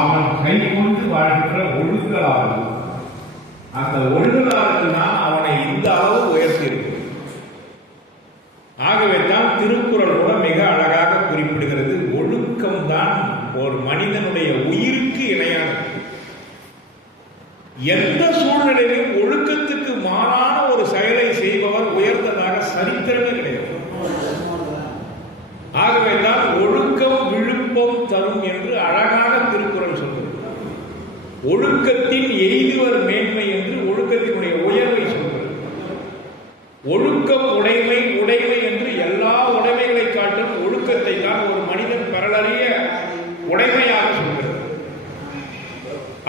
அவன் கை கொண்டு வாழ்கின்ற ஒழுங்கலாறு. அந்த ஒழுங்கலாறு தான் அவனை இந்த அளவு உயர்த்தியிருக்கு. ஆகவே தான் திருக்குறள் கூட மிக அழகாக குறிப்பிடுகிறது, ஒழுக்கம் தான் ஒரு மனிதனுடைய உயிருக்கு இணையானது. எந்த சூழ்நிலையிலும் ஒழுக்கத்துக்கு மாறான ஒரு செயலை செய்பவர் உயர்ந்ததாக சரித்திரமே கிடையாது. ஆகவே தான் ஒழுக்கம் விழுப்பம் தரும் என்று அழகாக திருக்குறள் சொல்கிறது. ஒழுக்கத்தின் எய்துவர் மேன்மை என்று ஒழுக்கத்தினுடைய உயர்வை சொல்கிறது. ஒழுக்கம் உடைமை, உடைமை என்று எல்லா உடைமைகளை காட்டும் ஒழுக்கத்தை தான் ஒரு மனிதன் பெறலறிய உடைமையாக சொல்கிறது.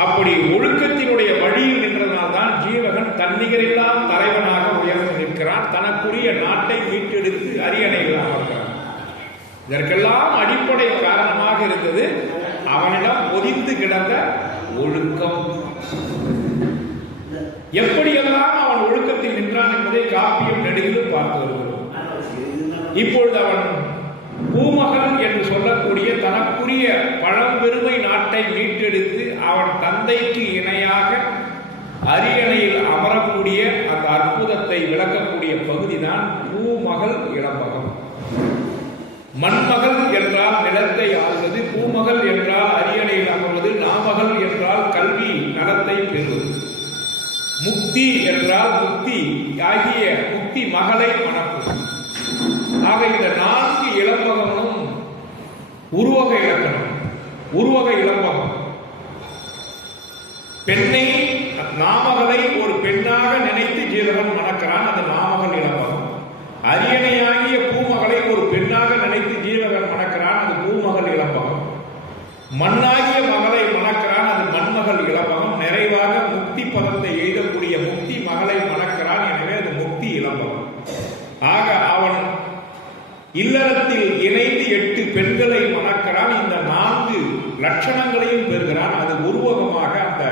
அப்படி ஒழுக்கத்தினுடைய வழியில் நின்றதால் தான் ஜீவகன் தன்னிகரில்லா தலைவனாக உயர்ந்து நிற்கிறான். தனக்குரிய நாட்டை மீட்டெடுத்து அரியணையில் அமர்கிறான். இதற்கெல்லாம் அடிப்படை காரணமாக இருந்தது அவனிடம் பொதிந்து கிடந்த ஒழுக்கம். எப்படியெல்லாம் அவன் ஒழுக்கத்தில் நின்றான் என்பதை காப்பியம் நெடுகிலும் பார்த்து வருகிறோம். இப்பொழுது அவன் பூமகன் என்று சொல்லக்கூடிய தனக்குரிய பழம்பெருமை நாட்டை மீட்டெடுத்து அவன் தந்தைக்கு இணையாக அரியணையில் அமரக்கூடிய அந்த அற்புதத்தை விளக்கக்கூடிய பகுதிதான் பூமகள் இளம்பகம். மண்மகள் என்றால் நிலத்தை ஆள்வது, பூமகள் என்றால் அரியணையில் அமர்வது, நாமகள் என்றால் கல்வி நலத்தை பெறுவது, முக்தி என்றால் முக்தி ஆகிய முக்தி மகளை மணப்பது. ஆக இந்த 4 இளம்பகமும் உருவக இலக்கணம். உருவக இளம்பகம் பெண்ணை நாமகளை ஒரு பெண்ணாக நினைத்து ஜீவகன் மணக்கிறான், அது நாமகள் இளம்பகம். அரியணையாகிய பூமகளை ஒரு பெண்ணாக நினைத்து ஜீவகன் மணக்கிறான், அது பூமகள் இளம்பகம். மண்ணாகிய மகளை மணக்கிறான், அது மண்மகள் இளம்பகம். நிறைவாக முக்தி பதத்தை எய்தக்கூடிய முக்தி மகளை மணக்கிறான், எனவே அது முக்தி இளம்பகம். ஆக அவன் இல்லறத்தில் இணைந்து 8 பெண்களை மணக்கிறான். இந்த 4 லட்சணங்களையும் பெறுகிறான். அது உருவகமாக அந்த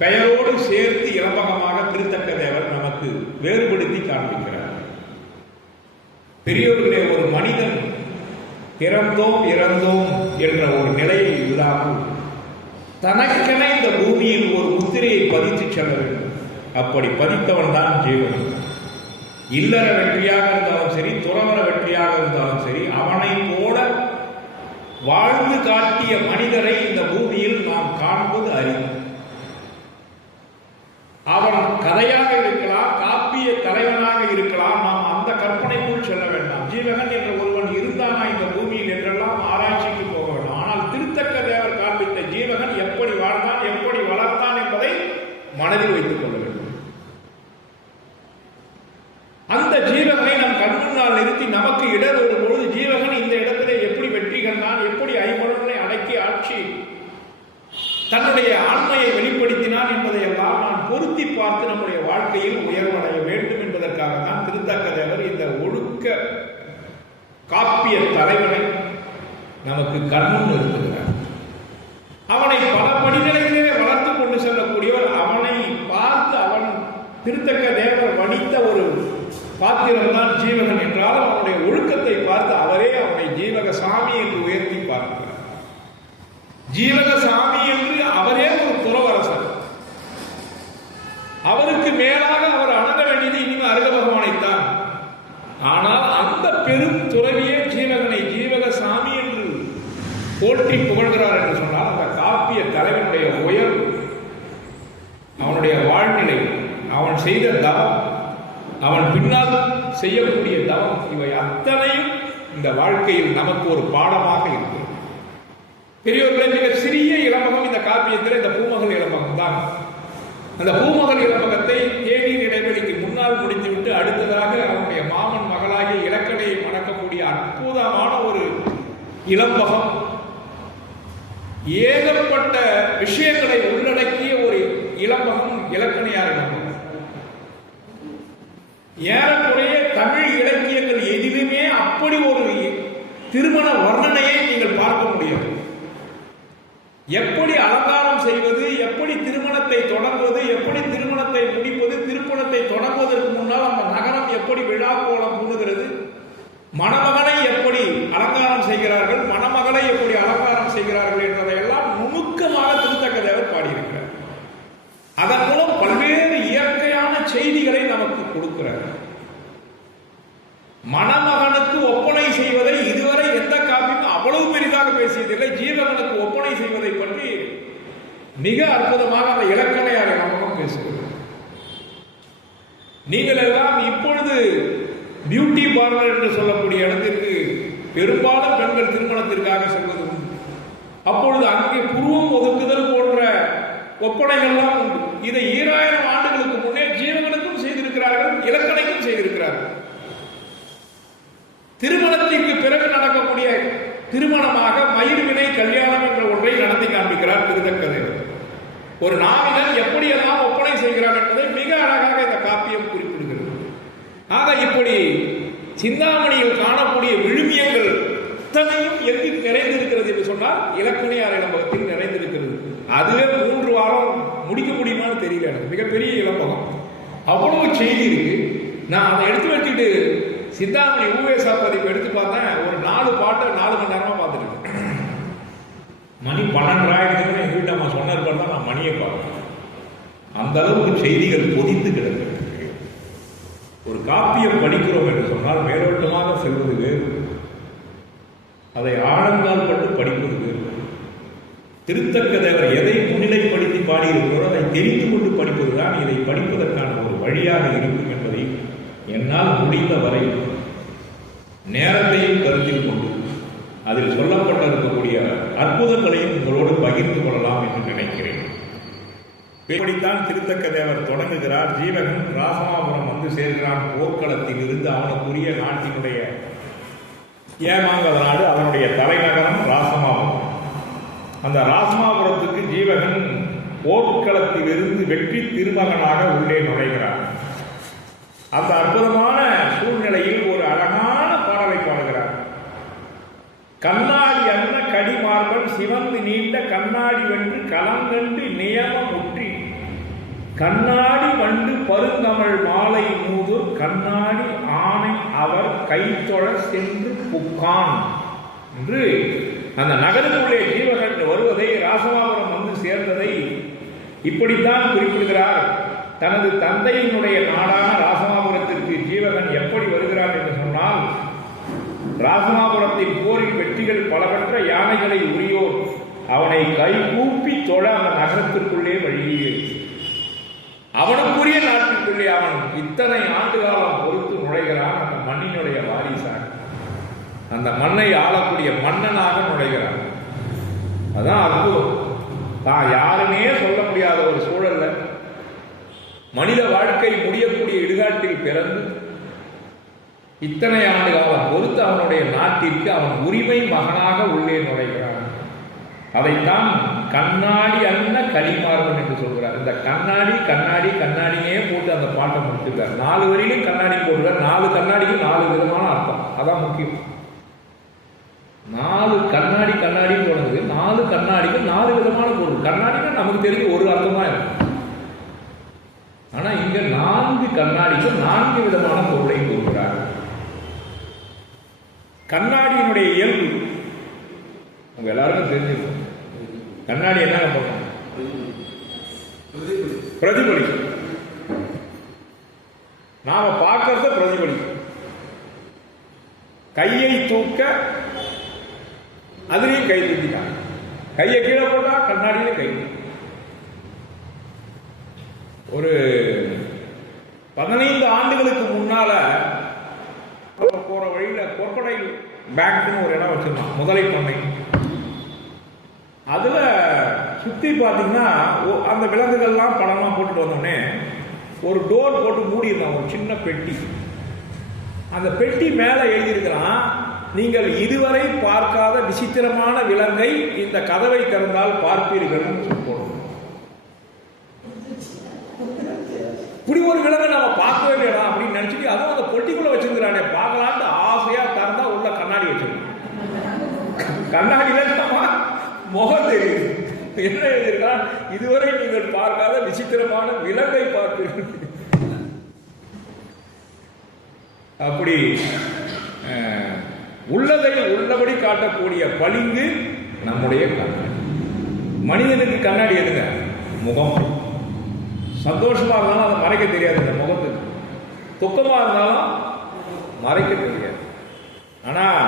பெயரோடு சேர்த்து இளம்பகமாக திருத்தக்க தேவர் நமக்கு வேறுபடுத்தி காண்பிக்கிறார். பெரியோர்களே, ஒரு மனிதன் பிறந்தோம் இறந்தோம் என்ற ஒரு நிலையை இல்லாமல் தனக்கென இந்த பூமியில் ஒரு முத்திரையை பதித்து செல்ல வேண்டும். அப்படி பதித்தவன் தான் ஜீவன். இல்லற வெற்றியாக இருந்தாலும் சரி, துறவர வெற்றியாக இருந்தாலும் சரி, அவனை போல வாழ்ந்து காட்டிய மனிதரை இந்த பூமியில் நாம் காண்பது அறிவு. அவன் கதையாக இருக்கலாம், காப்பிய தலைவனாக இருக்கலாம். நாம் அந்த கற்பனைக்குள் செல்ல வேண்டாம். ஜீவகன் என்ற ஒருவன் இருந்தானா இந்த பூமியில் என்றெல்லாம் ஆராய்ச்சிக்கு போக வேண்டும். ஆனால் திருத்தக்க தேவர் காண்பித்த ஜீவகன் எப்படி வாழ்ந்தான், எப்படி வளர்ந்தான் என்பதை மனதில் வைத்துக் கொள்ள வேண்டும். அந்த ஜீவகனை நம் கண்முன்னால் நிறுத்தி நமக்கு இடர் ஒரு பொழுது ஜீவகன் இந்த இடத்திலே எப்படி வெற்றி கண்டான், எப்படி ஐம்பொருளை அடக்கி ஆட்சி தன்னுடைய ஆண்மையை வெளிப்படுத்தினான் என்பதை எல்லாம் நான் பொருத்தி பார்த்து நம்முடைய வாழ்க்கையில் உயர்வடைய வேண்டும் என்பதற்காக தான் திருத்தக்க தேவர் இந்த ஒழுக்க காப்பிய தலைவனை நமக்கு கண்முன் நிறுத்துகிறார். அவனை பல படிநிலைகளிலே வளர்த்து கொண்டு செல்லக்கூடியவர். அவனை பார்த்து அவன் திருத்தக்க தேவர் வடித்த ஒரு பாத்திரம்தான் ஜீவகன் என்றாலும் அவனுடைய ஒழுக்கத்தை பார்த்து அவரே அவனை ஜீவக சாமி என்று உயர்த்தி பார்க்கிறார். ஜீவக சாமி என்று அவரே ஒரு துறவரசர். அவருக்கு மேலாக அவர் அணுக வேண்டியது இன்னும் அருக பகவானைத்தான். ஆனால் அந்த பெரும் துறவியே ஜீவகனை ஜீவக சாமி என்று போற்றி புகழ்கிறார் என்று சொன்னால் அந்த காப்பிய தலைவனுடைய உயர்வு, அவனுடைய வாழ்நிலை, அவன் செய்த தவம், அவன் பின்னால் செய்யக்கூடிய தவம், இவை அத்தனையும் இந்த வாழ்க்கையில் நமக்கு ஒரு பாடமாக இருக்கிறது. பெரியோர்களே, மிக சிறிய இளம்பகம் இந்த காப்பியத்தில் இந்த பூமகள் இளம்பகம் தான். அந்த பூமகள் இளம்பகத்தை தேநீர் இடைவெளிக்கு முன்னால் முடித்துவிட்டு அடுத்ததாக அவனுடைய மாமன் மகளாகிய இலக்கணையை மணக்கக்கூடிய அற்புதமான ஒரு இளம்பகம். ஏகப்பட்ட விஷயங்களை உள்ளடக்கிய ஒரு இளம்பகம் இலக்கணையார் இளம்பகம். ஏறக்குறைய தமிழ் இலக்கியங்கள் எதிலுமே அப்படி ஒரு திருமண வர்ணனையை நீங்கள் பார்க்க முடியாது. எப்படி அலங்காரம் செய்வது, எப்படி திருமணத்தை தொடங்குவது, எப்படி திருமணத்தை முடிப்பது, திருமணத்தை தொடங்குவதற்கு முன்னால் அந்த நகரம் எப்படி விழா கோலம் பூணுகிறது, மணமகனை எப்படி அலங்காரம் செய்கிறார்கள், மணமகளை எப்படி அலங்காரம் செய்கிறார்கள் என்பதையெல்லாம் கொடுக்கிறார். மணமகனுக்கு ஒப்பனை செய்வதை இதுவரை எந்த காப்பியும் அவ்வளவு பெரிதாக பேசியதில்லை. ஜீவகனுக்கு ஒப்பனை செய்வதை பற்றி மிக அற்புதமாக அந்த இலக்கணையாக நமக்கும் பேசுகிறது. நீங்கள் எல்லாம் இப்பொழுது பியூட்டி பார்லர் என்று சொல்லக்கூடிய இடத்திற்கு பெரும்பாலும் பெண்கள் திருமணத்திற்காக செல்வது உண்டு. அப்பொழுது அங்கே புருவம் ஒதுக்குதல் போன்ற ஒப்பனைகள்லாம் உண்டு. இதை 2000 ஆண்டுகளுக்கு முன்னே ஜீவகனுக்கும் செய்திருக்கிறார்கள், இலக்கணைக்கும் செய்திருக்கிறார்கள். திருமணத்திற்கு பிறகு நடக்கக்கூடிய திருமணமாக மயிர்வினை கல்யாணம் என்ற ஒன்றை நடத்தி காண்பிக்கிறார் திருத்தக்கதேவர். ஒரு நாவினன் எப்படியெல்லாம் ஒப்பனை செய்கிறார் என்பதை மிக அழகாக இந்த காப்பியம் குறிப்பிடுகிறது. ஆக இப்படி சிந்தாமணியில் காணக்கூடிய விழுமியங்கள் அத்தனையும் எங்கு நிறைந்திருக்கிறது என்று சொன்னால் இலக்கணையார் இளம்பகத்தில் நிறைந்திருக்கிறது. அதுவே 3 வாரம் முடிக்க முடியுமான்னு தெரியல. எனக்கு மிகப்பெரிய இளம்பகம், அவ்வளவு செய்தி இருக்கு. நான் அதை எடுத்து வச்சுட்டு சிந்தாமணி ஊவேசா பதிப்பு எடுத்து பார்த்தேன். ஒரு 4 பாட்டை 4 மணி நேரமா பார்த்துட்டு மணி 12 ஆயிடுச்சுன்னு எங்கள் வீட்டு அம்மா சொன்னது தான் நான் மணியை பார்த்தேன். அந்த அளவுக்கு செய்திகள் பொதித்து கிடக்கிறது. ஒரு காப்பியம் படிக்கிறோம் என்று சொன்னால் மேலோட்டமாக செல்வது வேறு, அதை ஆழங்கால் பட்டு படிப்பது வேறு. திருத்தக்கதேவர் எதை முன்னிலைப்படுத்தி பாடியிருக்கிறோ அதை தெரிந்து கொண்டு படிப்பதுதான் இதை படிப்பதற்கான ஒரு வழியாக இருக்கும் என்பதை என்னால் முடிந்த வரை நேரத்தையும் கருத்தில் கொண்டு அதில் சொல்லப்பட்டிருக்கக்கூடிய அற்புதங்களையும் உங்களோடு பகிர்ந்து கொள்ளலாம் என்று நினைக்கிறேன். இப்படித்தான் திருத்தக்கதேவர் தொடங்குகிறார். ஜீவகன் ராசமாபுரம் வந்து சேர்கிறான். போர்க்களத்தில் இருந்து அவனுக்குரிய நாட்டினுடைய ஏமாங்கல நாடு, அவனுடைய தலைநகரம் ராசமாபுரம். அந்த ராசமாபுரத்துக்கு ஜீவகன் போர்க்களத்தில் இருந்து வெற்றி திருமகனாக உள்ளே நுழைகிறார். அந்த அற்புதமான சூழ்நிலையில் ஒரு அழகான பாடலை பாடுகிறார். கண்ணாடி அன்ன கடிமார்பன் சிவந்து நீண்ட கண்ணாடி வென்று கலங்கண்டு நியமம் முற்றி கண்ணாடி வண்டு பருங்கமழ் மாலை மூதூர் கண்ணாடி ஆணை அவர் கைத்தொழ சென்று புக்கான் என்று அந்த நகருக்குள்ளே ஜீவகன் வருவதை, ராசமாபுரம் வந்து சேர்ந்ததை இப்படித்தான் குறிப்பிடுகிறார். தனது தந்தையினுடைய நாடான ராசமாபுரத்திற்கு ஜீவகன் எப்படி வருகிறார் என்று சொன்னால், ராசமாபுரத்தின் போரில் வெற்றிகள் பல பெற்ற யானைகளை உரியோர் அவனை கை கூப்பி தொழ அந்த நகரத்திற்குள்ளே வழியே அவனுக்குரிய நாட்டிற்குள்ளே அவன் இத்தனை ஆண்டு காலம் பொறுத்து நுழைகிறான். அந்த மண்ணினுடைய வாரிசாக, அந்த மண்ணை ஆளக்கூடிய மன்னனாக நுழைகிறான். அதான் அற்புதம். தான் யாருமே சொல்ல முடியாத ஒரு சூழல்ல மனித வாழ்க்கை முடியக்கூடிய இடுகாட்டில் பிறந்து இத்தனை ஆண்டு காலம் பொறுத்து அவனுடைய நாட்டிற்கு அவன் உரிமை மகனாக உள்ளே நுழைகிறான். அதைத்தான் கண்ணாடி அன்ன கலிமார்பன் என்று சொல்கிறார். இந்த கண்ணாடி கண்ணாடி கண்ணாடியே போட்டு அந்த பாட்டை முடிச்சிருக்கார். 4 வரியிலும் கண்ணாடி போட்டுறார். 4 கண்ணாடிக்கும் 4 விதமான அர்த்தம். அதான் முக்கியம். 4 கண்ணாடி கண்ணாடி போனது 4 கண்ணாடிக்கும் 4 விதமான பொருள். கண்ணாடினா நமக்கு தெரிஞ்ச ஒரு அர்த்தமா இருக்கும். ஆனா இங்க 4 கண்ணாடிக்கும் 4 விதமான பொருளை கொடுக்கிறார். கண்ணாடியினுடைய இயல்பு உங்க எல்லாருக்கும் தெரிஞ்சுக்கணும். கண்ணாடி என்ன பண்ணணும்? பிரதிபலிக்கும். நாம பார்க்கறத பிரதிபலிக்கும். கையை தூக்க அதுலயும் கை தூக்கிட்டாங்க. கையை கீழே போட்டா கண்ணாடியில கை. ஒரு 15 ஆண்டுகளுக்கு முன்னால போற வழியில கொற்படை பேங்க்னு ஒரு இடம் வச்சிருந்தான், முதலை பண்ணை. அதுல சுத்தி பார்த்தீங்கன்னா அந்த விலங்குகள்லாம் படம்லாம் போட்டுட்டு வந்தோடனே ஒரு டோர் போட்டு மூடியிருந்தான், ஒரு சின்ன பெட்டி. அந்த பெட்டி மேல எழுதியிருக்கிறான், நீங்கள் இதுவரை பார்க்காத விசித்திரமான விலங்கை இந்த கதவை திறந்தால் பார்ப்பீர்கள். இப்படி ஒரு விலங்கை நாம பார்க்கவே இல்லையா அப்படின்னு நினைச்சிட்டு அதுவும் அந்த பொட்டிக்குள்ள வச்சிருக்கிறானே, பார்க்கலான்னு ஆசையா திறந்தா உள்ள கண்ணாடி வச்சிருக்கான். கண்ணாடியில முகம் தெரியுது. என்ன எழுதியிருக்கான்? இதுவரை நீங்கள் பார்க்காத விசித்திரமான விலங்கை பார்ப்பீர்கள். அப்படி உள்ளதை உள்ளபடி காட்டக்கூடிய பளிங்கு நம்முடைய கண்ணாடி. மனிதனுக்கு கண்ணாடி எதுங்க? முகம். சந்தோஷமா இருந்தாலும் அதை மறைக்க தெரியாது இந்த முகத்துக்கு. துக்கமாக இருந்தாலும் மறைக்க தெரியாது. ஆனால்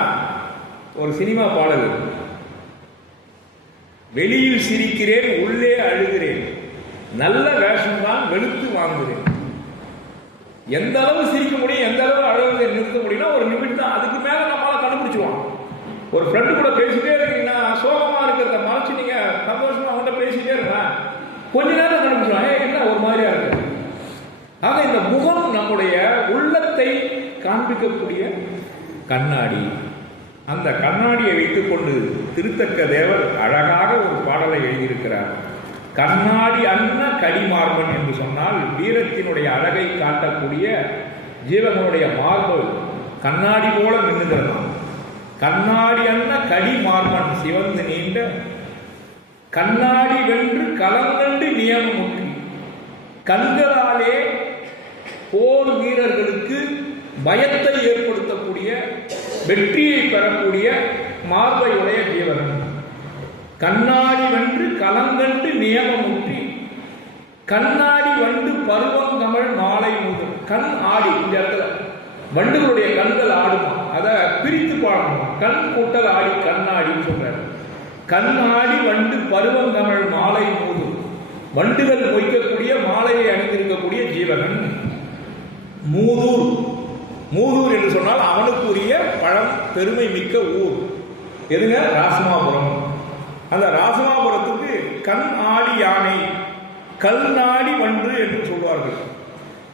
ஒரு சினிமா பாடல், வெளியில் சிரிக்கிறேன் உள்ளே அழுகிறேன், நல்ல வேஷம்தான் வெளுத்து வாங்குகிறேன். எந்த அளவு சிரிக்க முடியும், எந்த அளவு அழுவதை நிறுத்த முடியும்னா ஒரு லிமிட் தான். அதுக்கு மேலே நம்மளால கண்டுபிடிச்சுவோம். ஒரு ஃப்ரெண்டு கூட பேசிட்டே இருக்கீங்கன்னா சோகமாக இருக்கிறத மறைச்சு நீங்கள் சந்தோஷமாக அவங்கள்ட்ட பேசிட்டே இருக்கலாம், கொஞ்ச நேரம் கண்டுபிடிச்சுவாங்க என்ன ஒரு மாதிரியா இருக்கு. ஆக இந்த முகம் நம்முடைய உள்ளத்தை காண்பிக்கக்கூடிய கண்ணாடி. அந்த கண்ணாடியை வைத்துக்கொண்டு திருத்தக்க தேவர் அழகாக ஒரு பாடலை எழுதியிருக்கிறார். கண்ணாடி அன்ன கடிமார்பன் என்று சொன்னால் வீரத்தினுடைய அழகை காட்டக்கூடிய ஜீவகனுடைய மார்பு கண்ணாடி போல மின்னுகிறதாம். கண்ணாடி அன்ன கடிமார்பன் சிவந்து நீண்ட கண்ணாடி வென்று கலங்கண்டு நியமமுற்றி கண்களாலே போர் வீரர்களுக்கு பயத்தை ஏற்படுத்தக்கூடிய வெற்றியை பெறக்கூடிய மார்பையுடைய ஜீவகன். கண்ணாடி வென்று கலங்கண்டு நியமமுற்றி கண்ணாடி வண்டு பருவம் கமல் மாலை முதல். கண் ஆடி, இந்த இடத்துல வண்டுகளுடைய கண்கள் ஆடுமா, அதை பிரித்து பாடணும். கண் கூட்டல் ஆடி கண்ணாடின்னு சொல்றாரு. கண்ணாடி வண்டு பருவம் கமல் மாலை மூது, வண்டுகள் மொய்க்கக்கூடிய மாலையை அணிந்திருக்கக்கூடிய ஜீவகன். மூதூர், மூதூர் என்று சொன்னால் அவனுக்குரிய பழம் பெருமை மிக்க ஊர் எதுங்க? ராசமாபுரம். அந்த ராசமாபுரத்துக்கு கண் ஆடி யானை, கல் நாடி வண்டு என்று சொல்வார்கள்.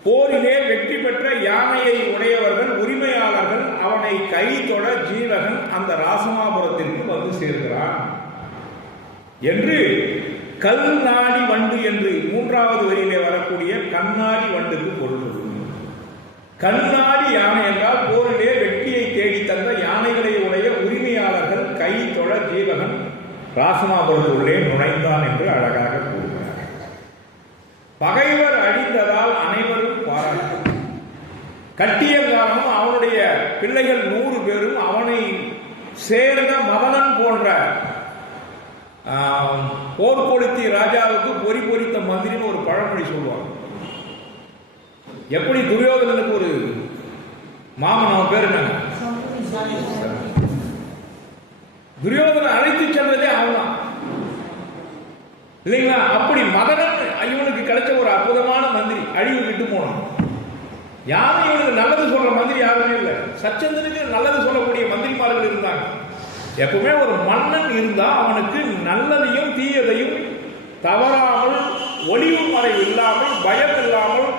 போரிலே வெற்றி பெற்ற யானையை உடையவர்கள் உரிமையாளர்கள் அவனை கை தொட ஜீவகன் அந்த ராசமாபுரத்திற்கு வந்து சேர்கிறான் என்று கல் நாடி வண்டு என்று மூன்றாவது வரியிலே வரக்கூடிய கண்ணாடி வண்டுக்கு பொருள். கண்ணாடி யானை என்றால் போரிலே வெற்றியை தேடி தந்த யானைகளை உடைய உரிமையாளர்கள் கை தொட ஜீவகன் ராசமாபுரத்துள்ளே நுழைந்தான் என்று அழகாக கூறுகிறார். பகைவர் அழிந்ததால் அனைவரும் பாராட்டு. கட்டியங்காரனும் அவனுடைய பிள்ளைகள் 100 பேரும் அவனை சேர்ந்த மதனன் போன்ற போர்க்கொளுத்தி ராஜாவுக்கு பொறி பொறித்த மந்திரின்னு ஒரு பழமொழி சொல்லுவாங்க. எப்படி துரியோதனனுக்கு ஒரு மாமன், அவன் பேர் என்ன, துரியோதனை அழைத்து சென்றதே அவன்தான் இல்லைங்களா? அப்படி மதனன் இவனுக்கு கிடைச்ச ஒரு அற்புதமான மந்திரி, அழிவு விட்டு போனான். யாரும் இவனுக்கு நல்லது சொல்ற மந்திரி யாருமே இல்லை. சச்சந்தனுக்கு நல்லது சொல்லக்கூடிய மந்திரிமார்கள் இருந்தாங்க. எப்பவுமே ஒரு மன்னன் இருந்தா அவனுக்கு நல்லதையும் தீயதையும் தவறாமல் ஒளிவு மறைவு இல்லாமல் பயம் இல்லாமல்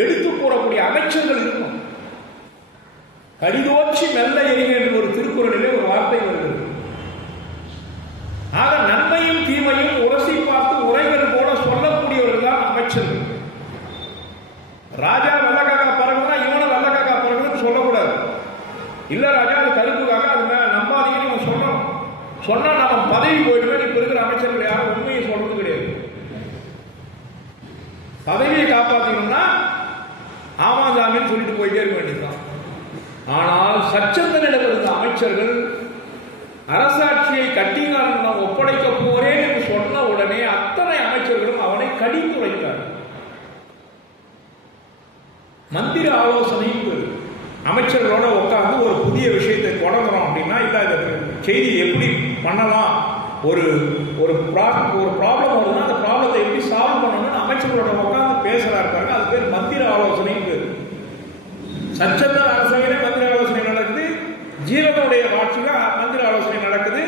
எடுத்து கூறக்கூடிய அமைச்சர்கள் இருக்கும். கடிதோச்சி மெல்ல எரிக என்று ஒரு திருக்குறளிலே ஒரு வார்த்தை வருகிறது. ஆக நன்மையும் தீமையும் உரசி பார்த்து உரைகள் போல சொல்லக்கூடியவர்கள் தான் அமைச்சர்கள். ராஜா வெள்ளக்காக்கா பறகுனா இவனும் வெள்ளக்காக்கா பறகுன்னு சொல்லக்கூடாது. இல்ல ராஜா அது கருப்புக்காக, அது நம்பாதீங்கன்னு சொல்லணும். சொன்னா நம்ம பதவி போயிடுவேன். இப்ப இருக்கிற அமைச்சர்கள் யாரும் உண்மையை சொல்றது கிடையாது. பதவியை காப்பாற்றணும்னா ஆமாசாமின்னு சொல்லிட்டு போயிட்டே இருக்க வேண்டியதுதான். ஆனால் சச்சந்தனிடம் இருந்த அமைச்சர்கள் அரசாட்சியை கட்டிங்காரன் நான் ஒப்படைக்க போறேன் என்று சொன்ன உடனே அத்தனை அமைச்சர்களும் அவனை கடிந்து வைத்தார்கள். மந்திர ஆலோசனை அமைச்சர்களோட உட்கார்ந்து ஒரு புதிய விஷயத்தை தொடங்குறோம் அப்படின்னா, இல்ல இந்த செய்தி எப்படி பண்ணலாம், ஒரு ஒரு ப்ராப்ளம் வருதுன்னா அந்த ப்ராப்ளத்தை எப்படி சால்வ் பண்ணணும்னு அமைச்சர்களோட உட்கார்ந்து பேசுறாங்க. அது பேர் மந்திர ஆலோசனை. சச்சந்தர் அரசவையிலே மந்திர ஆலோசனை நடக்குது. ஜீவனுடைய ஆட்சியில மந்திர ஆலோசனை நடக்குது.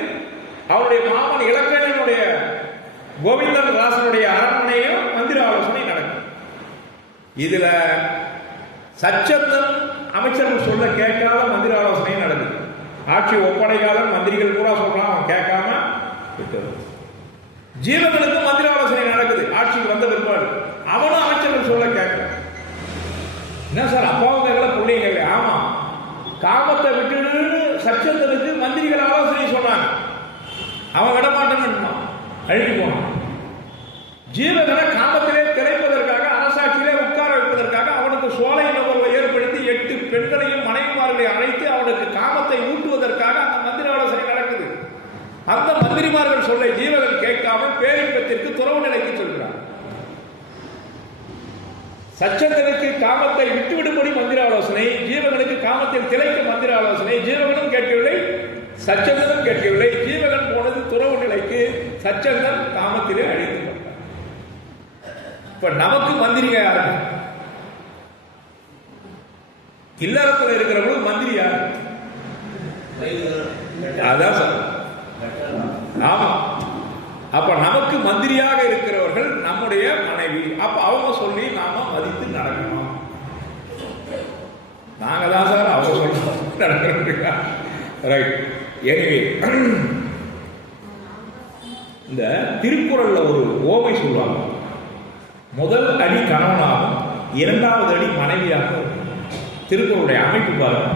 அவருடைய மாமன் இலக்கணனுடைய கோவிந்தன் தாசனுடைய அரண்மனையிலும் மந்திர ஆலோசனை நடக்குது. இதுல சச்சந்தன் அமைச்சர்கள் சொல்ல கேட்காத மந்திர ஆலோசனை நடக்குது. ஆட்சி ஒப்படைக்காத மந்திரிகள் கூட சொல்றான், அவன் கேட்காம விட்டது. ஜீவனுக்கு மந்திர ஆலோசனை நடக்குது. ஆட்சிக்கு வந்த பிற்பாடு அவனும் அமைச்சர்கள் சொல்ல கேட்க, என்ன சார் அப்பாவும் கேட்கல பிள்ளைங்க கேட்கல. ஆமா, காமத்தை விட்டுடுன்னு சச்சந்தனுக்கு மந்திரிகள் ஆலோசனை சொன்னாங்க. அவன் விடமாட்டேன்னு அழுகி போனான். ஜீவகனை காமத்திலே திரைப்பதற்காக அரசாட்சியிலே உட்கார வைப்பதற்காக அவனுக்கு சோலை நபர்வை ஏற்படுத்தி 8 பெண்களையும் மனைவிமார்களை அழைத்து அவனுக்கு காமத்தை ஊட்டுவதற்காக அந்த மந்திர ஆலோசனை நடக்குது. அந்த மந்திரிமார்கள் சொல்ல ஜீவகன் கேட்காமல் பேரின்பத்திற்கு துறவு நிலைக்கு சொல்கிறார். சச்சந்தனுக்கு காமத்தை விட்டுவிடும்படி மந்திர ஆலோசனை, ஜீவகனுக்கு காமத்தில் திளைக்க மந்திர ஆலோசனை. ஜீவகனும் கேட்கவில்லை, சச்சந்தனும் கேட்கவில்லை. ஜீவகன் போனது துறவு நிலைக்கு, சச்சந்தன் காமத்திலே அழிந்து கொண்டார். இப்ப நமக்கு மந்திரிங்க யாரு? இல்லறத்தில் இருக்கிறவங்களும் மந்திரி யாரு? அதான் சார். ஆமா. அப்ப நமக்கு மந்திரியாக இருக்கிறவர்கள் நம்முடைய மனைவி. அப்ப அவங்க சொல்லி நாம மதித்து நடக்கணும். நாங்க தான் சார் அவங்க சொல்றோம் நடக்கிறோம். ரைட். எனவே இந்த திருக்குறள்ல ஒரு ஓமை சொல்லுவாங்க. முதல் அடி கணவனாகும், இரண்டாவது அடி மனைவியாக. திருக்குறளுடைய அமைப்பு பாருங்க.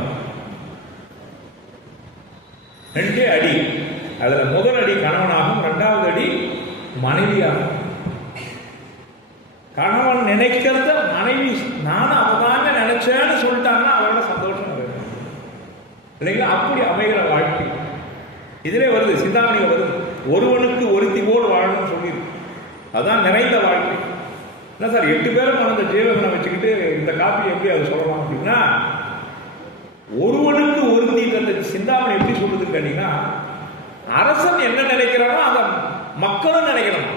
2 அடி. அதுல முதல் அடி கணவனாகும், இரண்டாவது அடி மனைவியாகும். கணவன் நினைக்கிறத மனைவி நானும் அவதாங்க நினைச்சேன்னு சொல்லிட்டாங்கன்னா அவரோட சந்தோஷம் இல்லைங்களா? அப்படி அமைகிற வாழ்க்கை இதிலே வருது, சிந்தாமணியில் வருது. ஒருவனுக்கு ஒருத்தி போல் வாழணும்னு சொல்லியிருக்கு. அதான் நிறைந்த வாழ்க்கை. என்ன சார் 8 பேரும் அந்த ஜீவகனை வச்சுக்கிட்டு இந்த காப்பி எப்படி அதை சொல்லலாம் அப்படின்னா, ஒருவனுக்கு ஒருத்தி சிந்தாமணி எப்படி சொல்றதுன்னு கேட்டீங்கன்னா, அரசன் என்ன நினைக்கிறானோ அதை மக்களும் நினைக்கணும்.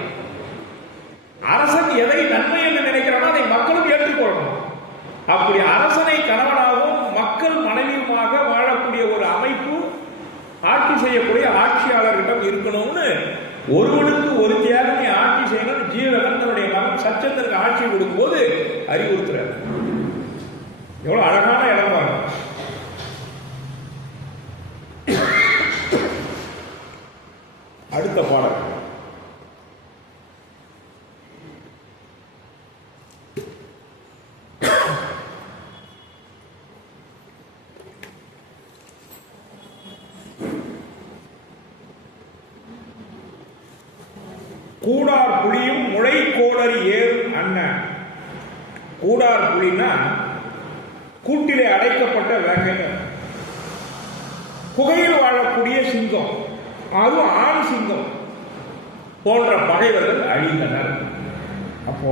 அரசன் எதை நன்மை என்று நினைக்கிறானோ அதை மக்களும் ஏற்றுக்கொள்ளணும். அப்படி அரசனை கணவனாகவும் மக்கள் மனைவியுமாக வாழக்கூடிய ஒரு அமைப்பு ஆட்சி செய்யக்கூடிய ஆட்சியாளர்களிடம் இருக்கணும்னு, ஒருவனுக்கு ஒருத்தியாக நீ ஆட்சி செய்யணும் ஜீவகன் தன்னுடைய மகன் சச்சந்தனுக்கு ஆட்சி கொடுக்கும்போது அறிவுறுத்துறார். எவ்வளவு அழகான இடம் பாருங்க. அடுத்த பாடல் கூடார் புலியும் முளை கோடரி ஏறும் அண்ணன். கூடார் புலினா கூட்டிலே அடைக்கப்பட்ட வேங்கைகள், குகையில் வாழக்கூடிய சிங்கம், அதுவும் ஆண் சிங்கம் போன்ற பகைவர்கள் அழிந்தனர். அப்போ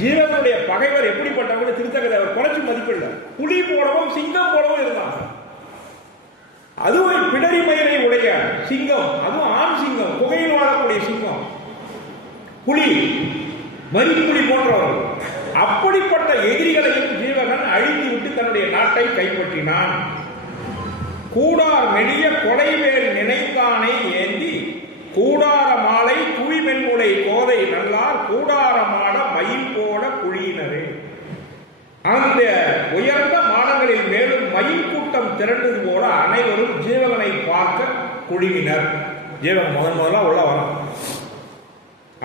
ஜீவனுடைய பகைவர் எப்படிப்பட்டவங்க திருத்தக்கதை குறைச்சி மதிப்பில்லை. புலி போலவும் சிங்கம் போலவும் இருந்தாங்க. அதுவும் பிடரி மயிரை உடைய சிங்கம், அதுவும் ஆண் சிங்கம், குகையில் வாழக்கூடிய சிங்கம், புலி, மரிப்புலி போன்றவர்கள். அப்படிப்பட்ட எதிரிகளையும் ஜீவகன் அழித்து விட்டு தன்னுடைய நாட்டை கைப்பற்றினான். கூடார் மெலிய கொடைவேல் நினைத்தானை ஏந்தி கூடார மாலை குவிமென்முளை கோதை நல்லார் கூடாரமாட மயில் போட குழியினரே. அந்த உயர்ந்த மாடங்களில் மேலும் மயில் கூட்டம் திரண்டது போல அனைவரும் ஜீவகனை பார்க்க குழுவினர். ஜீவன் முதல்ல உள்ள வரான்.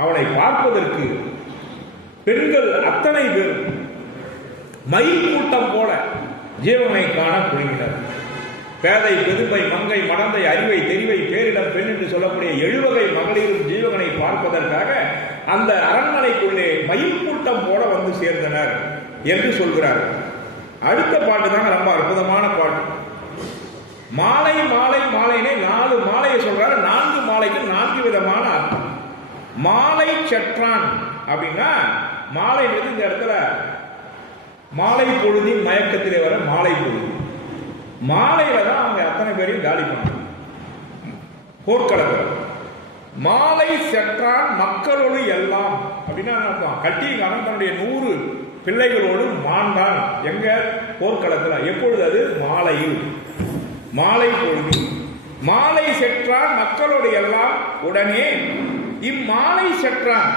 அவனை பார்ப்பதற்கு பெண்கள் அத்தனை பேரும் மயில் கூட்டம் போல ஜீவனை காண குழுவினர். பேதை பெருமை மங்கை மடந்தை அறிவை தெரிவை பேரிடம் பெண் என்று சொல்லக்கூடிய 7 வகை மகளிரும் ஜீவகனை பார்ப்பதற்காக அந்த அரண்மனைக்குள்ளே மயில் கூட்டம் போல வந்து சேர்ந்தனர் என்று சொல்கிறார். அடுத்த பாட்டு தாங்க ரொம்ப அற்புதமான பாட்டு. மாலை மாலை மாலைனே 4 மாலையை சொல்றாரு. 4 மாலைக்கு 4 விதமான அர்த்தம். மாலை சற்றான் அப்படின்னா, மாலை இந்த இடத்துல மாலை பொழுதின் மயக்கத்திலே வர மாலை பொழுது. மாலையில தான் அவங்க அத்தனை பேரையும் காலி பண்ணாங்க போர்க்களத்தில். மாலை செற்றான் மக்களோடு எல்லாம் அப்படின்னா அர்த்தம். கட்டிக்காரன் தன்னுடைய 100 பிள்ளைகளோடு மாண்டான். எங்க? போர்க்களத்தில். எப்பொழுது? அது மாலையில், மாலை பொழுது. மாலை செற்றான் மக்களோடு எல்லாம் உடனே இம்மாலை செற்றான்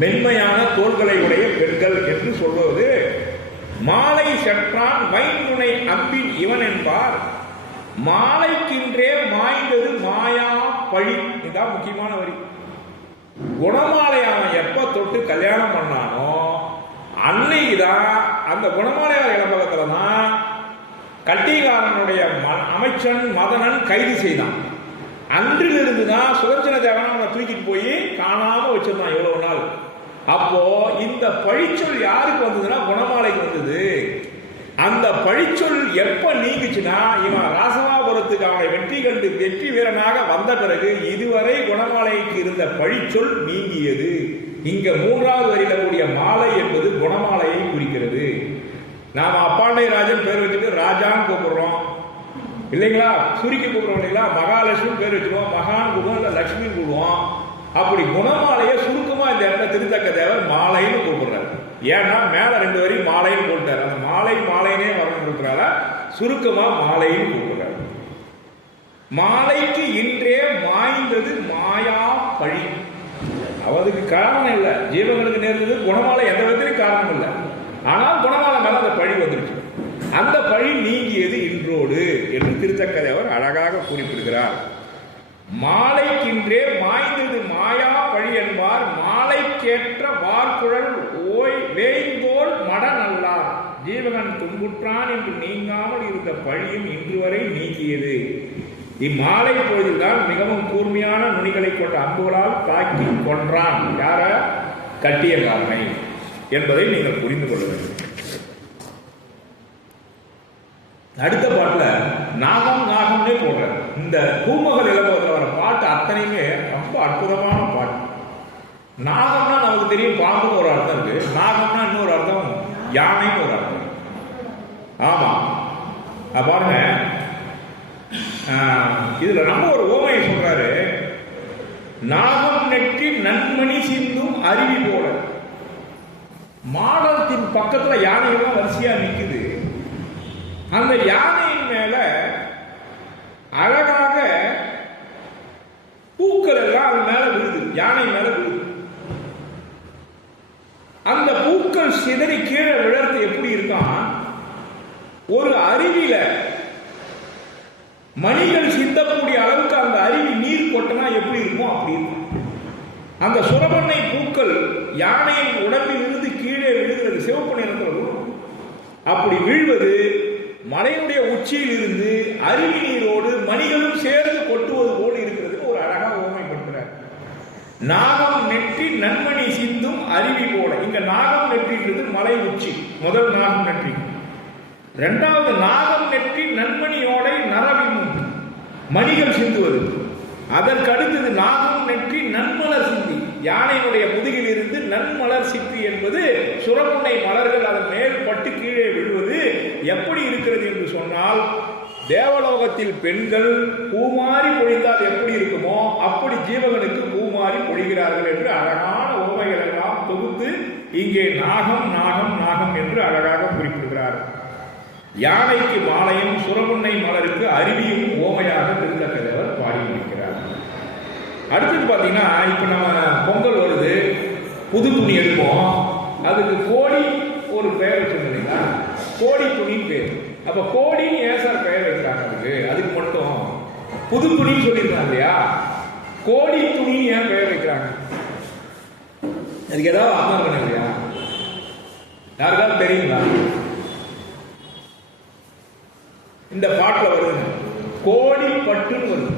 மென்மையான தோள்களை உடைய பெண்கள் என்று சொல்வது. மாலை செற்றான் வைந்துணை அம்பின் இவன் என்பார். மாலைக்கின்றே மாய்ந்தது மாயா பழி. இதுதான் முக்கியமான வரி. குணமாலை அவன் எப்ப தொட்டு கல்யாணம் பண்ணானோ அன்னைக்குதான் அந்த குணமாலையார் இளம்பகத்துல தான் கட்டிகாரனுடைய அமைச்சன் மதனன் கைது செய்தான். அன்றிலிருந்து தான் சுதர்சன தேவன் அவனை தூக்கிட்டு போய் காணாம வச்சிருந்தான் எவ்வளவு நாள். அப்போ இந்த பழிச்சொல் யாருக்கு வந்ததுன்னா குணமாலைக்கு வந்தது. அந்த பழிச்சொல் எப்ப நீங்குச்சுன்னா இவன் ராசமாபுரத்துக்கு அவனை வெற்றி வீரனாக வந்த பிறகு இதுவரை குணமாலைக்கு இருந்த பழிச்சொல் நீங்கியது. இங்க மூன்றாவது வரியில கூடிய மாலை என்பது குணமாலையை குறிக்கிறது. நாம அப்பாண்டை ராஜன் பேர் வச்சுட்டு ராஜான்னு கூப்பிடுறோம் இல்லைங்களா, சுருக்கி கூப்பிடுறோம் இல்லைங்களா, மகாலட்சுமி பேர் வச்சுருவோம், மகான் கூடுவோம், இல்லை லட்சுமி கூடுவோம். அப்படி குணமாலையை சுருக்கமா இந்த இடத்துல திருத்தக்க தேவர் மாலைன்னு கூப்பிடுறாரு. ஏன்னா மேல 2 வரி மாலைன்னு போட்டார். அந்த மாலை மாலைனே வரணுங்கிறதுனால சுருக்கமா மாலைன்னு கூப்பிடுறாரு. மாலைக்கு இன்றே மாய்ந்தது மாயா பழி. அவருக்கு காரணம் இல்லை, ஜீவங்களுக்கு நேர்ந்தது. குணமாலை எந்த விதத்திலும் காரணம் இல்லை. ஆனால் குணமாலை மேல அந்த பழி வந்துருச்சு. அந்த பழி நீங்கியது இன்றோடு என்று திருத்தக்கதேவர் அழகாக குறிப்பிடுகிறார். மாலைக்கின்றே மாய்ந்தது மாயா பழி என்பார். மாலைக்கேற்ற வார்குழல் ஓய் வேய்ந்தோல் மட நல்லார். ஜீவகன் துன்புற்றான் என்று நீங்காமல் இருந்த பழியும் இன்று வரை நீங்கியது. இம்மாலை பொழுதுதான் மிகவும் கூர்மையான நுனிகளை கொண்ட அம்புகளால் தாக்கி கொன்றான். யார? கட்டியக்காரனை என்பதை நீங்கள் புரிந்து கொள்ள வேண்டும். அடுத்த பாட்டுல நாகம் நாகம்னே போடுற இந்த பூமகள் இளம்பகத்தில் வர பாட்டு அத்தனையுமே ரொம்ப அற்புதமான பாட்டு. நாகம்னா நமக்கு தெரியும், பாம்புன்னு ஒரு அர்த்தம் இருக்கு. நாகம்னா இன்னொரு அர்த்தம் யானைன்னு ஒரு அர்த்தம். ஆமா பாருங்க, இதுல நம்ம ஒரு ஓமையை சொல்றாரு. நாகம் நெற்றி நன்மணி சிந்தும் அருவி போல. மாடத்தின் பக்கத்துல யானைகள்லாம் வரிசையா நிக்குது. அந்த யானையின் மேல அழகாக பூக்கள் எல்லாம் அது மேல விழுது, யானை மேல விழுது. அந்த பூக்கள் சிதறி கீழே விழறது எப்படி இருக்கான், ஒரு அருவியில மணிகள் சிந்தக்கூடிய அளவுக்கு அந்த அருவி நீர் கொட்டினா எப்படி இருக்கும் அப்படி இருக்கும். அந்த சுரபண்ணை பூக்கள் யானையின் உடம்பில் இருந்து கீழே விழுகிறது, சிவப்பு நிறத்தில். அப்படி வீழ்வது மலையுடைய உச்சியில் இருந்து அருவி நீரோடு மணிகளும் சேர்ந்து கொட்டுவது போல் இருக்கிறது. ஒரு அழகாக ஓமைப்படுத்துறார். நாகம் நெற்றி நன்மணி சிந்தும் அருவி போல. இங்க நாகம் நெற்றின்றது மலை உச்சி, முதல் நாகம் நெற்றி. இரண்டாவது நாகம் நெற்றி நன்மணியோடை நரவினும் மணிகள் சிந்துவது. அதற்கு அடுத்தது நாகம் நெற்றி நன்மலர் சிந்தி, யானையினுடைய முதுகில் இருந்து நன்மலர் சிந்தி என்பது சுரமுனை மலர்கள் அதன் மேல் பட்டு கீழே விழுவது எப்படி இருக்கிறது என்று சொன்னால், தேவலோகத்தில் பெண்கள் பூமாரி பொழிந்தால் எப்படி இருக்குமோ அப்படி ஜீவகனுக்கு பூமாரி பொழிகிறார்கள் என்று அழகான ஓமைகள் எல்லாம் தொகுத்து இங்கே நாகம் நாகம் நாகம் என்று அழகாக குறிப்பிடுகிறார். யானைக்கு மாலையும் சுரமுன்னை மலருக்கு அருவியும் ஓமையாக திருத்தக்கதேவர் பாடி முடிக்கிறார். அடுத்தது பார்த்தீங்கன்னா, இப்போ நம்ம பொங்கல் வருது, புது துணி எடுப்போம். அதுக்கு கோடி ஒரு பெயர் வச்சிருந்தோம் இல்லைங்களா, கோடி துணின்னு பேர். அப்போ கோடின்னு ஏன் சார் பெயர் வைக்கிறாங்க? அதுக்கு மட்டும் புது துணின்னு சொல்லியிருக்காங்க இல்லையா, கோடி துணின்னு ஏன் பெயர் வைக்கிறாங்க? அதுக்கு ஏதாவது அர்த்தம் இல்லையா? யாருக்காவது தெரியுங்களா? இந்த பாட்டில் வருதுங்க, கோடி பட்டுன்னு வருது.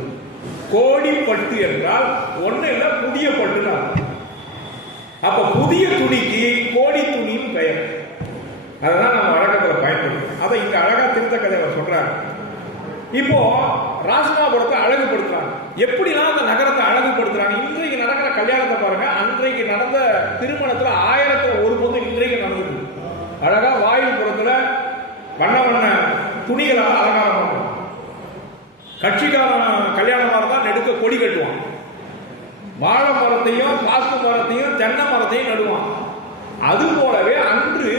கோடி பட்டு என்றால் ஒண்ணு இல்ல, புதிய பட்டு. அப்ப புதிய துணிக்கு கோடி துணின்னு பெயர். அதான் நம்ம வழக்கத்தில் பயன்படுத்தும். அதை இங்க அழகா திருத்தக்கதேவர் சொல்றாரு. இப்போ ராசனாபுரத்தை அழகுபடுத்துறாங்க. எப்படிலாம் அந்த நகரத்தை அழகுபடுத்துறாங்க? இன்றைக்கு நடக்கிற கல்யாணத்தை பாருங்க, அன்றைக்கு நடந்த திருமணத்துல 1000ல் ஒரு பொண்ணு இன்றைக்கு நடந்தது. அழகா வாயில் புறத்துல வண்ண வண்ண துணிகளால் அலங்காரம் பண்ணுவோம். கட்சிக்கார கல்யாணமாக இருந்தால் நெடுக்க கொடி கட்டுவான். வாழை மரத்தையும் பாக்கு மரத்தையும் தென்னை மரத்தையும் நடுவான். அது போலவே அன்று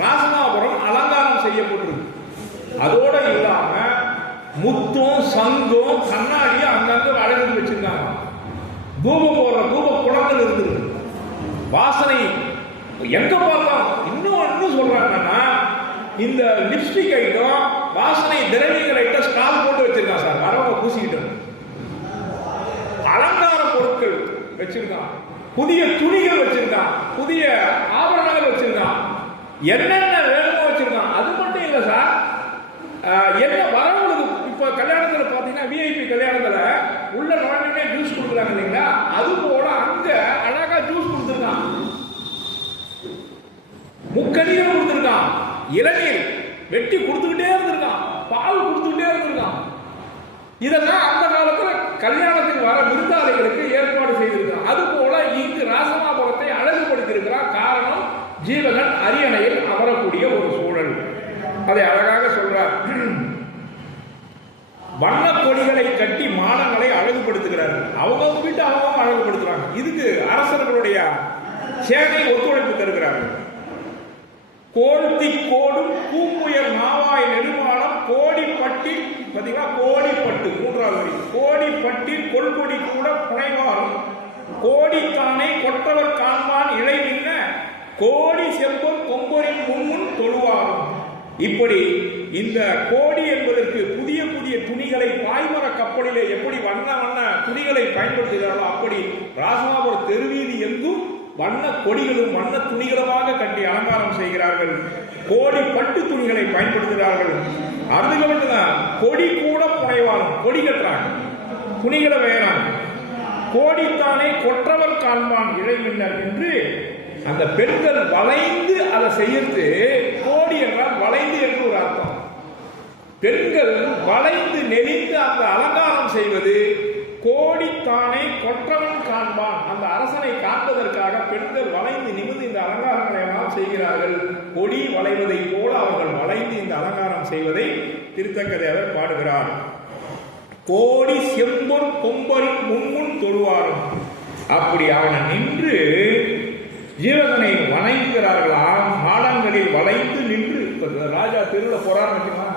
ராசனாபுரம் அலங்காரம் செய்யப்பட்டிருக்கு. அதோட இல்லாம முத்தும் சங்கும் கண்ணாடியும் அங்கங்க அழகு வச்சிருக்காங்க. தூபம் போடுற தூப குளங்கள் இருக்குது. வாசனை எங்க பார்த்தோம். இன்னும் சொல்றாங்கன்னா, இந்த லிப்ஸ்டிக் ஐட்டம், வாசனை திரவியங்கள் ஐட்டம் ஸ்டால் போட்டு வச்சிருக்கான் சார். வரவங்க பூசிக்கிட்டு அலங்கார பொருட்கள் வச்சிருக்கான், புதிய துணிகள் வச்சிருக்கான், புதிய ஆபரணங்கள் வச்சிருக்கான், என்னென்ன வேணுமோ வச்சிருக்கான். அது மட்டும் இல்லை சார், என்ன வரவங்களுக்கு இப்போ கல்யாணத்தில் பார்த்தீங்கன்னா, விஐபி கல்யாணத்தில் உள்ள நுழைஞ்சே ஜூஸ் கொடுக்குறாங்க இல்லைங்களா, அது போல அங்க அழகா ஜூஸ் கொடுத்துருக்கான், முக்கணிகள் கொடுத்துருக்கான், இளநீர் வெட்டி கொடுத்துக்கிட்டே இருந்திருக்கான், பால் கொடுத்துக்கிட்டே இருந்திருக்கான். இதெல்லாம் அந்த காலத்தில் கல்யாணத்துக்கு வர விருந்தாளிகளுக்கு ஏற்பாடு செய்திருக்கான். அது போல இங்கு ராசனாபுரத்தை அதை அழகாக சொல்றார். வண்ண கொடிகளை கட்டி மாடங்களை அழகுபடுத்துகிறார்கள். அவங்க வீட்டு அவங்க அழகுபடுத்துறாங்க. இதுக்கு அரசர்களுடைய சேனை ஒத்துழைப்பு தருகிறார்கள். கோழ்த்தி கோடும் பூங்குயர் நாவாய் நெடுமானம் கோடிப்பட்டி, பார்த்தீங்களா, கோடிப்பட்டு மூன்றாவது வரி. கோடிப்பட்டில் கொள்கொடி கூட புனைவாரும் கோடித்தானே கொற்றவர் காண்பான் இழை நின்ன கோடி செம்பொன் கொம்பொரின் முன்முன் தொழுவாரும். இப்படி இந்த கோடி என்பதற்கு புதிய புதிய துணிகளை பாய்மர கப்பலிலே எப்படி வண்ண வண்ண துணிகளை பயன்படுத்துகிறார்களோ அப்படி ராசமாபுரம் தெருவீதி எங்கும் வண்ண கொடிகளும் வண்ண துணிகளுமாக கட்டி அலங்காரம் செய்கிறார்கள். கோடி பட்டு துணிகளை பயன்படுத்துகிறார்கள். அதுதான் கொடி கூட புனைவாரும், கொடி கட்டுறாங்க, துணிகளை வேறாங்க. கோடித்தானே கொற்றவர் காண்பான் இழைமின்னர் என்று அந்த பெண்கள் வளைந்து அதை செய்யறது. கோடி என்றால் வளைந்து என்று ஒரு அர்த்தம். பெண்கள் வளைந்து நெளிந்து அந்த அலங்காரம் செய்வது. கோடித்தானே கொற்றவன் காண்பான், அந்த அரசனை காண்பதற்காக பெண்கள் வளைந்து நிமிர்ந்து இந்த அலங்காரங்களை எல்லாம் செய்கிறார்கள். கொடி வளைவதை போல அவர்கள் வளைந்து இந்த அலங்காரம் செய்வதை திருத்தக்கதையாளர் பாடுகிறார். கோடி செம்பொன் கொம்பரின் முன்முன் தொழுவாரும். அப்படி அவனை நின்று ஜீவகனை வணங்குகிறார்களாம். மாடங்களில் வளைந்து நின்று. ராஜா தெருவில் போறாருன்னு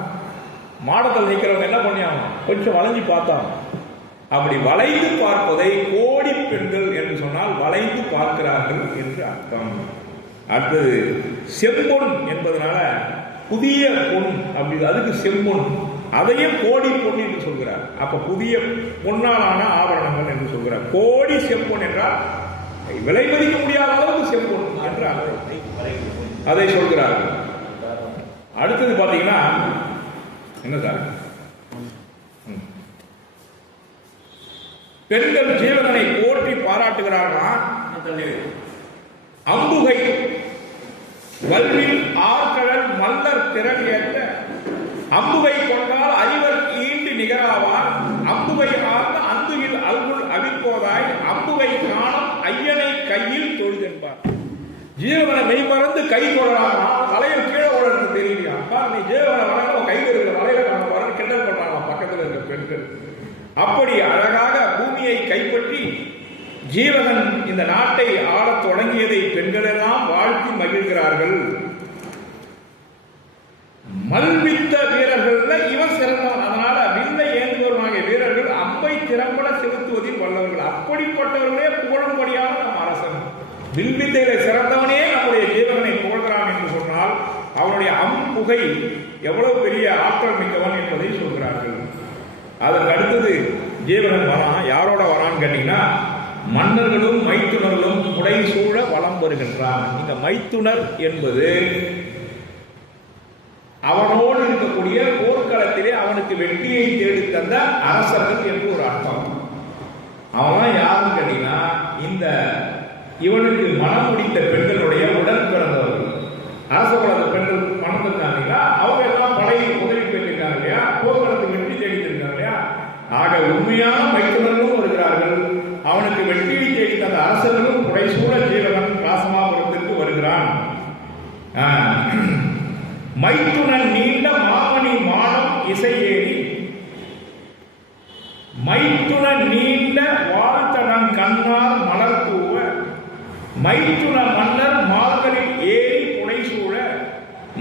மாடத்தில் நிற்கிறவங்க என்ன பண்ணியாங்க, கொஞ்சம் வளைஞ்சு பார்த்தாங்க. அப்படி வளைந்து பார்ப்பதை கோடி பெண்கள் என்று சொன்னால் வளைந்து பார்க்கிறார்கள் என்று அர்த்தம். அடுத்தது செம்பொன் என்பதனால புதிய பொன், அப்படி அதுக்கு செம்பொன், அதையும் கோடி பொன் என்று சொல்கிறார். அப்ப புதிய பொன்னாலான ஆபரணங்கள் என்று சொல்கிறார். கோடி செம்பொன் என்றால் விலை மதிக்க முடியாத அளவுக்கு செம்பொன் என்றால் அதை சொல்கிறார்கள். அடுத்தது பாத்தீங்கன்னா என்ன சார், பெண்கள் ஜீவகனை போற்றி பாராட்டுகிறார்களாம். அம்புகை வல்வில் ஆழ்கடல் மல்லர் திறன் ஏற்ற அம்புகை கொண்டால் அறிவர் ஈண்டு நிகராவார். அம்புகை ஆர்ந்த அந்துகில் அல்குள் அவிப்போதாய் அம்புகை காணம் ஐயனை கையில் தொழுதென்பார். ஜீவனை மெய்மறந்து கை தொடராமா, வளையல் கீழே ஓடுறது தெரியலையா, அப்பா நீ ஜீவனை வளர்க்க கையில் இருக்கிற வளையல காண கிண்டல் பண்றாங்க பக்கத்தில் இருக்கிற பெண்கள். அப்படி அழகாக பூமியை கைப்பற்றி ஜீவகன் இந்த நாட்டை ஆளத் தொடங்கியதை பெண்கள் எல்லாம் வாழ்த்தி மகிழ்கிறார்கள். மல்வித்த வீரர்கள் இவன் சிறந்தவன், அதனால வில்லை ஏந்துவருமாகிய வீரர்கள் அம்பை திறம்பட செலுத்துவதில் வல்லவர்கள். அப்படிப்பட்டவர்களே புகழும்படியான நம் அரசன். வில்வித்தைகளை சிறந்தவனே நம்முடைய ஜீவகனை புகழ்கிறான் என்று சொன்னால் அவனுடைய அம்புகை எவ்வளவு பெரிய ஆற்றல் மிக்கவன் என்பதை சொல்கிறார்கள். அதற்கு அடுத்தது ஜீவகன் வரான். யாரோட வரான்னு கேட்டீங்கன்னா மன்னர்களும் மைத்துனர்களும் புடை சூழ வலம் வருகின்றான். இந்த மைத்துனர் என்பது அவனோடு இருக்கக்கூடிய போர்க்களத்திலே அவனுக்கு வெற்றியை தேடி தந்த அரசர்கள் என்று ஒரு அர்த்தம். அவன் யாருன்னு கேட்டீங்கன்னா இந்த இவனுக்கு மனம் முடித்த பெண்களுடைய உடன் பிறந்தவர்கள். அரச குலத்து பெண்கள் மனம் இருந்தாங்க, அவங்க எல்லாம் படையில் உதவி பெற்றிருக்காங்க இல்லையா, போர்க்களத்துக்கு வெற்றி தேடித்திருக்காங்க இல்லையா. ஆக உண்மையான மைத்துனர்களும் வருகிறார்கள். அவனுக்கு வெற்றியை தேடி தந்த அரசர்களும் புடைசூழ ஜீவகன் ராசமாபுரத்திற்கு வருகிறான். மைத்துனன் நீண்ட மாமணி மாடம் இசையேறி மைத்துனன் நீண்ட வாழ்த்தனன் கண்ணார் மலர் தூவ மைத்துன மன்னர் மார்களில் ஏறி புடைசூழ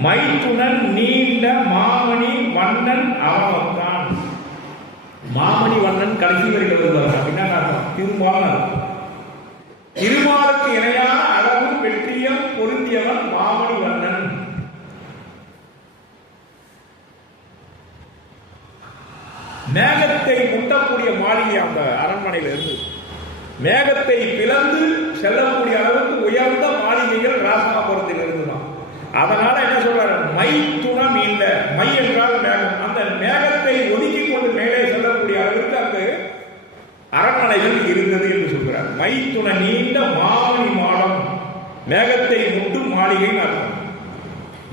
மைத்துனன் நீண்ட மாமணி வண்ணன் அவன்தான். மாமணி வண்ணன் கடைசி வரையில் வருவார் அப்படின்னா திருமால். திருமாலுக்கு இணையான அழகு வெற்றியம் பொருந்தியவன் மாமணி வண்ணன். மேகத்தை முட்டக்கூடிய மாளிகை அந்த அரண்மனையில் இருந்து மேகத்தை பிளந்து செல்லக்கூடிய அளவுக்கு உயர்ந்த மாளிகைகள் ராசமாபுரத்தில் இருந்துதான். அதனால என்ன சொல்றாரு, மை துணம் இல்ல, மை என்றால் மேகம், அந்த மேகத்தை ஒதுக்கி கொண்டு மேலே செல்லக்கூடிய அளவுக்கு அங்கு அரண்மனைகள் இருந்தது என்று சொல்கிறார். மை துண நீண்ட மாமணி மாடம், மேகத்தை முட்டும் மாளிகைன்னு அர்த்தம்.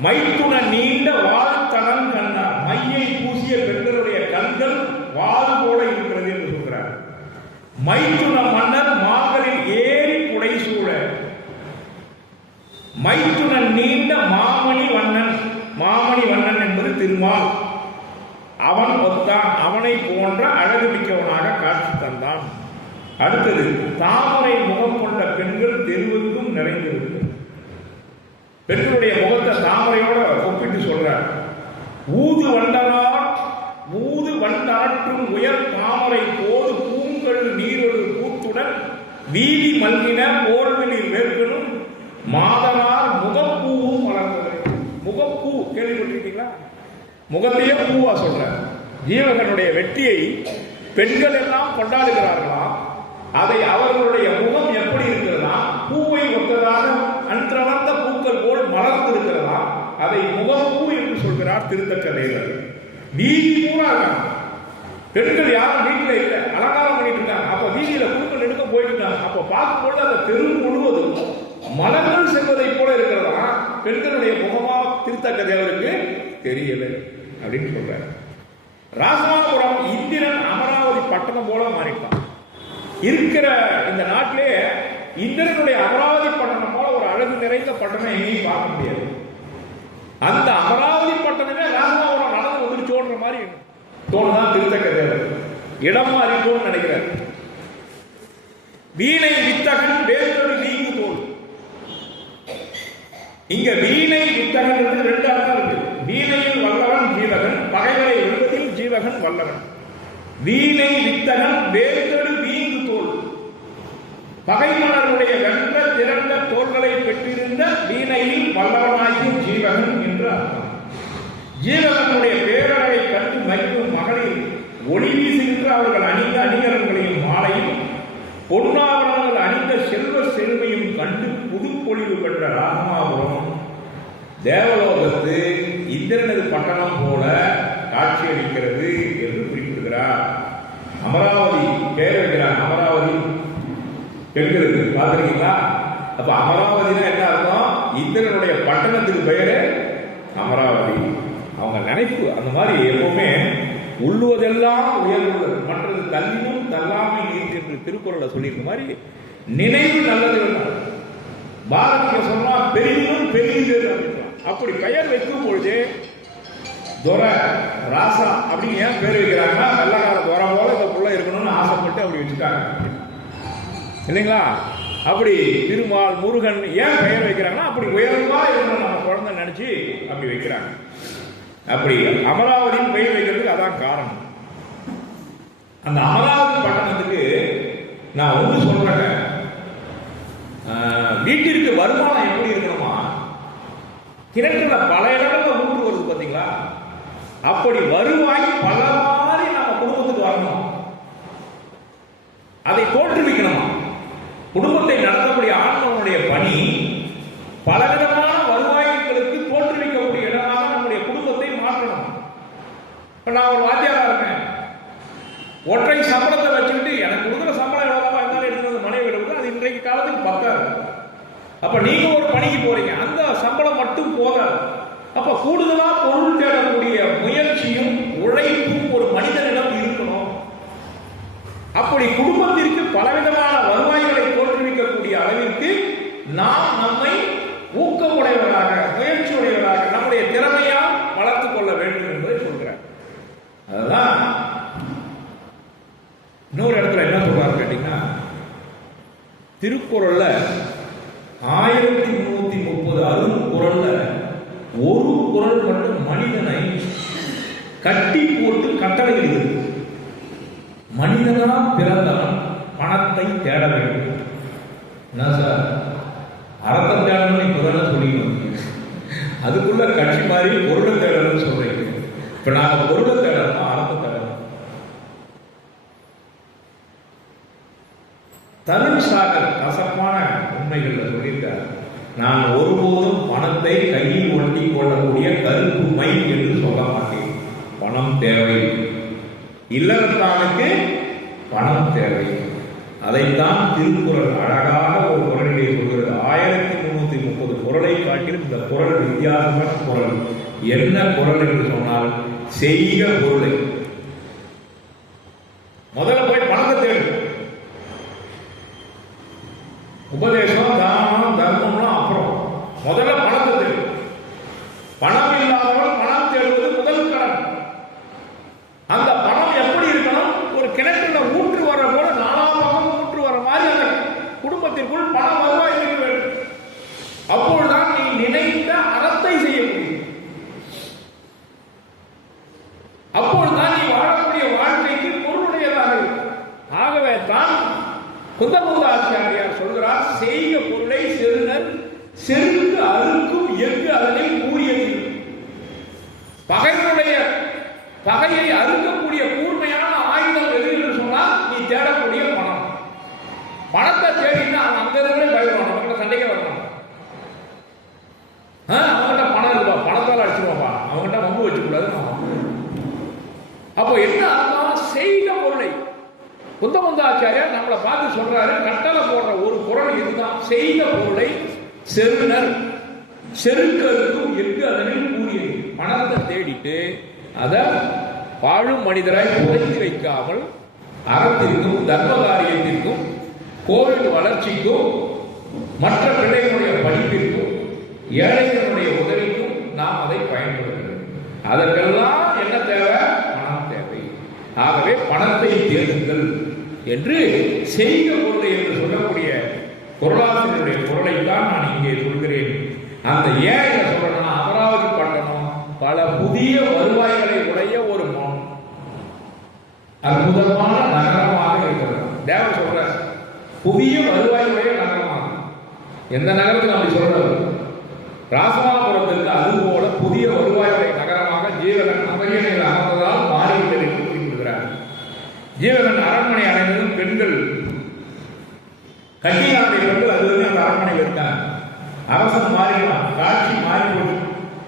மைத்துண நீண்ட வாழ்த்தனம் கண்ணா, மையை பூசிய பெண்களுடைய கண்கள் வால் போல இருக்கிறது என்று சொல்கிறார். மைத்துன மன்னர் மார்களில் ஏறி புடைசூழ மைத்துனன் நீண்ட மாமணி வண்ணன். மாமணி வண்ணன் திருமால் அவன் ஒத்தான், அவனை போன்ற அழகு மிக்கவனாக காட்சி தந்தான். அடுத்தது, தாமரை முகம் கொண்ட பெண்கள் தெருவுக்கும் நிறைந்திருக்கு. பெண்களுடைய முகத்தை தாமரையோட ஒப்பிட்டு சொல்றார். ஊது வண்டாற்றும் உயர் தாமரை போது பூங்கல் நீரொரு கூத்துடன் வீதி மல்கின போர்வெளியில் வேர்க்கணும் மாதனார் முகப்பூவும் வளர்ந்தது. முகப்பூ கேள்விப்பட்டிருக்கீங்களா? முகத்தையே பூவா சொல்ற. ஜீவகனுடைய வெற்றியை பெண்கள் எல்லாம் கொண்டாடுகிறார்களாம். அதை அவர்களுடைய முகம் எப்படி இருக்கிறதா? பூவை ஒத்ததாக அன்றவர்ந்த பூக்கள் போல் மலர்ந்து இருக்கிறதா? அதை முகப்பூ என்று சொல்கிறார் திருத்தக்கதையில். வீதி பூரா பெண்கள் யாரும் வீட்டில் இல்லை, அலங்காரம் பண்ணிட்டு இருக்காங்க. அப்ப வீதியில பூக்கள் எடுக்க போயிட்டு இருக்காங்க. அப்ப பார்க்கும்போது அந்த தெரு முழுவதும் மலர்கள் செல்வதை போல இருக்கிறதா? பெண்களுடைய முகமா திருத்தக்கதை அவருக்கு தெரியல அப்படின்னு சொல்றாரு. ராமநாதபுரம் இந்திரன் அமராவதி பட்டணம் போல மாறிட்டான். இருக்கிற இந்த நாட்டிலே இந்திரனுடைய அமராவதி பட்டணம் போல ஒரு அழகு நிறைந்த பட்டணம் எங்கேயும் பார்க்க முடியாது. அந்த அமராவதி பட்டணமே ராமநாதபுரம் நடந்து வந்துருச்சோன்ற மாதிரி தோணுதான் திருத்தக்கதை. இடம் மாறிட்டோன்னு நினைக்கிறார். வீணை வித்தகன் வேறொரு நீங்கு தோல். இங்க வீணை வித்தகன் ரெண்டு அர்த்தம் இருக்கு. வீணையில் வல்லவன் ஜீவகன், பகைவரை வெல்வதில் ஜீவகன் வல்லவன். வீணை வித்தகன் வேந்தடு வீங்கு தோல். பகைமலருடைய வென்ற திரண்ட தோள்களை பெற்றிருந்த வீணையில் வல்லவனாகிய ஜீவகன் என்று அர்த்தம். ஜீவகனுடைய பேரழகை கண்டு மகிழும் மகளிர் ஒளி வீசுகின்ற அவர்கள் அணிந்த அணிகலன்களையும் மாலையும் பொன்னாவரணங்கள் அணிந்த செல்வ செழுமையும் கண்டு புதுப்பொழிவு பெற்ற ராமநாதபுரம் தேவலோகத்து இந்திரனது பட்டணம் போல காட்சியளிக்கிறது என்று குறிப்பிடுகிறார். அமராவதி பேர் வைக்கிறார். அமராவதி பெண்களுக்கு பார்த்துருக்கீங்களா? அப்ப அமராவதினா என்ன அர்த்தம்? இந்திரனுடைய பட்டணத்துக்கு பெயரு அமராவதி. அவங்க நினைப்பு அந்த மாதிரி எப்பவுமே உள்ளுவதெல்லாம் உயர்வுகள், மற்றது தள்ளினும் தள்ளாமை நீர் என்று திருக்குறளை சொல்லியிருக்க மாதிரி நினைவு நல்லது. பாரதிய சொன்னா பெரிதும் பெரிது. அப்படி பெயர் வைக்கும் பொழுது துரை ராசா அப்படின்னு ஏன் பேர் வைக்கிறாங்கன்னா, வெள்ளக்கார துரை போல இந்த புள்ள இருக்கணும்னு ஆசைப்பட்டு அப்படி வச்சுட்டாங்க இல்லைங்களா? அப்படி திருமால் முருகன் ஏன் பெயர் வைக்கிறாங்கன்னா, அப்படி உயர்வா இருக்கணும் நம்ம குழந்தை நினைச்சு அப்படி வைக்கிறாங்க. அப்படி அமராவதியின் பெயர் வைக்கிறதுக்கு அதான் காரணம். அந்த அமராவதி பட்டணத்துக்கு நான் ஒன்று சொல்றேன். வீட்டிற்கு வருமானம் எப்படி இருக்கணுமா? கிணற்றுல பல இடங்கள்ல ஊற்று வருது பார்த்தீங்களா? அப்படி வருவாய் பல மாதிரி நம்ம குடும்பத்துக்கு வரணும். அதை தோற்றுவிக்கணுமா? குடும்பத்தை நடத்தக்கூடிய ஆண்களுடைய பணி பலவிதமான வருவாய்களுக்கு தோற்றுவிக்கக்கூடிய இடமாக நம்முடைய குடும்பத்தை மாற்றணும். இப்ப நான் ஒரு வாத்தியாரா இருக்கேன், ஒற்றை சம்பளத்தை வச்சுக்கிட்டு எனக்கு கொடுக்குற சம்பளம் எவ்வளவா இருந்தாலும் எடுத்து மனைவி எடுத்து அது இன்றைக்கு காலத்துக்கு பத்தாது. அப்ப நீங்க ஒரு பணிக்கு போறீங்க, அந்த சம்பளம் மட்டும் போதாது. அப்ப கூடுதலா பொருள் தேடக்கூடிய முயற்சியும் உழைப்பும் ஒரு மனிதனிடம் இருக்கணும். அப்படி குடும்பத்திற்கு பலவிதமான வருவாய்களை தோற்றுவிக்கக்கூடிய அளவிற்கு நாம் நம்மை ஊக்கமுடையவராக, முயற்சி உடையவராக, நம்முடைய திறமையால் வளர்த்துக் கொள்ள வேண்டும் என்பதை சொல்கிறார். அதுதான் இன்னொரு இடத்துல என்ன சொல்றாரு கேட்டீங்கன்னா, திருக்குறள்ல 1330 அருங்குறள்ல ஒரு குறள் மட்டும் மனிதனை கட்டி போட்டு கட்டளையிடுகிறது. மனிதனா பிறந்தவன் பணத்தை தேட வேண்டும். என்ன சார், அறத்தை தேடணும்னு இப்பதான சொல்லிக்கணும். அதுக்குள்ள கட்சி மாதிரி பொருளை தேடணும்னு சொல்றீங்க. இப்ப நாங்க பொருளை தேடணும், அறத்தை தேடணும். தருண் சாகர் கசப்பான உண்மைகள்ல சொல்லியிருக்கார். நான் ஒருபோதும் பணத்தை கையில் ஒட்டி கொள்ளக்கூடிய கருப்பு மை என்று சொல்ல மாட்டேன். பணம் தேவை, இல்லறத்தானுக்கு பணம் தேவை. அதைத்தான் திருக்குறள் அழகாக ஒரு குறளிலே சொல்கிறது. 1330 குறளை காட்டிலும் இந்த குறள் வித்தியாசமான குறள். என்ன குறள் என்று சொன்னால், செய்க பொருளை. முதல்ல போய் பணத்தை தேடு. உபதேசம், தானம், தர்மம்லாம் அப்புறம். முதல்ல பணத்தை தேடு. பணம் இல்லாதவன் பணம் தேடுவது முதல் குந்தமுதாச்சாரியார் சொல்கிறார், செய்க பொருளை செருணர் செருக்கு அறுக்கும் எங்கு அதனை கூறியது. பகையை அறுக்கக்கூடிய கூர்மையான ஆயுதம் எது என்று சொன்னால் நீ தேடக்கூடிய பணம். பணத்தை தேடினா அவன் அங்க இருந்தே பயப்படுவான், நம்மகிட்ட சண்டைக்கே வரணும். அவங்ககிட்ட பணம் இருப்பா, பணத்தால் அடிச்சிருவாப்பா, அவங்ககிட்ட வம்பு வச்சுக்கூடாது. அப்போ என்ன அர்த்தம்? செய்த பொருளை குந்தமுதாச்சாரியார் நம்மளை பார்த்து சொல்றாரு, கட்டளை போடுற ஒரு பொருள் இதுதான். செய்த பொருளை செருணர் செருக்கருக்கும் எங்கு அதனில் கூறியது. பணத்தை தேடிட்டு அதை வாழும் மனிதராய் புதைத்து வைக்காமல் அறத்திற்கும் தர்ம காரியத்திற்கும் கோவில் வளர்ச்சிக்கும் மற்ற பிள்ளைகளுடைய படிப்பிற்கும் ஏழைகளுடைய உதவிக்கும் நாம் அதை பயன்படுத்துகிறோம். அதற்கெல்லாம் என்ன தேவை? பணம் தேவை. ஆகவே பணத்தை தேடுங்கள் என்று செய்த பொருளை என்று சொல்லக்கூடிய பொருளாதாரத்தினுடைய பொருளை தான் நான் இங்கே சொல்கிறேன். அந்த ஏன் சொல்றேன்னா, அமராவதி பட்டணம் பல புதிய வருவாய்களை உடைய ஒரு அற்புதமான நகரமாக இருக்கிறது. தேவன் சொல்ற புதிய வருவாயுடைய நகரமாக. எந்த நகரத்தில் அப்படி சொல்றது? ராசமாபுரத்திற்கு அதுபோல புதிய வருவாயுடைய நகரமாக ஜீவகன் அமரியணையில் அமர்ந்ததால் மாறிவிட்டது என்று குறிப்பிடுகிறார். ஜீவகன் அரண்மனை அடைந்ததும் பெண்கள் கட்டியாருடைய பெண்கள் அது வந்து அந்த அரண்மனையில் இருக்காங்க. அரசன் மாறினான், காட்சி மாறி போட்டு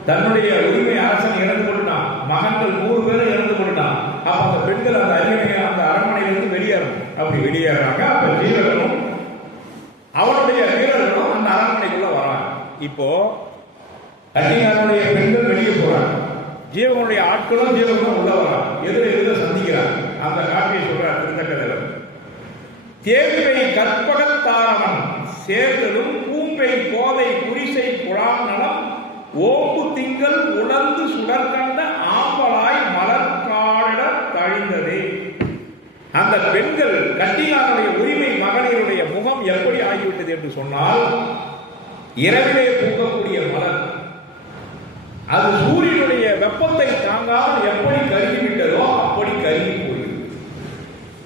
தன்னுடைய உரிமை அரசன் இழந்து கொண்டான், மகன்கள் 100 பேரை இழந்து கொண்டான். அப்ப அந்த பெண்கள் அந்த அந்த அரண்மனையிலிருந்து வெளியேறும். அப்படி வெளியேறாங்க. அப்ப ஜீவகனும் அவனுடைய வீரர்களும் அந்த அரண்மனைக்குள்ள வராங்க. இப்போ கட்டியாருடைய பெண்கள் வெளியே போறாங்க, ஜீவனுடைய ஆட்களும் ஜீவகனும் உள்ள வராங்க, எதிர சந்திக்கிறாங்க. அந்த காட்சியை சொல்றார் திருத்தக்கதேவர். தேவை கற்பகத்தாரவன் சேர்தலும் பூம்பை கோதை புரிசை குழாம் நலம் ஓப்பு திங்கள் உணர்ந்து சுடற்கண்ட ஆம்பலாய் மலர்காட தழிந்ததே. அந்த பெண்கள் கட்டியாருடைய உரிமை மகளிருடைய முகம் எப்படி ஆகிவிட்டது என்று சொன்னால், இரவிலே பூக்கக்கூடிய மலர் அது சூரியனுடைய வெப்பத்தை தாங்காமல் எப்படி கருகிவிட்டதோ அப்படி கருகி போய்.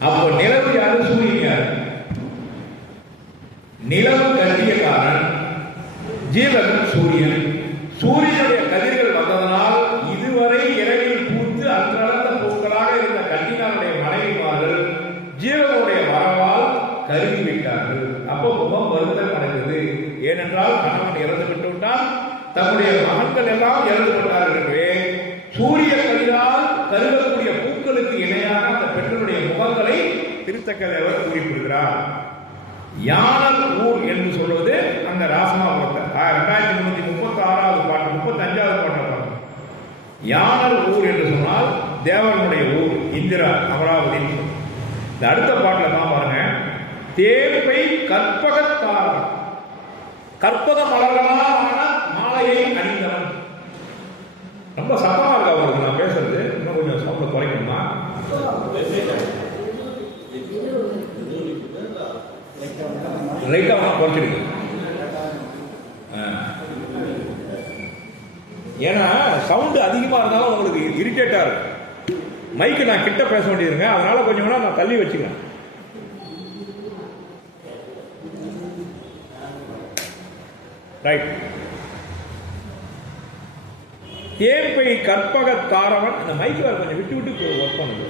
அப்போ நிலவு யாரு? சூரியன் யாரு? நிலவு கட்டியக்காரன், ஜீவகன் சூரியன். சூரியனுடைய கதிர்கள் வந்ததனால் இதுவரை இரவில் பூத்து அன்றளந்த பூக்களாக இருந்த கட்டினாருடைய மனைவிமார்கள் ஜீவனுடைய வரவால் கருகிவிட்டார்கள். அப்போ முகம் வருத்தம் அடைந்தது. ஏனென்றால் கணவன் இறந்து விட்டு விட்டால், தன்னுடைய மகன்கள் எல்லாம் இறந்து விட்டார்கள். எனவே சூரிய கதிரால் கருகக்கூடிய பூக்களுக்கு இணையாக அந்த பெண்களுடைய முகங்களை திருத்தக்கதேவர் குறிப்பிடுகிறார். யானல் ஊர் என்று சொல்வது அந்த ராசமாபுரத்தை 2336வது பாட்டு 35வது பாட்டு. யானல் ஊர் என்று சொன்னால் தேவனுடைய ஊர், இந்திரா அமராவதி. இந்த அடுத்த பாட்டில் தான் பாருங்க, தேவை கற்பகத்தாரன், கற்பக மலர்களான மாலையை அணிந்தவன். ரொம்ப சத்தமா இருக்கா அவருக்கு நான் பேசுறது? இன்னும் கொஞ்சம் சவுண்ட குறைக்கணுமா? லைட்டா குறைச்சிருக்கு. ஏன்னா சவுண்டு அதிகமா இருந்தாலும் உங்களுக்கு இரிட்டேட்டா இருக்கு. மைக்கு நான் கிட்ட பேச வேண்டியதுங்க, அதனால கொஞ்சம் நான் தள்ளி வச்சுக்கிறேன். ரைட். தேம்பை கற்பக தாரவன், அந்த மைக்கு கொஞ்சம் விட்டு விட்டு ஒர்க் பண்ணுது.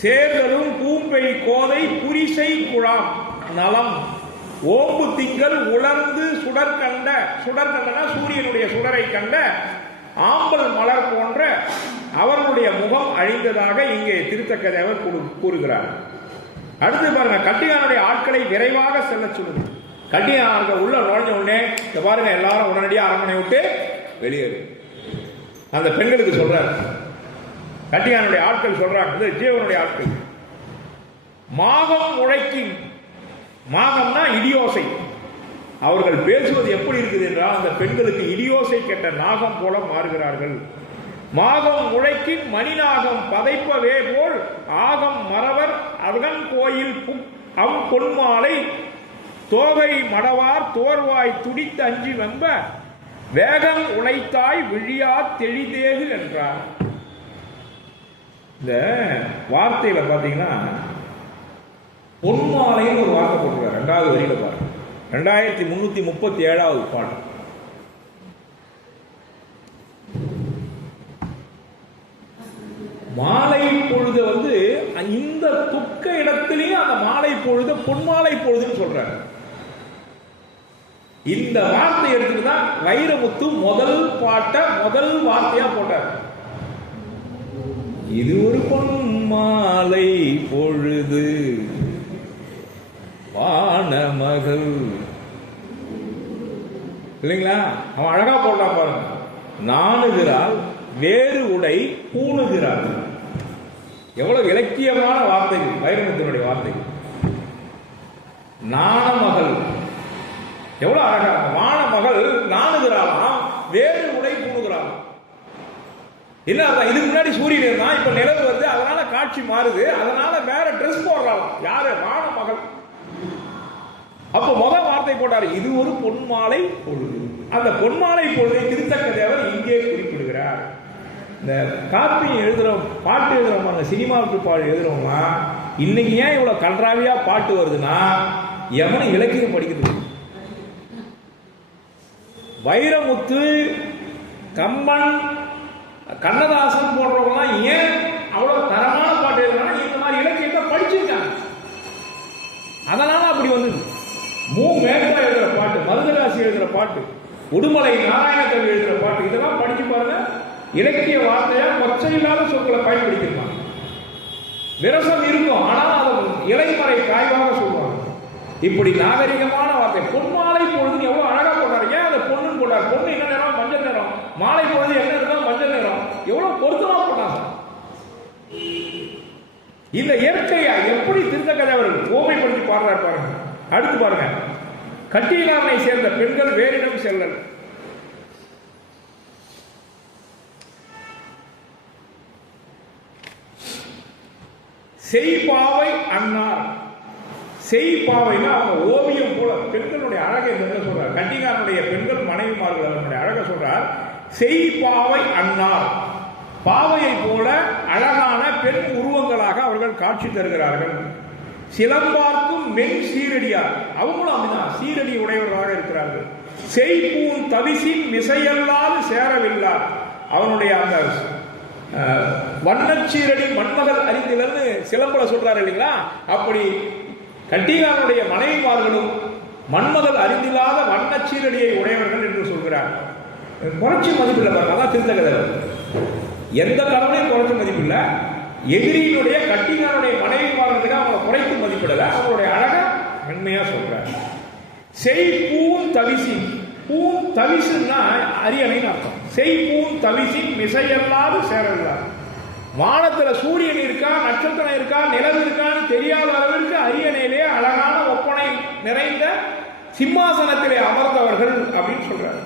சேர்தலும் பூம்பை கோதை புரிசை குழாம் நலம் ஓம்பு திங்கள் உலர்ந்து சுடற்கண்ட, சுடற்கண்டனா சூரியனுடைய சுடரை கண்ட ஆம்பல் மலர் போன்ற அவர்களுடைய முகம் அழிந்ததாக இங்கே திருத்தக்கதேவர் கூறுகிறார். அடுத்து பாருங்க, கட்டியானுடைய ஆட்களை விரைவாக செல்ல சொல்லுங்க. கட்டியார்கள் உள்ள நுழைஞ்ச உடனே பாருங்க, எல்லாரும் உடனடியாக அரண்மனை விட்டு வெளியேறு. அந்த பெண்களுக்கு சொல்றார், கட்டியானுடைய ஆட்கள் சொல்றாங்க, ஜீவனுடைய ஆட்கள். மாகம் உழைக்கும், மாகம்னா இடியோசை. அவர்கள் பேசுவது எப்படி இருக்குது என்றால், அந்த பெண்களுக்கு இடியோசை கெட்ட நாகம் போல மாறுகிறார்கள். மாகம் உழைக்கின் மணிநாகம் பதைப்பவே போல் ஆகம் மறவர் அகன் கோயில் அவ் பொன்மாலை தோகை மடவார் தோர்வாய் துடித்து அஞ்சி வந்த வேகம் உழைத்தாய் விழியா தெளிதேகு என்றார். இந்த வார்த்தையில பாத்தீங்கன்னா பொன்மாலைன்னு ஒரு வார்த்தை போட்டுருக்காரு 2வது வரியில பாருங்க. 2337வது பாட்டு. மாலை பொழுது வந்து இந்த துக்க இடத்திலையும் அந்த மாலை பொழுது பொன்மாலை பொழுதுன்னு சொல்றாரு. இந்த வார்த்தை எடுத்துக்கிட்டா வைரமுத்து முதல் வார்த்தையா போட்டார். இது ஒரு பொன்மாலை பொழுது வானமகள் இல்லைங்களா? அவன் அழகா போட்டான் பாருங்க. நாணுகிறாள் வேறு உடை பூணுகிறாள். எவ்வளவு இலக்கியமான வார்த்தைகள் வைரமுத்தினுடைய வார்த்தைகள். நாணமகள் எவ்வளவு அழகா. வானமகள் நாணுகிறாளாம் வேறு உடை பூணுகிறாளாம். என்ன அர்த்தம்? இதுக்கு முன்னாடி சூரியன் இருந்தான், இப்ப நிலவு வருது, அதனால காட்சி மாறுது, அதனால வேற ட்ரெஸ் போடுறாளாம். யாரு? வானமகள். அப்ப முதல் வார்த்தை போட்டாரு, இது ஒரு பொன்மாலை பொழுது. அந்த பொன்மாலை பொழுதை திருத்தக்க தேவர் இங்கே குறிப்பிடுகிறார். இந்த காப்பி எழுதுறோம், பாட்டு எழுதுறோம், சினிமாவுக்கு பாட்டு எழுதுறோம்னா இன்னைக்கு ஏன் இவ்வளவு கன்றாவியா பாட்டு வருதுன்னா எவனும் இலக்கியம் படிக்கிறது. வைரமுத்து, கம்பன், கண்ணதாசன் போன்றவங்கலாம் ஏன் அவ்வளவு தரமான பாட்டு எழுதுனா இந்த மாதிரி இலக்கியத்தை படிச்சிருக்காங்க. அதனால அப்படி வந்தது. மேகா எழுதுற பாட்டு, மருதராசி எழுதுற பாட்டு, உடுமலை நாராயணக்கவி எழுதுற பாட்டு, இதெல்லாம் படிச்சு பாருங்க. இலக்கிய வார்த்தையா கொச்சை இல்லாத சொற்களை பயன்படுத்திருப்பாங்க. விரசம் இருக்கும், ஆனால் அதை இலைமறை காய்வாக சொல்லுவாங்க. இப்படி நாகரிகமான வார்த்தை. பொன்மாலை பொழுது எவ்வளவு அழகா போட்டாரு. ஏன் அதை பொண்ணுன்னு போட்டார்? பொண்ணு என்ன நேரம்? மஞ்சள் நேரம். மாலை பொழுது என்ன இருந்தாலும் மஞ்சள் நேரம். எவ்வளவு பொருத்தமா போட்டாங்க. இந்த இயற்கையா எப்படி திருத்தக்க தேவர் ஓமைப்படுத்தி பாடுறாரு பாருங்க. அடுத்து பாருங்க, கட்டியலானை சேர்ந்த பெண்கள் வேறிடம் செல்லல். செய்பாவை அன்னார். செய்பாவைனா அவங்க ஓவியம் போல பெண்களுடைய அழகை சொல்றார். கட்டிகாரனுடைய பெண்கள் மனைவிமார்கள் அவனுடைய அழகை சொல்றார். செய்பாவை அன்னார். பாவையை போல அழகான பெண் உருவங்களாக அவர்கள் காட்சி தருகிறார்கள். சிலம்பார்க்கும் மென் சீரடியார். அவங்களும் அப்படிதான் சீரடி உடையவர்களாக இருக்கிறார்கள். செய்பூன் தவிசின் மிசையல்லாது சேரவில்லார். அவனுடைய அந்த வண்ணச்சீரடி மண்மகள் அறிந்திலன்னு சிலம்பல சொல்றாரு இல்லைங்களா? அப்படி கட்டிகாரனுடைய மனைவிமார்களும் மண்மகள் அறிந்தில்லாத வண்ணச்சீரடியை உடையவர்கள் என்று சொல்கிறார். குறைச்சி மதிப்பில்லை பாருங்க. அதான் திருத்தக்க தேவர். எந்த கடவுளையும் குறைச்சி மதிப்பில்லை. எதிரியினுடைய கட்டிகாரனுடைய மனைவிமார்களுக்கு அவங்களை குறைத்து மதிப்பிடல. அவங்களுடைய அழக மென்மையா சொல்றார். செய்பூன் தவிசி. பூன் தவிசுன்னா அரியணைன்னு அர்த்தம். செய்பூன் தவிசின் மிசையல்லாது சேரல்லாது. வானத்துல சூரியன் இருக்கா, நட்சத்திரம் இருக்கா, நிலவு இருக்கான்னு தெரியாத அளவிற்கு அரியணையிலே அழகான ஒப்பனை நிறைந்த சிம்மாசனத்திலே அமர்ந்தவர்கள் அப்படின்னு சொல்றார்.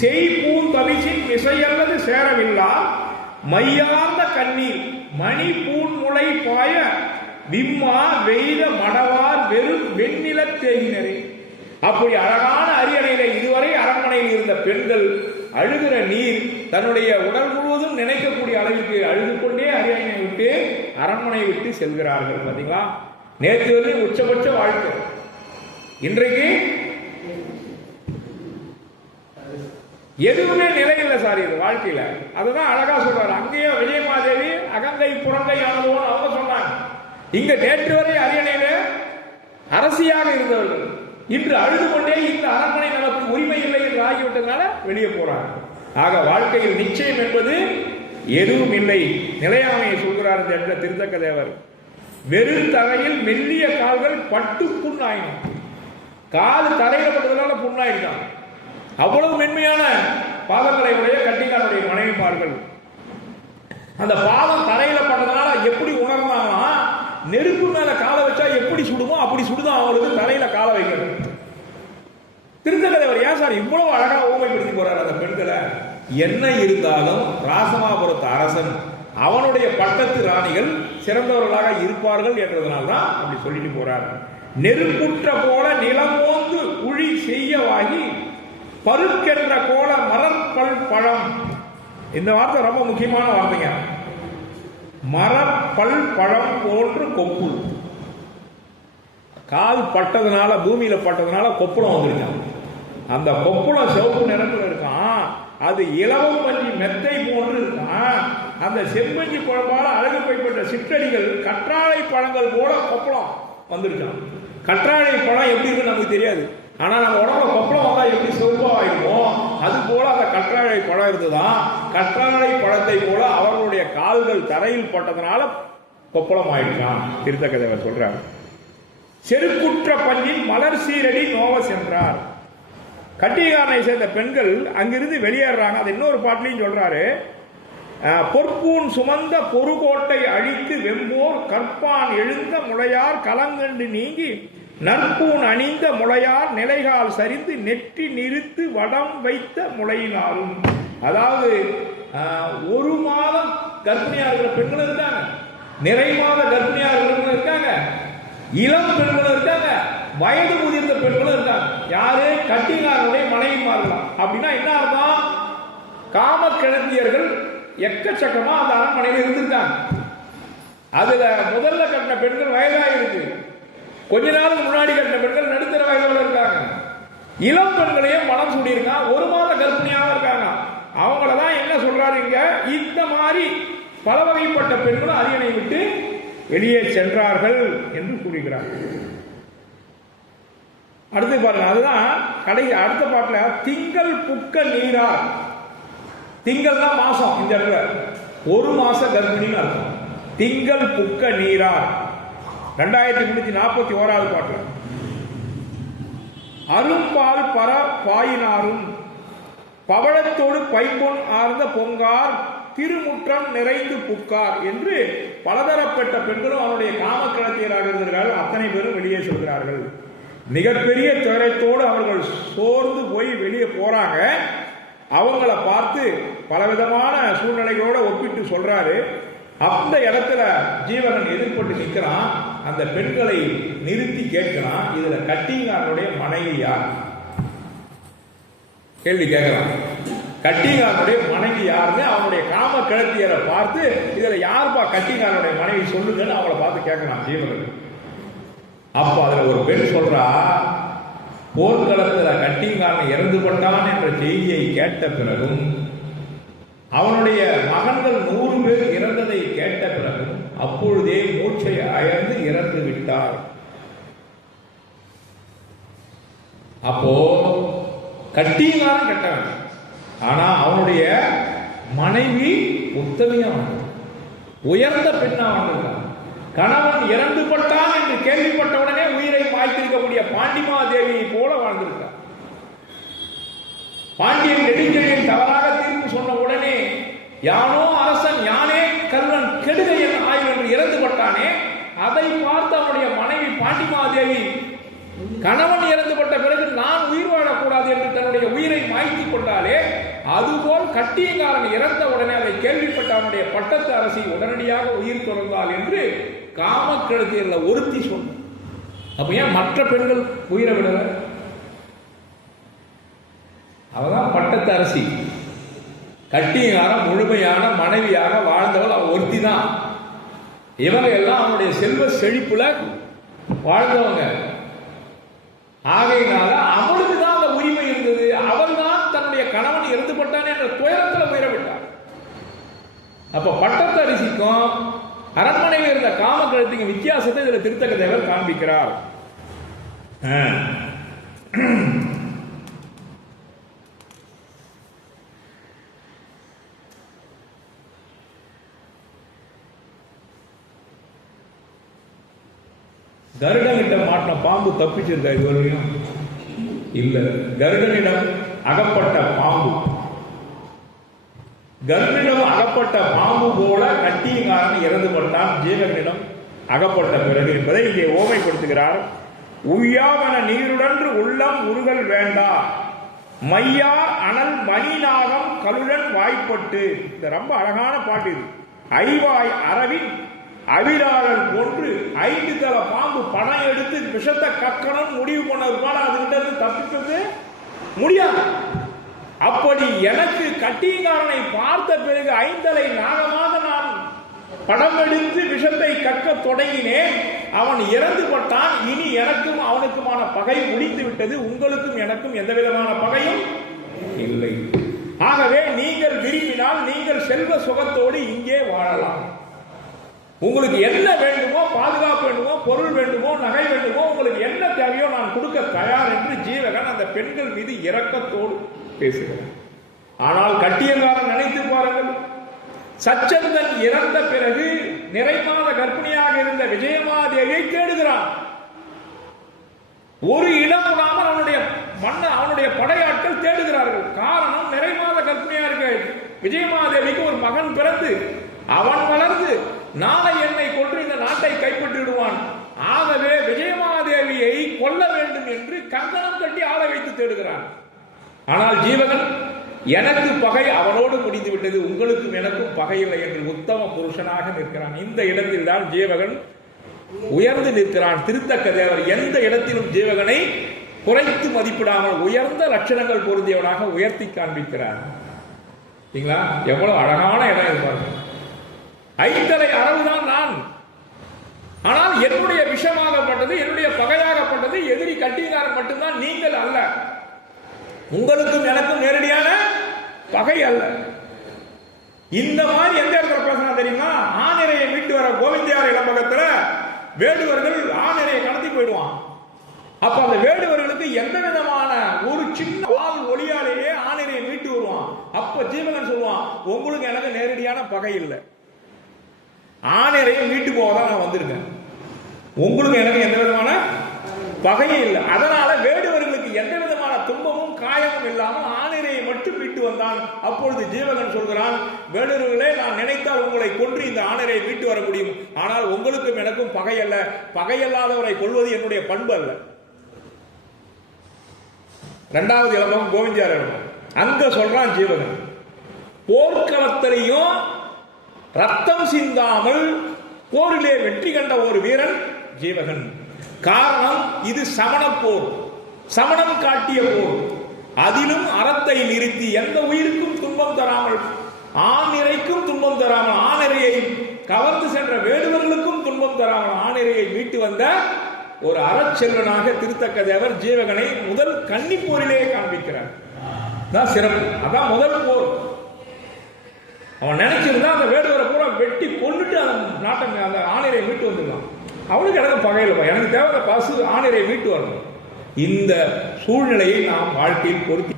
செய்பூன் தவிசின் மிசையல்லது சேரவில்லா மையார்ந்த கண்ணீர் மணி பூன் முளை பாய விம்மா வெய்த மடவார் வெறும் வெண்ணில தேகினரே. அப்படி அழகான அரியணையில இதுவரை அரண்மனையில் இருந்த பெண்கள் அழுகிற நீர் தன்னுடைய உடல் முழுவதும் நினைக்கக்கூடிய அளவுக்கு அழுது கொண்டே அரியணை விட்டு அரண்மனை விட்டு செல்கிறார்கள். பாத்தீங்களா? நேற்று வந்து உச்சபட்ச வாழ்க்கை, இன்றைக்கு எதுவுமே நிலையில்லை சார் இது வாழ்க்கையில. அதுதான் அழகா சொல்றாரு. அங்கேயே விஜயமாதேவி அகங்கை புறங்கை ஆனதுன்னு அவங்க சொன்னாங்க. இங்க நேற்று வரை அரியணையில அரசியாக இருந்தவர்கள் இன்று அழுது கொண்டே இந்த அரண்மனை நமக்கு உரிமை இல்லை என்று ஆகிவிட்டதுனால வெளியே போறாங்க. ஆக வாழ்க்கையில் நிச்சயம் என்பது எதுவும் இல்லை. நிலையாமையை சொல்கிறார் என்ற திருத்தக்க தேவர். வெறும் தரையில் மெல்லிய கால்கள் பட்டு புண்ணாயினும். கால் தரையில பட்டதுனால புண்ணாயிட்டான். அவ்வளவு மென்மையான பாதங்களை உடைய கட்டிகாரனுடைய மனைவிமார்கள். அந்த பாதம் தரையில பட்டதுனால எப்படி உணர்ந்தாங்கன்னா, நெருப்பு மேல காலை வச்சா எப்படி சுடுமோ அப்படி சுடுதான் அவங்களுக்கு தரையில காலை வைக்கிறது. திருத்தக்க தேவர் ஏன் சார் இவ்வளவு அழகா ஓமைப்படுத்தி போறாரு அந்த பெண்களை? என்ன இருந்தாலும் ராசமாபுரத்து அரசன் அவனுடைய பட்டத்து ராணிகள் சிறந்தவர்களாக இருப்பார்கள் என்றதுனால்தான் அப்படி சொல்லிட்டு போறாரு. நெருப்புற்ற போல நிலமோந்து குழி செய்யவாகி பருக்கென்ற கோல மரப்பல் பழம். இந்த வார்த்தை ரொம்ப முக்கியமான வார்த்தைங்க. மரப்பல் பழம் போன்று கொப்புள். கால் பட்டதுனால, பூமியில பட்டதுனால கொப்புளம் வந்துருக்கான். அந்த கொப்புளம் சிவப்பு நிறத்தில் இருக்கான். அது இலவம் பஞ்சி மெத்தை போன்று இருக்கான். அந்த செம்பஞ்சி குழம்பால அழகு பைப்பட்ட சிற்றடிகள் கற்றாழை பழங்கள் போல கொப்பளம் வந்திருக்கான். கற்றாழை பழம் எப்படி இருக்குன்னு நமக்கு தெரியாது. ஆனா நம்ம உடம்புல கொப்பளம் வந்தா எப்படி சிவப்பா ஆயிடுமோ அது போல அந்த கற்றாழை பழம் இருந்துதான். கற்றாழை பழத்தை போல அவர்களுடைய கால்கள் தரையில் பட்டதுனால கொப்பளம் ஆயிடுச்சான். திருத்தக்கதேவர் சொல்றார். செருக்குற்ற பஞ்சின் மலர் சீரடி நோவ சென்றார். கட்டிகாரனை சேர்ந்த பெண்கள் அங்கிருந்து வெளியேறாங்க. அது இன்னொரு பாட்டிலையும் சொல்றாரு. பொற்பூன் சுமந்த பொறுகோட்டை அழித்து வெம்போர் கற்பான் எழுந்த முளையார் கலங்கண்டு நீங்கி நற்பூன் அணிந்த முளையார் நிலைகால் சரிந்து நெற்றி நிறுத்து வடம் வைத்த முளையினாரும். அதாவது ஒரு மாதம் கர்ப்பிணியா இருக்கிற பெண்களும் இருக்காங்க, நிறை மாத கர்ப்பிணியா இருக்கிறவங்களும் இருக்காங்க, இளம் பெண்களும் இருக்காங்க, வயது முதிர்ந்த பெண்களும் இருக்காங்க. யாரு? கட்டிகாரனுடைய மனைவிமார்களாம். அப்படின்னா என்ன அர்த்தம்? காம கிழத்தியர்கள் எக்கச்சக்கமா அந்த அரண்மனையில் இருந்திருக்காங்க. அதுல முதல்ல கட்டின பெண்கள் வயதாக இருக்கு, கொஞ்ச நாளுக்கு முன்னாடி கட்டின பெண்கள் நடுத்தர வயதோட இருக்காங்க, இளம் பெண்களையும் மனம் சூடியிருக்கான், ஒரு மாத கர்ப்பிணியாக இருக்காங்க. அவங்களதான் என்ன சொல்றாரு இங்க? இந்த மாதிரி பல வகைப்பட்ட பெண்களும் அரியணை விட்டு வெளியே சென்றார்கள் என்று கூறுகிறார். அடுத்து பாருங்க, அதுதான் கடைசி அடுத்த பாட்டுல திங்கள் புக்க நீரார். திங்கள் தான் மாசம், இந்த இடத்துல ஒரு மாச கர்ப்பிணின்னு அர்த்தம். திங்கள் புக்க நீரார் 2341 பாட்டு. அரும்பால் பர பாயினாரும் பவளத்தோடு பைப்பொன் ஆர்ந்த பொங்கார் திருமுற்றம் நிறைந்து புக்கார் என்று பலதரப்பட்ட பெண்களும் அவருடைய காமக்கிழத்தியராக இருந்தார்கள். அத்தனை பேரும் வெளியே சொல்கிறார்கள். மிகப்பெரிய துயரத்தோடு அவர்கள் சோர்ந்து போய் வெளியே போறாங்க. அவங்கள பார்த்து பலவிதமான சூழ்நிலைகளோட ஒப்பிட்டு சொல்றாரு. அந்த இடத்துல ஜீவகன் எதிர்பட்டு நிற்கிறான். அந்த பெண்களை நிறுத்தி கேட்கிறான், இதுல கட்டிங்காரனுடைய மனைவி யார்? கேள்வி கேட்கிறான். கட்டிங்காரனுடைய மனைவி யாருன்னு அவனுடைய காம கிழத்தியரை பார்த்து, இதுல யாருப்பா கட்டிங்காரனுடைய மனைவி சொல்லுங்கன்னு அவங்கள பார்த்து கேட்கலாம் ஜீவகன். அப்ப அதுல ஒரு பெண் சொல்றா, போர்க்களத்துல கட்டிங்காரன் இறந்து பட்டான் என்ற செய்தியை கேட்ட பிறகும், அவனுடைய மகன்கள் 100 பேர் இறந்ததை கேட்ட பிறகும் அப்பொழுதே மூச்சை அயர்ந்து இறந்து விட்டார். அப்போ கட்டிங்காரன் கெட்டவன், ஆனா அவனுடைய மனைவி உத்தமியா உயர்ந்த பெண்ணா வந்திருக்கான். கணவன் இறந்து பட்டான் என்று கேள்விப்பட்டவுடனே உயிரை மாய்த்திருக்கக்கூடிய பாண்டிமாதேவியை போல வாழ்ந்திருக்கார். பாண்டியன் நெடுஞ்செழியன் தவறாக தீர்ப்பு சொன்ன உடனே யானோ அரசன் யானே கல்வன் கெடுக என் ஆயுள் என்று இறந்து பட்டானே, அதை பார்த்து அவனுடைய மனைவி பாண்டிமாதேவி கணவன் இறந்துபட்ட பிறகு நான் உயிர் வாழக்கூடாது என்று தன்னுடைய உயிரை மாய்த்துக் கொண்டாலே, அதுபோல் கட்டியங்காரன் இறந்த உடனே அதை கேள்விப்பட்ட அவனுடைய பட்டத்து அரசி உடனடியாக உயிர் துறந்தாள் என்று காமக்கிழத்தியர்ல ஒருத்தி சொன்ன. அப்ப ஏன் மற்ற பெண்கள் உயிரை விடல? அவதான் பட்டத்து அரசி. கட்டியங்காரன் முழுமையான மனைவியாக வாழ்ந்தவள் அவள் ஒருத்தி தான். இவங்க எல்லாம் அவனுடைய செல்வ செழிப்புல வாழ்ந்தவங்க. ஆகையினால அவளுக்கு தான் அந்த உரிமை இருந்தது. அவள் தான் தன்னுடைய கணவன் இறந்து பட்டான் என்ற துயரத்தில் உயிரவிட்டார். அப்ப பட்டத்து அரிசிக்கும் அரண்மனையில் இருந்த காமக்கிழத்திக்கும் வித்தியாசத்தை இதுல திருத்தக்கதேவர் காண்பிக்கிறார். கருடனிட்ட மாட்டின பாம்பு தப்பிச்சிருக்கா இதுவரையும்? இல்ல. கருடனிடம் அகப்பட்ட பாம்பு, கருடனிடம் அகப்பட்ட பாம்பு போல கட்டியங்காரன் இறந்து பட்டான் ஜீவகனிடம் அகப்பட்ட பிறகு என்பதை இங்கே ஓமைப்படுத்துகிறார். உய்யாவன நீருடன்று உள்ளம் உருகல் வேண்டா, மையா அனல் மணிநாகம் கலுடன் வாய்ப்பட்டு. இந்த ரொம்ப அழகான பாட்டு இது. ஐவாய் அரவின் அவிராளன் போன்று 5 தல பாம்பு பணம் எடுத்து விஷத்தை கக்கணும் முடிவு பண்ணதுனால அதுகிட்ட இருந்து தப்பிக்கிறது முடியாது. அப்படி எனக்கு கட்டியங்காரனை பார்த்த பிறகு 5 தலை நாகமாக நான் படம் எடுத்து விஷத்தை கக்க தொடங்கினேன். அவன் இறந்து பட்டான், இனி எனக்கும் அவனுக்குமான பகை முடிந்து விட்டது, உங்களுக்கும் எனக்கும் எந்த விதமான பகையும் இல்லை. ஆகவே நீங்கள் விரும்பினால் நீங்கள் செல்வ சுகத்தோடு இங்கே வாழலாம். உங்களுக்கு என்ன வேண்டுமோ, பாதுகாப்பு வேண்டுமோ, பொருள் வேண்டுமோ, நகை வேண்டுமோ, உங்களுக்கு என்ன தேவையோ நான் கொடுக்க தயார் என்று ஜீவகன் அந்த பெண்கள் மீது இரக்கத்தோடு பேசுகிறார். ஆனால் கட்டியங்காரன் நினைத்து பாருங்கள், சச்சந்தன் இறந்த பிறகு நிறைமாத கர்ப்பிணியாக இருந்த விஜயமாதேவியை தேடுகிறான். ஒரு இடம் விடாமல் அவனுடைய படையாட்கள் தேடுகிறார்கள். காரணம், நிறைமாத கர்ப்பிணியா இருக்க விஜயமாதேவிக்கு ஒரு மகன் பிறந்து அவன் வளர்ந்து நாளை என்னை கொன்று இந்த நாட்டை கைப்பற்றி விடுவான். ஆகவே விஜயமாதேவியை கொல்ல வேண்டும் என்று கங்கணம் கட்டி ஆள வைத்து தேடுகிறான். ஆனால் ஜீவகன், எனக்கு பகை அவனோடு முடிந்து விட்டது, உங்களுக்கும் எனக்கும் பகை இல்லை என்று உத்தம புருஷனாக நிற்கிறான். இந்த இடத்தில் தான் ஜீவகன் உயர்ந்து நிற்கிறான். திருத்தக்க தேவர் எந்த இடத்திலும் ஜீவகனை குறைத்து மதிப்பிடாமல் உயர்ந்த லட்சணங்கள் பொருந்தியவனாக உயர்த்தி காண்பிக்கிறார். எவ்வளவு அழகான இடம் இருப்பார்கள். ஐந்தரை அளவுதான் நான், ஆனால் என்னுடைய விஷமாகப்பட்டது, என்னுடைய பகையாகப்பட்டது எதிரி கட்டியங்காரன் மட்டும்தான், நீங்கள் அல்ல. உங்களுக்கும் எனக்கும் நேரடியான பகை அல்ல. இந்த மாதிரி எந்த இடத்துல பேசணும் தெரியுமா? ஆனிரையை மீட்டு வர கோவிந்தியார் இளம்பகத்துல வேடுவர்கள் ஆனிரையை கடத்தி போயிடுவான். அப்ப அந்த வேடுவர்களுக்கு எந்த விதமான ஒரு சின்ன வால் ஒளியாலேயே ஆனிரையை மீட்டு வருவான். அப்ப ஜீவகன் சொல்லுவான், உங்களுக்கு எனக்கு நேரடியான பகை இல்லை, ஆனிரையை மீட்டு போவதான் நான் வந்திருக்கேன், உங்களுக்கு எனக்கு எந்த விதமான பகையும் இல்லை. அதனால வேடுவர்களுக்கு எந்த விதமான துன்பமும் காயமும் இல்லாமல் ஆனிரையை மட்டும் மீட்டு வந்தான். அப்பொழுது ஜீவகன் சொல்கிறான், வேடுவர்களே, நான் நினைத்தால் உங்களை கொன்று இந்த ஆனிரையை மீட்டு வர முடியும், ஆனால் உங்களுக்கும் எனக்கும் பகை அல்ல, பகையல்லாதவரை கொள்வது என்னுடைய பண்பு அல்ல. இரண்டாவது இளம்பகம் கோவிந்தியார் இளம்பகம். அங்க சொல்றான் ஜீவகன், போர்க்களத்திலையும் ரத்தம் சிந்தாமல் போரிலே வெற்றி கண்ட ஒரு வீரன் ஜீவகன். காரணம், இது சமண போர், சமணம் காட்டிய போர். அதிலும் அறத்தை நிறுத்தி எந்த உயிருக்கும் துன்பம் தராமல், ஆணிரைக்கும் துன்பம் தராமல், ஆணிரையை கவர்ந்து சென்ற வேடுவர்களுக்கும் துன்பம் தராமல் ஆணிரையை மீட்டு வந்த ஒரு அறச்செல்வனாக திருத்தக்க தேவர் ஜீவகனை முதல் கன்னி போரிலேயே காண்பிக்கிறார். சிறப்பு. அதான் முதல் போர். அவன் நினைச்சிருந்தா அந்த வேடுவரை பூரா வெட்டி கொண்டுட்டு அந்த நாட்டை, அந்த ஆணிரை மீட்டு வந்துடலாம். அவனுக்கு எனக்கு பகையில், எனக்கு தேவை பசு ஆணிரை மீட்டு வரணும். இந்த சூழ்நிலையை நாம் வாழ்க்கையில் பொருத்தி,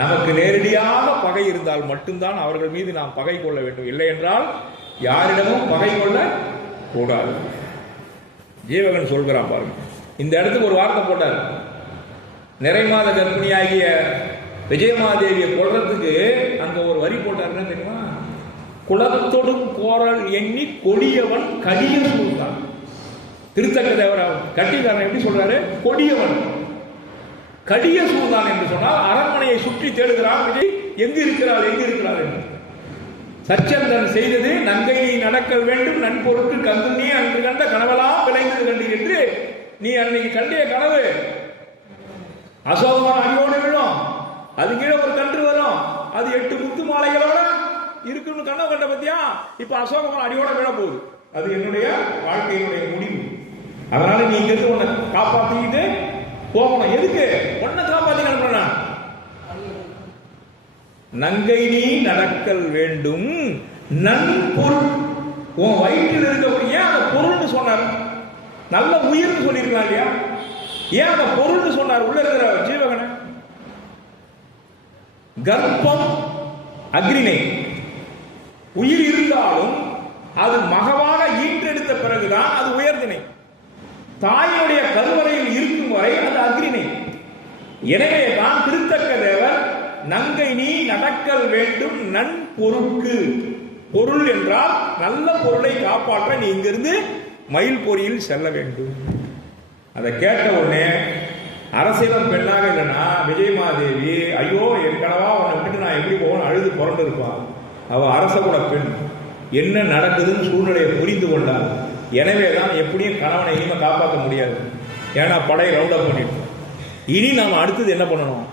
நமக்கு நேரடியாக பகை இருந்தால் மட்டும்தான் அவர்கள் மீது நாம் பகை கொள்ள வேண்டும், இல்லை என்றால் யாரிடமும் பகை கொள்ள கூடாது. ஜீவகன் சொல்கிறான் பாருங்க. இந்த இடத்துக்கு ஒரு வார்த்தை போட்டார். நிறைமாத கர்ப்பிணியாகிய விஜயமாதேவியை கொள்றதுக்கு அங்க ஒரு வரி போட்டாருன்னா தெரியுமா? குலத்தொடும் கோரல் எண்ணி கொடியவன் கடிய சூழ்ந்தான். திருத்தக்க தேவர கட்டிக்காரன் எப்படி சொல்றாரு? கொடியவன் கடிய சூழ்ந்தான் என்று சொன்னால் அரண்மனையை சுற்றி தேடுகிறான் விஜய், எங்கு இருக்கிறாள் எங்கு இருக்கிறாள் என்று. சச்சந்தன் செய்தது நங்கை நீ நடக்கல் வேண்டும், நன்பொருட்கு கந்து நீ அன்று கண்ட கனவெல்லாம் விளைந்தது கண்டு என்று நீ அன்னைக்கு கண்டிய கனவு அசோகமான அடியோடு விழும், அது கீழே ஒரு கன்று வரும், அது 8 முத்து மாலைகளோட இருக்குன்னு கனவு கண்ட பத்தியா? இப்ப அசோகமான அடியோட விழ போகுது. அது என்னுடைய வாழ்க்கையினுடைய முடிவு. அதனால நீ இங்க இருந்து உன்னை காப்பாத்திக்கிட்டு போகணும். எதுக்கு உன்னை காப்பாத்தி அனுப்புறா? நங்கை நீ நடக்கல் வேண்டும், நன்பொருள். உன் வயிற்றில் இருக்கக்கூடிய அந்த பொருள்னு சொன்னார். நல்ல உயிர்னு சொல்லிருக்கலாம் இல்லையா? ஏன் அந்த பொருள்னு சொன்னார்? உள்ள இருக்கிற ஜீவகனை. கர்ப்பம் அக்னினை, உயிர் இருந்தாலும் அது மகவாக ஈன்றெடுத்த பிறகுதான் அது உயர்தினை. தாயினுடைய கருவறையில் இருக்கும் வரை அது அக்னினை. எனவே தான் திருத்தக்க தேவர் நங்கை நீ நடக்கல் வேண்டும் நன்பொருட்கு. பொருள் என்றால் நல்ல பொருளை காப்பாற்ற நீ இங்கிருந்து மயில் பொறியில் செல்ல வேண்டும். அதை கேட்ட உடனே அரசியலும் பெண்ணாக இல்லைன்னா விஜயமாதேவி, ஐயோ என் கனவா அவனை விட்டுட்டு நான் எப்படி போகணும் அழுது புரண்டு இருப்பான். அவள் அரச கூட பெண், என்ன நடக்குதுன்னு சூழ்நிலையை புரிந்து கொண்டாள். எனவே தான் எப்படியும் கணவனை இனிமே காப்பாற்ற முடியாது. ஏன்னா படை ரவுண்ட் அப் பண்ணிட்டு. இனி நாம் அடுத்தது என்ன பண்ணணும்?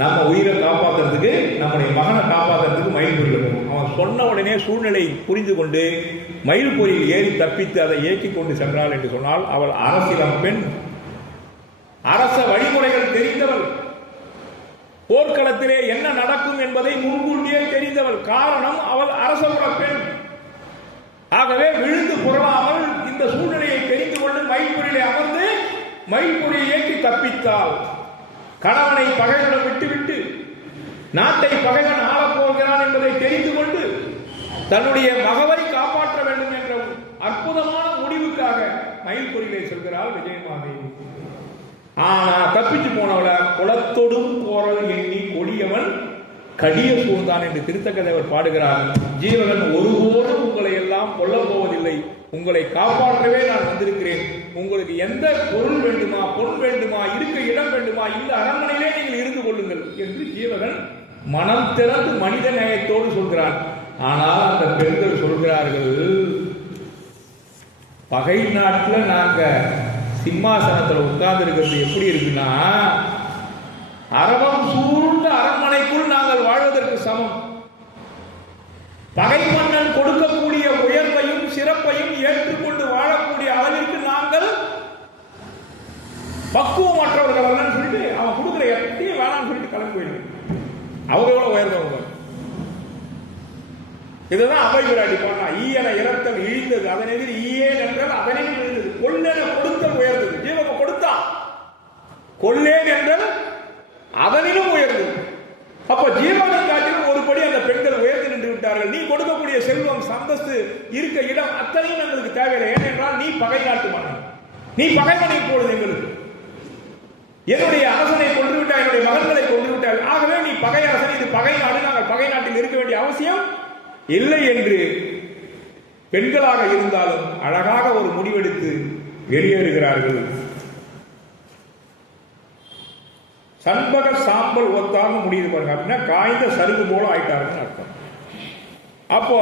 நம்ம உயிரை காப்பாற்றுறதுக்கு, நம்முடைய மகனை காப்பாற்றுறதுக்கு மயில்பொறியில் போகும். அவன் சொன்ன உடனே சூழ்நிலை புரிந்து கொண்டு மயில்பொறியில் ஏறி தப்பித்து அதை இயக்கி கொண்டு சென்றாள் என்று சொன்னால் அவள் அரசியலம் பெண், அரச வழிமுறைகள் தெரிந்தவள், போர்க்களத்திலே என்ன நடக்கும் என்பதை முன்கூட்டியே தெரிந்தவள். காரணம், அவள் அரசகுல பெண். ஆகவே விழுந்து புரளாமல் இந்த சூழ்நிலையை தெரிந்து கொண்டு மயில்பொறியிலே அமர்ந்து மயில்பொறியை ஏற்றி தப்பித்தாள். கணவனை பகைவனிடம் விட்டுவிட்டு நாட்டை பகைவன் ஆளப்போகிறான் என்பதை தெரிந்து கொண்டு தன்னுடைய மகவை காப்பாற்ற வேண்டும் என்ற அற்புதமான முடிவுக்காக மயில்பொறியிலே செல்கிறாள் விஜயமாதேவி. ஆனா தப்பிச்சு போனவள குளத்தொடும் போறது எண்ணி கொடியவன் கடிய சூழ்ந்தான் என்று திருத்தக்கதேவர் பாடுகிறார். ஜீவகன் ஒருபோதும் உங்களை எல்லாம் கொல்லப் போவதில்லை, உங்களை காப்பாற்றவே நான் வந்திருக்கிறேன். உங்களுக்கு எந்த பொருள் வேண்டுமா, பொன் வேண்டுமா, இருக்க இடம் வேண்டுமா, இந்த அரண்மனையிலே நீங்கள் இருந்து கொள்ளுங்கள் என்று ஜீவகன் மனம் திறந்து மனித நேயத்தோடு சொல்கிறான். ஆனால் அந்த பெண்கள் சொல்கிறார்கள், பகை நாட்டில் நாங்க சிம்மாசனத்தில் உட்கார்ந்து இருக்கிறது எப்படி இருக்குன்னா, அரவம் சூழ்ந்த அரண்மனைக்குள் நாங்கள் வாழ்வதற்கு சமம். பகை மன்னன் கொடுக்கக்கூடிய உயர்வையும் சிறப்பையும் ஏற்றுக்கொண்டு வாழக்கூடிய அளவிற்கு நாங்கள் பக்குவமற்றவர்கள் அல்லன்னு சொல்லிட்டு அவன் கொடுக்குற எத்தையும் வேணான்னு சொல்லிட்டு கிளம்பி போயிடுது. அவங்களோட உயர்ந்தவங்க. இதுதான் அவை விராட்டி பண்ணா. ஈயன இறத்தல் இழிந்தது, அதன் எதிர் ஈயேன் என்றால் அதனில் விழுந்தது. கொள்ளென கொடுத்தல் உயர்ந்தது. ஜீவக கொடுத்தான், கொள்ளேன் என்றால் அதனிலும் உயர்ந்தது. அப்ப ஜீவனை காட்டிலும் ஒருபடி அந்த பெண்கள் உயர்ந்து நின்று விட்டார்கள். நீ கொடுக்கக்கூடிய செல்வம், சந்தஸ்து, இருக்க இடம் அத்தனையும் எங்களுக்கு தேவையில்லை. ஏனென்றால் நீ பகை நாட்டு மன்னன், நீ பகைவனை போடுது எங்களுக்கு. என்னுடைய அரசனை கொன்று விட்டாய், என்னுடைய மகன்களை கொன்று விட்டாய். ஆகவே நீ பகை அரசன், இது பகை நாடு, நாங்கள் பகை நாட்டில் இருக்க வேண்டிய அவசியம் இல்லை என்று பெண்களாக இருந்தாலும் அழகாக ஒரு முடிவெடுத்து வெளியேறுகிறார்கள். சண்பக சாம்பல் ஒத்தாக முடியுது பாருங்க. அப்படின்னா காய்ந்த சருகு போல ஆயிட்டாருன்னு அர்த்தம். அப்போ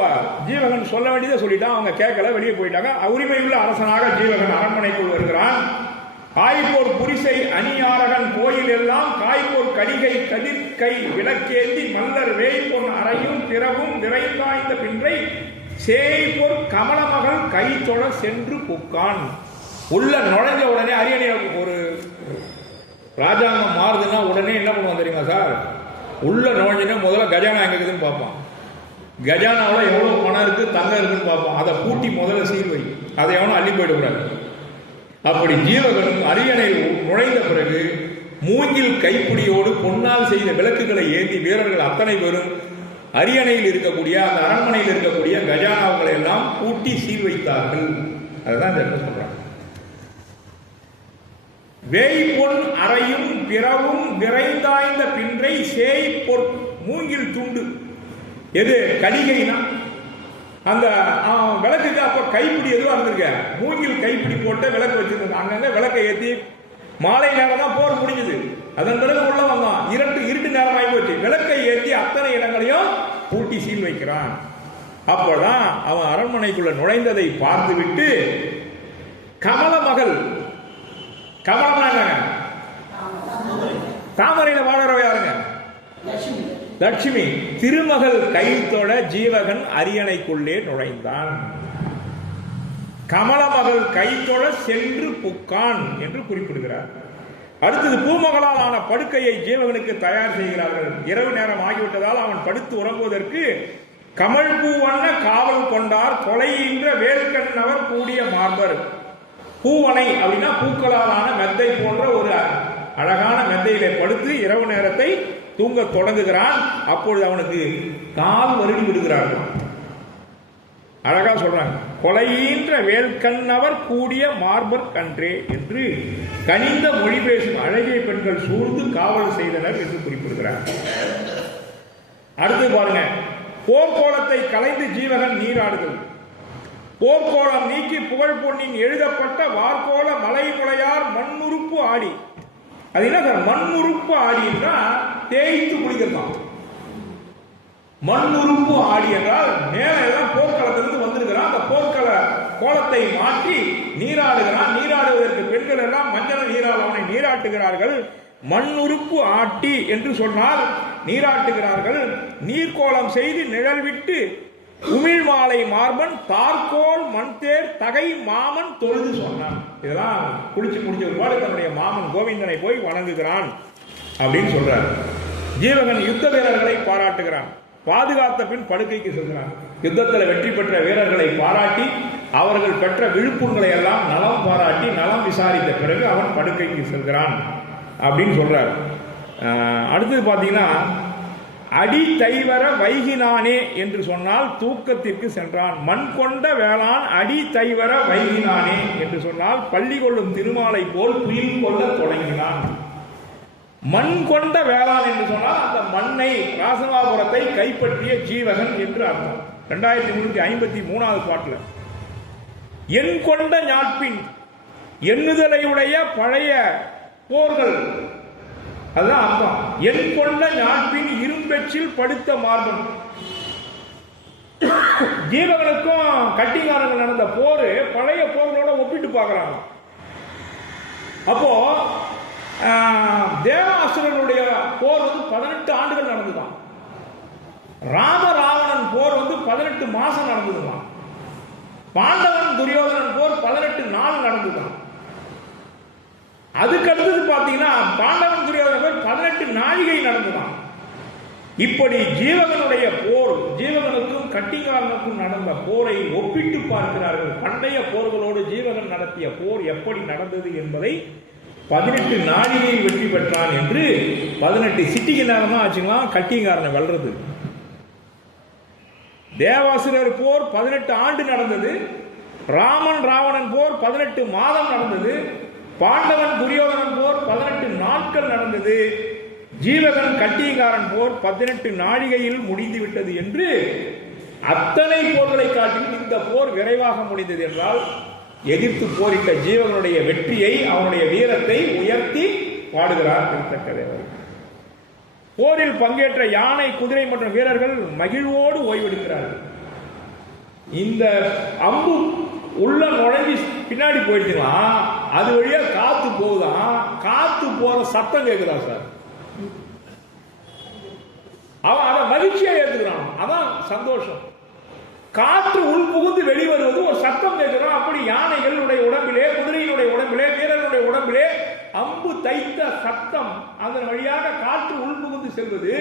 ஜீவகன் சொல்ல வேண்டியதை சொல்லிட்டான், அவங்க கேட்கல, வெளியே போயிட்டாங்க. உரிமையுள்ள அரசனாக ஜீவகன் அரண்மனைக்குள் வருகிறான். ஆய்போர் புரிசை அணியாரகன் கோயில் எல்லாம் காய்போர் கடிகை கதிர்கை விளக்கேந்தி மல்லர் வேய்பொன் அறையும் பிறவும் விரைந்தாய்ந்த பின்றை சேய்போர் கமலமகள் கை தொட சென்று புக்கான். உள்ள நுழைஞ்ச உடனே அரியணை ஒரு ராஜாங்கம் மாறுதுன்னா உடனே என்ன பண்ணுவான் தெரியுமா சார்? உள்ள நுழைஞ்சுன்னா முதல்ல கஜானா எங்க இருக்குதுன்னு பார்ப்பான். கஜானாவில் எவ்வளவு பணம் இருக்கு, தங்கம் இருக்குன்னு பார்ப்பான். அதை பூட்டி முதல்ல சீர்வை, அதை எவனும் அள்ளி போயிடக்கூடாது. அப்படி ஜீவகன் அரியணை நுழைந்த பிறகு மூங்கில் கைப்பிடியோடு பொன்னால் செய்த விளக்குகளை ஏந்தி வீரர்கள் அத்தனை பேரும் அரியணையில் இருக்கக்கூடிய அந்த அரண்மனையில் இருக்கக்கூடிய கஜானாவுகளை எல்லாம் பூட்டி சீர் வைத்தார்கள். அதுதான் இந்த இடத்துல சொல்றாங்க. வேய்பொன் அறையும் பிறவும் விரைந்தாய்ந்த பின்றை சேய் பொற் மூங்கில் துண்டு. எது கடிகைனா அந்த விளக்குக்கு அப்ப கைப்பிடி எதுவும் இருந்திருக்க, மூங்கில் கைப்பிடி போட்டு விளக்கு வச்சிருந்தாங்க. அங்கங்க விளக்கை ஏற்றி மாலை நேரம் தான் போர் முடிஞ்சது. அதன் பிறகு உள்ள வந்தான், இருட்டு நேரம் ஆகி போச்சு. விளக்கை ஏற்றி அத்தனை இடங்களையும் பூட்டி சீல் வைக்கிறான். அப்பதான் அவன் அரண்மனைக்குள்ள நுழைந்ததை பார்த்துவிட்டு கமல மகள், கமலம் என்னங்க, தாமரையில வாழறவ யாருங்க? லட்சுமி. திருமகள் கைத்தொட ஜீவகன் அரியணைக்குள்ளே நுழைந்தான். கமலமகள் கைத்தொட சென்று புக்கான் என்று குறிப்பிடுகிறார். அடுத்தது பூமகளால் ஆன படுக்கையை ஜீவகனுக்கு தயார் செய்கிறார்கள். இரவு நேரம் ஆகிவிட்டதால் அவன் படுத்து உறங்குவதற்கு கமல் பூவண்ண காவல் கொண்டார் கொலையின்ற வேர்க்கண்ணவர் கூடிய மார்பர். பூவனை அப்படின்னா பூக்களாலான மெத்தை போன்ற ஒரு அழகான மெத்தையிலே படுத்து இரவு நேரத்தை தூங்க தொடங்குகிறான். அப்பொழுது அவனுக்கு கால் வருடி விடுகிறார்கள். அழகா சொல்றாங்க, கொலையின்ற வேல்கண்ணவர் கூடிய மார்பர் கன்றே என்று கனிந்த மொழி பேசும் அழகிய பெண்கள் சூழ்ந்து காவல் செய்தனர் என்று குறிப்பிடுகிறார். அடுத்து பாருங்க, போர்க்கோளத்தை கலைந்து ஜீவகன் நீராடுதல். போர்க்கோளம் நீக்கி புகழ் பொன்னின் எழுதப்பட்ட வார்கோள மலைமுளையார் மண்ணுறுப்பு ஆடி. அது என்ன சார் மண்ணுறுப்பு ஆடினா? தேய்த்து குளிக்கிறான். மண்ணுறுப்பு ஆடி என்றால் மேலாம் போர்க்களத்திலிருந்து வந்திருக்கிறான். அந்த போர்க்கள கோலத்தை மாற்றி நீராடுகிறான். நீராடுவதற்கு பெண்கள் எல்லாம் மஞ்சள் நீரால் அவனை நீராட்டுகிறார்கள். மண் உறுப்பு ஆட்டி என்று சொன்னால் நீராட்டுகிறார்கள். நீர்க்கோலம் செய்து நிழல் விட்டு உமிழ் மாலை மார்பன் தார்கோல் மண்தேர் தகை மாமன் தொழுது சொன்னான். இதெல்லாம் குளிச்சு முடிச்ச ஒருபாடு தன்னுடைய மாமன் கோவிந்தனை போய் வணங்குகிறான் அப்படின்னு சொல்றார். ஜீவகன் யுத்த வீரர்களை பாராட்டுகிறான். பாதுகாத்த பின் படுக்கைக்கு செல்கிறான். யுத்தத்தில் வெற்றி பெற்ற வீரர்களை பாராட்டி அவர்கள் பெற்ற விழுப்புண்களை எல்லாம் நலம் பாராட்டி நலம் விசாரித்த பிறகு அவன் படுக்கைக்கு செல்கிறான் அப்படின்னு சொல்றார். அடுத்தது பார்த்தீங்கன்னா, அடி தைவர வைகினானே என்று சொன்னால் தூக்கத்திற்கு சென்றான். மண் கொண்ட வேளாண் அடி தைவர வைகினானே என்று சொன்னால் பள்ளி கொள்ளும் திருமாலை போல் துயில் கொள்ள தொடங்கினான். மண் கொண்ட வேளாண் என்று சொன்னால் அந்த மண்ணை ராசமாபுரத்தை கைப்பற்றிய ஜீவகன் என்று அர்த்தம். 2353வது பாட்டில் எண் கொண்ட ஞாட்பின் எண்ணுதலையுடைய பழைய போர்கள், அதுதான் அர்த்தம். எண் கொண்ட ஞாட்பின் இரும்பெச்சில் படுத்த மார்பன். ஜீவகனுக்கும் கட்டிங்காரங்க நடந்த போர் பழைய போர்களோட ஒப்பிட்டு பார்க்கிறாங்க. அப்போ தேவாசுரனுடைய போர் 18 ஆண்டுகள் நடந்துதான். ராமராவணன் போர் 18 மாசம் நடந்ததுதான். பாண்டவன் துரியோதனன் போர் 18 நாள் நடந்துதான். அதுக்கு அடுத்தது பார்த்தீங்கன்னா பாண்டவன் துரியோதனன் போர் 18 நாழிகை நடந்துதான். இப்படி ஜீவகனுடைய போர், ஜீவகனுக்கும் கட்டிங்காரனுக்கும் நடந்த போரை ஒப்பிட்டு பார்க்கிறார்கள். பண்டைய போர்களோடு ஜீவகன் நடத்திய போர் எப்படி நடந்தது என்பதை 18 நாழிகையில் வெற்றி பெற்றான் என்று 18 சிட்டிக்கு நேரம் தான் ஆச்சுங்களாம் கட்டிங்காரனை வெல்றது. தேவாசுரர் போர் 18 ஆண்டு நடந்தது. ராமன் ராவணன் போர் 18 மாதம் நடந்தது. பாண்டவன் துரியோதனன் போர் 18 நாட்கள் நடந்தது. ஜீவகன் கட்டிங்காரன் போர் 18 நாழிகையில் முடிந்துவிட்டது என்று அத்தனை போர்களை காட்டிலும் இந்த போர் விரைவாக முடிந்தது என்றால் எதிர்த்து போரிட்ட ஜீவகனுடைய வெற்றியை, அவனுடைய வீரத்தை உயர்த்தி பாடுகிறார் திருத்தக்கதேவர். போரில் பங்கேற்ற யானை, குதிரை மற்றும் வீரர்கள் மகிழ்வோடு ஓய்வெடுக்கிறார்கள். இந்த அம்பு உள்ள நுழைஞ்சி பின்னாடி போயிடுச்சுங்களா, அது வழியா காத்து போகுதான். காத்து போற சத்தம் கேட்குதா சார், அவன் அதை மகிழ்ச்சியா ஏற்றுக்கிறான். அதான் சந்தோஷம். காற்று உள் புகுந்து வெளிவருவது ஒரு சத்தம் கேட்கிறோம். அப்படி யானைகளுடைய உடம்பிலே, குதிரையினுடைய உடம்பிலே, வீரனுடைய உடம்பிலே அம்பு தைத்த சத்தம், அதன் வழியாக காற்று உள் புகுந்து செல்வது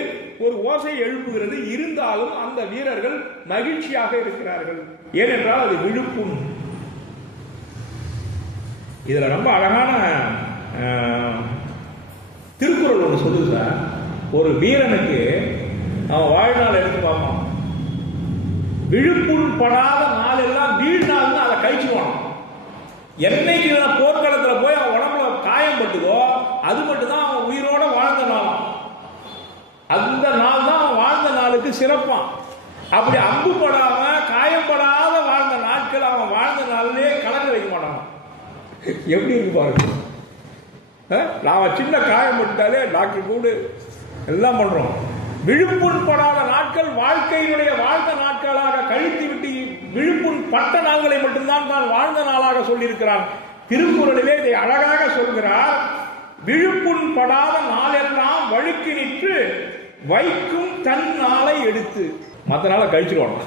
ஒரு ஓசை எழுப்புகிறது. இருந்தாலும் அந்த வீரர்கள் மகிழ்ச்சியாக இருக்கிறார்கள். ஏனென்றால் அது விழுப்புண். இதுல ரொம்ப அழகான திருக்குறள் ஒன்று சொல்லுது சார். ஒரு வீரனுக்கு அவன் வாழ்நாள் எடுத்து பார்ப்பான். விழுப்புண் படாத நாள் எல்லாம் வீழ் நாள் அதை கழிச்சுவான். என்னைக்கு போர்க்களத்தில் போய் அவன் உடம்புல காயம் பட்டுதோ அது மட்டும்தான் அவன் உயிரோட வாழ்ந்த நாளாம். அந்த நாள் தான் அவன் வாழ்ந்த நாளுக்கு சிறப்பான். அப்படி அம்பு படாம காயப்படாத வாழ்ந்த நாட்கள் அவன் வாழ்ந்த நாளிலே கலந்து வைக்க மாட்டான். எப்படி இருக்கு பாருங்க. நான் சின்ன காயம் பட்டாலே டாக்டர் கூட எல்லாம் பண்றோம். விழுப்புண் படாத நாட்கள் வாழ்க்கையினுடைய வாழ்ந்த நாட்களாக கழித்து விட்டு விழுப்புண் பட்ட நாள்களை மட்டும்தான் தான் வாழ்ந்த நாளாக சொல்லியிருக்கிறார். திருக்குறளிலே இதை அழகாக சொல்கிறார். விழுப்புண் படாத நாளெல்லாம் வழுக்கி நின்று வைக்கும் தன் நாளை எடுத்து, மற்ற நாளை கழிச்சிருவாங்க.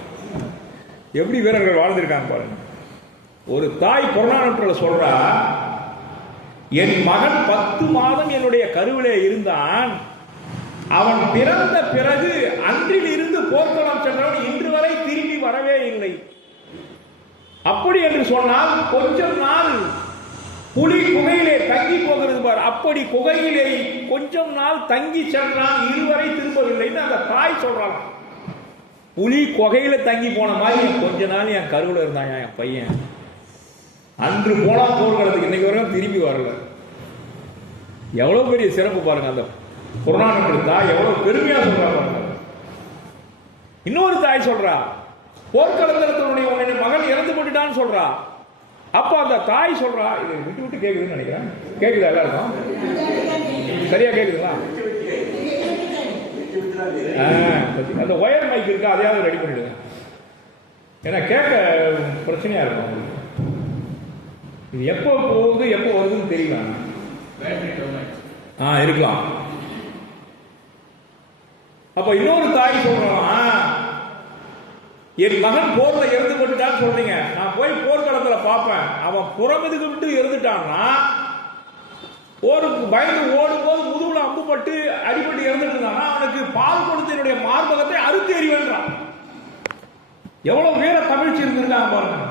எப்படி வீரர்கள் வாழ்ந்திருக்காங்க பாருங்க. ஒரு தாய் புறநானூற்றில் சொல்றா, என் மகன் 10 மாதம் என்னுடைய கருவிலே இருந்தான். அவன் பிறந்த பிறகு அன்றில் இருந்து போர்க்களம் சென்றவன் இன்று வரை திரும்பி வரவே இல்லை. அப்படி என்று சொன்னால் கொஞ்சம் நாள் புலி குகையிலே தங்கி போகிறது பார். அப்படி குகையிலே கொஞ்சம் நாள் தங்கி சென்றான், இதுவரை திரும்பவில்லைன்னு அந்த தாய் சொல்றான். புலி குகையில தங்கி போன மாதிரி கொஞ்ச நாள் என் கருவில் இருந்தான் என் பையன். அன்று போனா போர்க்களத்துக்கு இன்னைக்கு வரைக்கும் திரும்பி வரல. எவ்வளவு பெரிய சிறப்பு பாருங்க. அந்த புறநானூற்று தாய் எவ்வளவு பெருமையா சொல்றா பாருங்க. இன்னொரு தாய் சொல்றா, போர்க்களத்தில் உன்னுடைய மகன் இறந்து போட்டுட்டான்னு சொல்றா. அப்ப அந்த தாய் சொல்றா, இது விட்டு விட்டு கேக்குதுன்னு நினைக்கிறேன். கேக்குதா எல்லாருக்கும்? சரியா கேக்குதுங்களா? அந்த ஒயர் மைக் இருக்கா, அதையாவது ரெடி பண்ணிடுங்க. ஏன்னா கேட்க பிரச்சனையா இருக்கும். இது எப்போ போகுது எப்போ வருதுன்னு தெரியல. இருக்கலாம். அப்ப இன்னொரு தாய் சொல்றான், என் மகன் போர்ல இறந்து கொண்டுட்டான்னு சொல்றீங்க, நான் போய் போர்க்களத்துல பார்ப்பேன், அவன் புறமுதுக்கு விட்டு இறந்துட்டான்னா, போருக்கு பயந்து ஓடும் போது முதுகுல அம்புப்பட்டு அடிபட்டு இறந்துட்டு இருந்தானா, அவனுக்கு பால் கொடுத்து என்னுடைய மார்பகத்தை அறுத்து எறிவேன்றான். எவ்வளவு வீர தமிழ்ச்சி இருந்திருக்காங்க பாருங்க.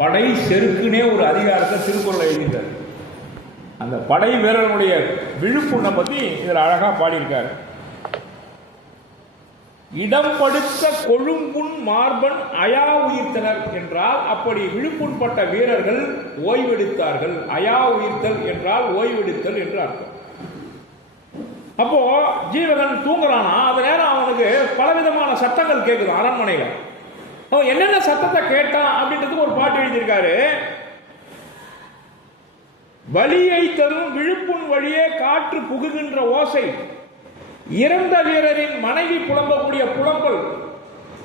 படை செருக்குனே ஒரு அதிகாரத்தை திருக்குறள் எழுதியிருக்காரு. அந்த படை வீரர்களுடைய விழுப்புண்ணை பத்தி இதில் அழகா பாடியிருக்காரு. இடம் படுத்த கொழும்புண் மார்பன் அயா உயிர்த்தனர் என்றால், அப்படி விழுப்புண்பட்ட வீரர்கள் ஓய்வெடுத்தார்கள். அயா உயிர்த்தல் என்றால் ஓய்வெடுத்தல் என்று அர்த்தம். அப்போ ஜீவகன் தூங்குறானா, அந்த நேரம் அவனுக்கு பலவிதமான சத்தங்கள் கேட்குது அரண்மனையில. அவன் என்னென்ன சத்தத்தை கேட்டான் அப்படின்றதுக்கு ஒரு பாட்டு எழுதியிருக்காரு. வலியை தரும் விழுப்புண் வழியே காற்று புகுகின்ற ஓசை, இறந்த வீரரின் மனைவி புலம்பக்கூடிய புலம்பல்,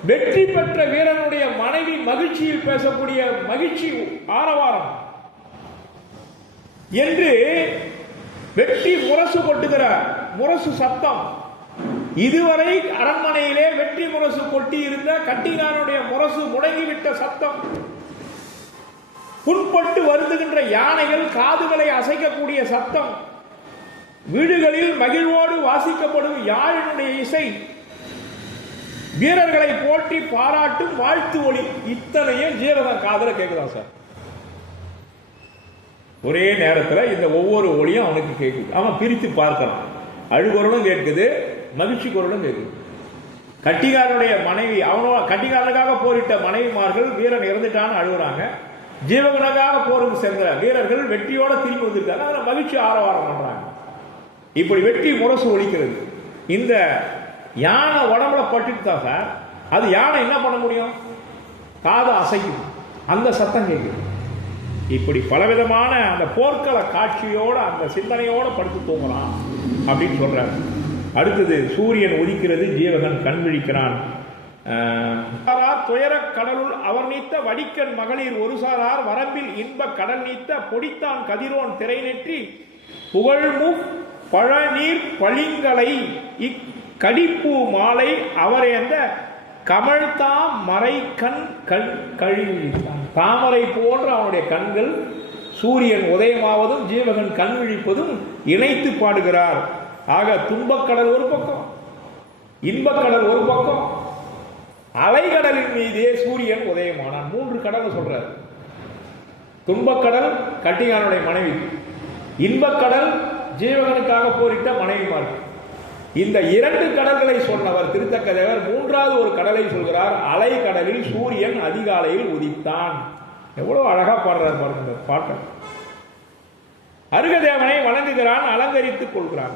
வெற்றி பெற்ற வீரனுடைய மனைவி மகிழ்ச்சியில் பேசக்கூடிய மகிழ்ச்சி ஆரவாரம் என்று வெற்றி முரசு கொட்டுகிற முரசு சத்தம். இதுவரை அரண்மனையிலே வெற்றி முரசு கொட்டி இருந்த கட்டிகானுடைய முரசு முடங்கிவிட்ட சத்தம், புண்பட்டு வருந்துகின்ற யானைகள் காதுகளை அசைக்கக்கூடிய சத்தம், வீடுகளில் மகிழ்வோடு வாசிக்கப்படும் யாழினுடைய இசை, வீரர்களை போற்றி பாராட்டும் வாழ்த்து ஒளி, இத்தனையும் ஜீவகன் காதுல கேட்குதான் சார். ஒரே நேரத்தில் இந்த ஒவ்வொரு ஒளியும் அவனுக்கு கேட்குது. அவன் பிரித்து பார்க்கலாம். அழுகுரலும் கேட்குது, மகிழ்ச்சி குரலும் கேட்குது. கட்டிகாரனுடைய மனைவி, அவனோட கட்டிகாரனுக்காக போரிட்ட மனைவிமார்கள் வீரன் இறந்துட்டான்னு அழுகுறாங்க. ஜீவகனுக்காக போருக்கு சென்ற வீரர்கள் வெற்றியோட திரும்பி வந்திருக்காங்க, அதில் மகிழ்ச்சி ஆரவாரம் பண்றாங்க. இப்படி வெற்றி முரசு ஒலிக்கிறது. இந்த யானை உடம்புல பட்டுட்டு தான் சார், அது யானை என்ன பண்ண முடியும்? காதை அசைக்குது, அந்த சத்தம் கேட்குது. இப்படி பலவிதமான அந்த போர்க்கள காட்சியோட அந்த சிந்தனையோட படுத்து தூங்கலாம் அப்படின்னு சொல்றாரு. அடுத்தது சூரியன் உதிக்கிறது, ஜீவகன் கண் விழிக்கிறான். துயர கடலுள் அவர் நீத்த வடிக்கன் மகளிர் ஒரு சாரார் வரம்பில் இன்ப கடல் நீத்த பொடித்தான் கதிரோன் திரை நெற்றி புகழ்மு பழநீர் பளிங்கலை இக்கடிப்பூ மாலை அவரேந்த கமழ்தாம் மறை கண் கண் கழிவிழித்தான். தாமரை போன்ற அவனுடைய கண்கள் சூரியன் உதயமாவதும் ஜீவகன் கண் விழிப்பதும் இணைத்து பாடுகிறார். ஆக துன்பக்கடல் ஒரு பக்கம், இன்பக்கடல் ஒரு பக்கம், அலைகடலின் மீதே சூரியன் உதயமானான். 3 கடலை சொல்றார். துன்பக்கடல் கட்டிகானுடைய மனைவி, இன்பக்கடல் ஜீவகனுக்காக போரிட்ட மனைவிமார்கள். இந்த 2 கடல்களை சொன்னவர் திருத்தக்க தேவர் 3வது ஒரு கடலை சொல்கிறார். அலைகடலில் சூரியன் அதிகாலையில் உதித்தான். எவ்வளவு அழகா பாடுறார் பாருங்க பாட்டு. அருகதேவனை வணங்குகிறான், அலங்கரித்துக் கொள்கிறான்.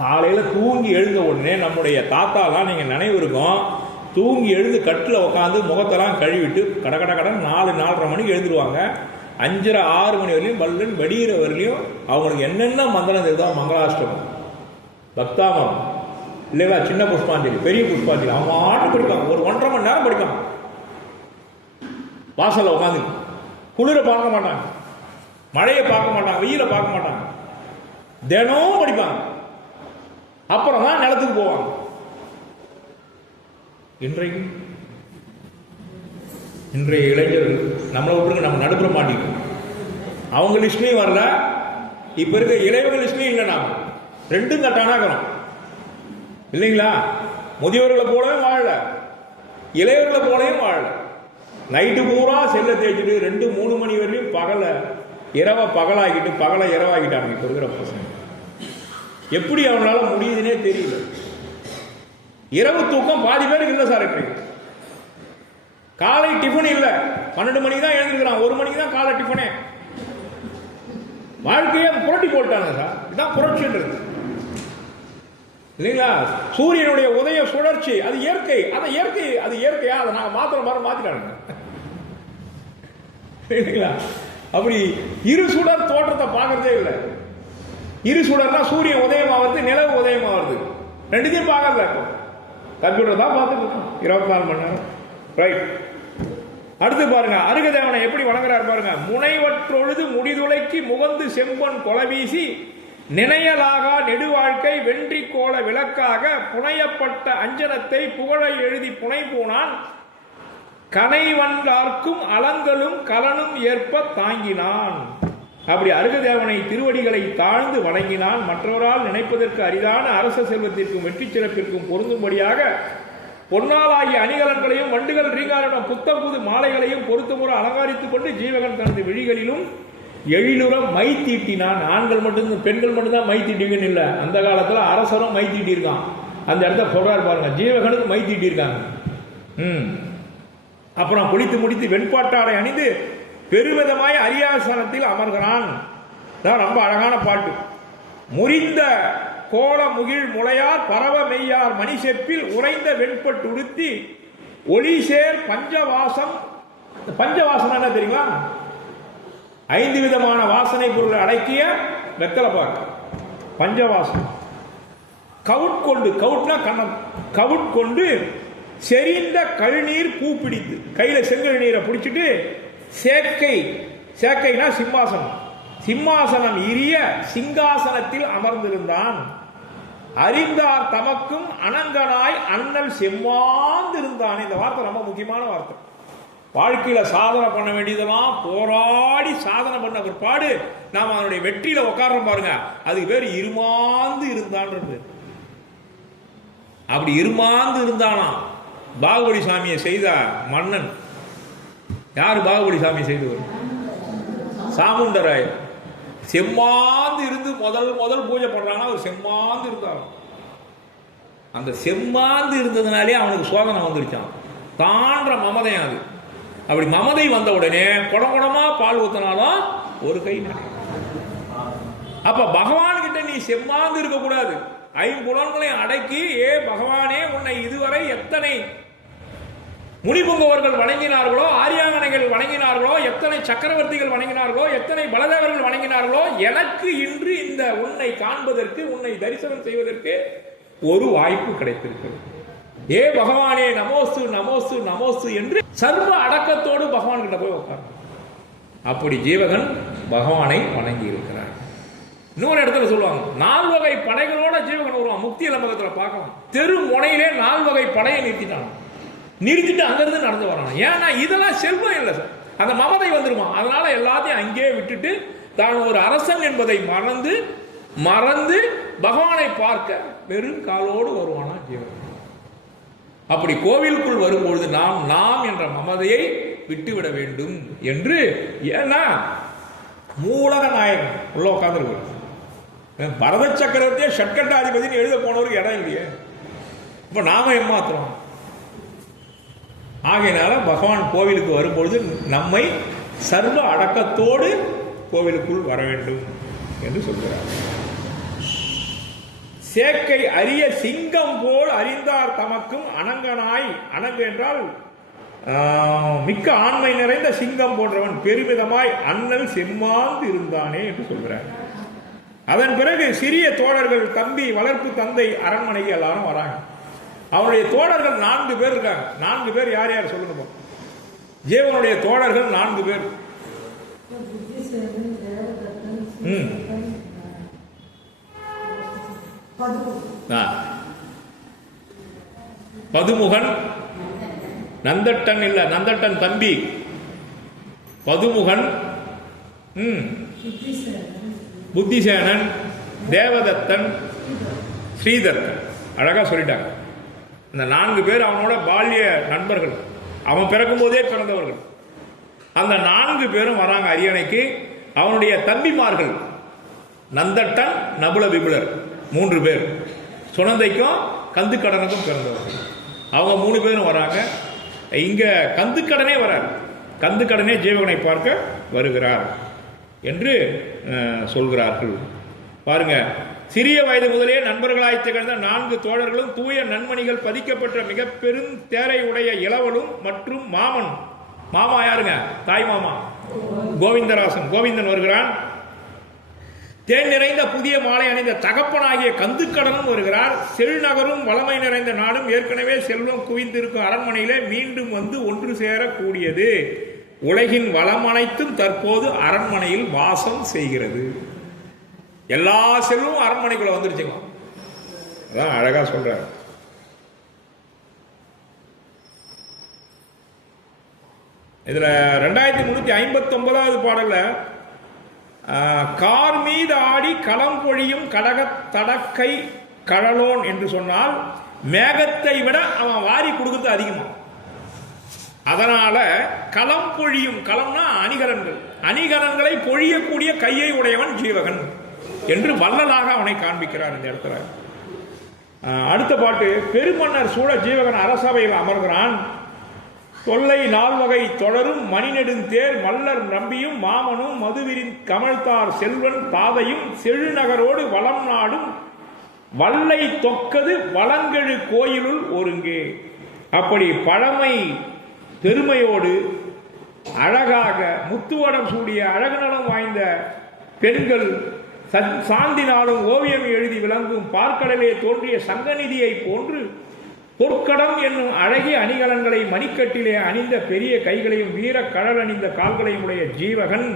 காலையில தூங்கி எழுந்த உடனே நம்முடைய தாத்தாலாம் நீங்க நினைவு இருக்கும், தூங்கி எழுந்து கட்டில் உட்காந்து முகத்தெல்லாம் கழுவிட்டு கடை கடன் 4-4:30 மணிக்கு எழுந்துருவாங்க. 5:30-6 மணி வரையிலும் பல்லுன்னு வெடிகிற வரையிலையும் அவங்களுக்கு என்னென்ன மந்திரம் தெரியுதோ, மங்களாஷ்டமம், பக்தாமம் இல்லைங்களா, சின்ன புஷ்பாஞ்சலி, பெரிய புஷ்பாஞ்சலி, அவங்க ஆட்டு படிப்பாங்க. ஒரு 1.5 மணி நேரம் படிப்பாங்க. வாசல்ல உட்காந்து குளிரை பார்க்க மாட்டாங்க, மழையை பார்க்க மாட்டாங்க, வெயிலை பார்க்க மாட்டாங்க, தினமும் படிப்பாங்க. அப்புறம் தான் நிலத்துக்கு போவாங்க. இன்றைய இளைஞர்கள் நம்மளை விட்டுருக்கு, நம்ம நடுப்புற மாட்டிக்கணும். அவங்க லிஸ்ட்லையும் வரல, இப்ப இருக்க இளைஞர்கள் லிஸ்ட்லையும் இல்லை. நாம 2 தட்டானாக்கிறோம் இல்லைங்களா? முதியவர்களை போலவும் வாழல, இளையவர்களை போலவும் வாழல. நைட்டு பூரா செல்ல தேய்ச்சிட்டு 2-3 மணி வரையும் பகலை இரவை பகலாகிட்டு பகலை இரவாகிட்டாங்க இப்ப இருக்கிற பசங்க. எப்படி அவனால முடியுதுன்னே தெரியல. இரவு தூக்கம் பாதி பேருக்கு இல்லை சார். இப்படி காலை டிஃபன் இல்லை, 12 மணிக்கு தான் எழுந்துக்கிறான், 1 மணிக்கு தான் காலை டிஃபனே. வாழ்க்கையை புரட்டி போட்டாங்க சார். இதுதான் புரட்சின்றது. இல்லைங்களா? சூரியனுடைய உதய சுழற்சி அது இயற்கை. அது இயற்கையா அதை நாங்கள் மாத்திட்டாங்க இல்லைங்களா? அப்படி இரு சுடர் தோற்றத்தை பார்க்கறதே இல்லை. இரு சுடர்னா சூரியன் உதயமாவது, நிலவு உதயமாவது, ரெண்டுத்தையும் பார்க்கறத. கம்ப்யூட்டர் தான் பார்த்துட்டு இருக்கோம் 24 மணி நேரம். ரைட். அடுத்து பாருங்க, அருகதேவனை எப்படி வணங்குறாரு பாருங்க. முனைவற்றொழுது முடிதுளைக்கு முகந்து செம்பொன் கொலவீசி நினையலாகா நெடுவாழ்க்கை வென்றி கோல விளக்காக புனையப்பட்ட அஞ்சனத்தை புகழ எழுதி புனை பூனான் கனைவன்றார்க்கும் அலங்களும் கலனும் ஏற்ப தாங்கினான். அப்படி அருகதேவனை திருவடிகளை தாழ்ந்து வணங்கினான். மற்றவரால் நினைப்பதற்கு அரிதான அரச செல்வத்திற்கும் வெற்றி சிறப்பிற்கும் பொருந்தும்படியாக பொன்னாலாகிய அணிகலன்களையும் வண்டுகள் ரீங்காரிடம் புத்தம் புது மாலைகளையும் பொருத்தமுறை அலங்காரித்துக் கொண்டு ஜீவகன் தனது விழிகளிலும் எழிலுறம் மை தீட்டினான். ஆண்கள் மட்டும், பெண்கள் மட்டும்தான் மை தீட்டிங்கன்னு இல்லை. அந்த காலத்தில் அரசரும் மை தீட்டியிருக்கான். அந்த இடத்த சொல்றாரு பாருங்க, ஜீவகனுக்கு மை தீட்டியிருக்காங்க. அப்புறம் குளித்து முடித்து வெண்பாட்டாடை அணிந்து பெருமிதமாய் அரியாசனத்தில் அமர்கிறான். ரொம்ப அழகான பாட்டு. முறிந்த கோல முகிழ் முளையார் பரவ மெய்யார் மணி செப்பில் உறைந்த வெண்பட்டு உடுத்தி ஒளிசேர் பஞ்சவாசம். பஞ்சவாசம் என்ன தெரியுமா? 5 விதமான வாசனை பொருளை அடக்கிய வெத்தலை பாக்கு பஞ்சவாசம். கவுட்கொண்டு, கவுட்னா கண்ணம், கவுட்கொண்டு செறிந்த கழுநீர் பூ பிடித்து, கையில செங்கல் நீரை பிடிச்சிட்டு சேக்கைனா சிம்மாசனம், சிம்மாசனம் இரிய சிங்காசனத்தில் அமர்ந்திருந்தான். அறிந்தார் தமக்கும் அனங்கனாய் அண்ணல் செம்மாந்திருந்தான். இந்த வார்த்தை ரொம்ப முக்கியமான வார்த்தை. வாழ்க்கையில சாதனை பண்ண வேண்டியதெல்லாம் போராடி சாதனை பண்ண பிற்பாடு நாம் அதனுடைய வெற்றியில உட்கார்றோம் பாருங்க, அதுக்கு பேர் இருமாந்து இருந்தான். அப்படி இருமாந்து இருந்தானா பாகுபலி சாமியை செய்த மன்னன் யாரு? பாகுபலி சாமியை செய்தவர் சாமுண்டராயர். செம்மாந்து இருந்து முதல் பூஜை பண்றாங்கன்னா அவர் செம்மாந்து இருந்தார். அந்த செம்மாந்து இருந்ததுனாலே அவனுக்கு சோதனை வந்துருச்சான். தான்ற மமதையும் அது. அப்படி மமதை வந்த உடனே குடமா பால் ஊத்தினாலும் ஒரு கை நிறைய. அப்ப பகவான் கிட்ட நீ செம்மாந்து இருக்க கூடாது. 5 புலன்களை அடக்கி, ஏ பகவானே, உன்னை இதுவரை எத்தனை முனிபுங்கவர்கள் வணங்கினார்களோ, ஆரியாங்கனைகள் வணங்கினார்களோ, எத்தனை சக்கரவர்த்திகள் வணங்கினார்களோ, எத்தனை பலதேவர்கள் வணங்கினார்களோ, எனக்கு இன்று இந்த உன்னை காண்பதற்கு, உன்னை தரிசனம் செய்வதற்கு ஒரு வாய்ப்பு கிடைத்திருக்கிறது. ஏ பகவானே, நமோஸ்து நமோஸ்து நமோஸ்து என்று சர்வ அடக்கத்தோடு பகவான் கிட்ட போய் உட்கார். அப்படி ஜீவகன் பகவானை வணங்கி இருக்கிறார். இன்னொரு இடத்துல சொல்லுவாங்க, 4 வகை படைகளோட ஜீவகன் வருவான். முக்தி லம்பகத்தில் பார்க்கலாம். தெரு முனையிலே 4 வகை படையை நிறுத்திட்டு அங்கிருந்து நடந்து வரான். ஏன்னா இதெல்லாம் செல்வம் இல்லை சார், அந்த மமதை வந்துருமா. அதனால எல்லாத்தையும் அங்கேயே விட்டுட்டு தான் ஒரு அரசன் என்பதை மறந்து பகவானை பார்க்க வெறும் காலோடு வருவானா ஜீவன். அப்படி கோவிலுக்குள் வரும்பொழுது நாம் என்ற மமதையை விட்டுவிட வேண்டும் என்று. ஏன்னா மூலக நாயகன் உள்ள உட்கார்ந்துருக்கு. பரத சக்கரவர்த்தியே ஷட்கண்டாதிபதினு எழுத போனவருக்கு இடம் இல்லையே. இப்ப நாம ஏமாத்துறோம். ஆகையினால பகவான் கோவிலுக்கு வரும்பொழுது நம்மை சர்வ அடக்கத்தோடு கோவிலுக்குள் வர வேண்டும் என்று சொல்கிறார். சேக்கை அரிய சிங்கம் போல் அறிந்தார் தமக்கும் அனங்கனாய். அனங்கு என்றால் மிக்க ஆண்மை நிறைந்த சிங்கம் போன்றவன் பெருமிதமாய் அண்ணல் செம்மாந்து இருந்தானே என்று சொல்கிறார். அதன் பிறகு சிறிய தோழர்கள், தம்பி, வளர்ப்பு தந்தை அரண்மனைக்கு எல்லாரும் வராங்க. அவனுடைய தோழர்கள் 4 பேர் இருக்காங்க. 4 பேர் யார் யார் சொல்லுங்க. ஜீவனுடைய தோழர்கள் 4 பேர். பதுமுகன், நந்தட்டன் இல்ல, நந்தட்டன் தம்பி பதுமுகன், புத்திசேனன், தேவதத்தன், ஸ்ரீதர்கன். அழகா சொல்லிட்டாங்க. இந்த 4 பேர் அவனோட பால்ய நண்பர்கள். அவன் பிறக்கும் போதே பிறந்தவர்கள். அந்த 4 பேரும் வராங்க அரியணைக்கு. அவனுடைய தம்பிமார்கள் நந்தட்டன், நபுல விபுலர் 3 பேர். சுனந்தைக்கும் கந்துக்கடனுக்கும் பிறந்தவர்கள். அவங்க 3 பேரும் வராங்க. இங்க கந்துக்கடனே வரார். கந்துக்கடனே ஜீவகனை பார்க்க வருகிறார் என்று சொல்கிறார்கள். பாருங்க, சிறிய வயது முதலே நண்பர்களாய் திகழ்ந்த 4 தோழர்களும் தூய நன்மணிகள் பதிக்கப்பட்ட மிக பெரும் தேரை உடைய இளவலும் மற்றும் மாமன். மாமா யாருங்க? தாய் மாமா கோவிந்தராசன். கோவிந்தன் வருகிறான். தேன் நிறைந்த புதிய மாலை அணிந்த தகப்பனாகிய கந்துக்கடனும் வருகிறார். செல்நகரும் வளமை நிறைந்த நாடும் ஏற்கனவே செல்வம் குவிந்திருக்கும் அரண்மனையிலே மீண்டும் வந்து ஒன்று சேரக்கூடியது. உலகின் வளம் அனைத்தும் தற்போது அரண்மனையில் வாசம் செய்கிறது. எல்லா செல்வமும் அரண்மனைக்குள்ள வந்துருச்சுங்க. அதான் அழகா சொல்றாரு. இதுல 2359வது பாடல்ல கார் மீது ஆடி களம் பொழியும் கடக தடக்கை கழலோன் என்று சொன்னால் மேகத்தை விட அவன் வாரி கொடுக்கிறது அதிகமா. அதனால களம் பொழியும், களம்னா அணிகலன்கள், அணிகலன்களை பொழியக்கூடிய கையை உடையவன் ஜீவகன் என்று வள்ளலாக அவனை காண்பிக்கிறார் இந்த இடத்துல. அடுத்த பாட்டு, பெருமன்னர் சூழ ஜீவகன் அரசவையில் அமர்கிறான். தொல்லை 4 வகை தொடரும் மணிநெடுந்தேர் மல்லர் நம்பியும் மாமனும் மதுவிரின் கமழ்த்தார் செல்வன் பாதையும் செழுநகரோடு வளம் நாடும் வல்லை தொக்கது வளங்கெழு கோயிலுள் ஒருங்கே. அப்படி பழமை பெருமையோடு அழகாக முத்துவடம் சூடிய அழகு நலம் வாய்ந்த பெண்கள் சாந்தினாலும் ஓவியம் எழுதி விளங்கும் பார்க்கடலே தோன்றிய சங்கநிதியை போன்று பொற்கடம் என்னும் அழகிய அணிகலன்களை மணிக்கட்டிலே அணிந்த பெரிய கைகளையும் வீர கடல் அணிந்த கால்களையும் உடைய ஜீவகன்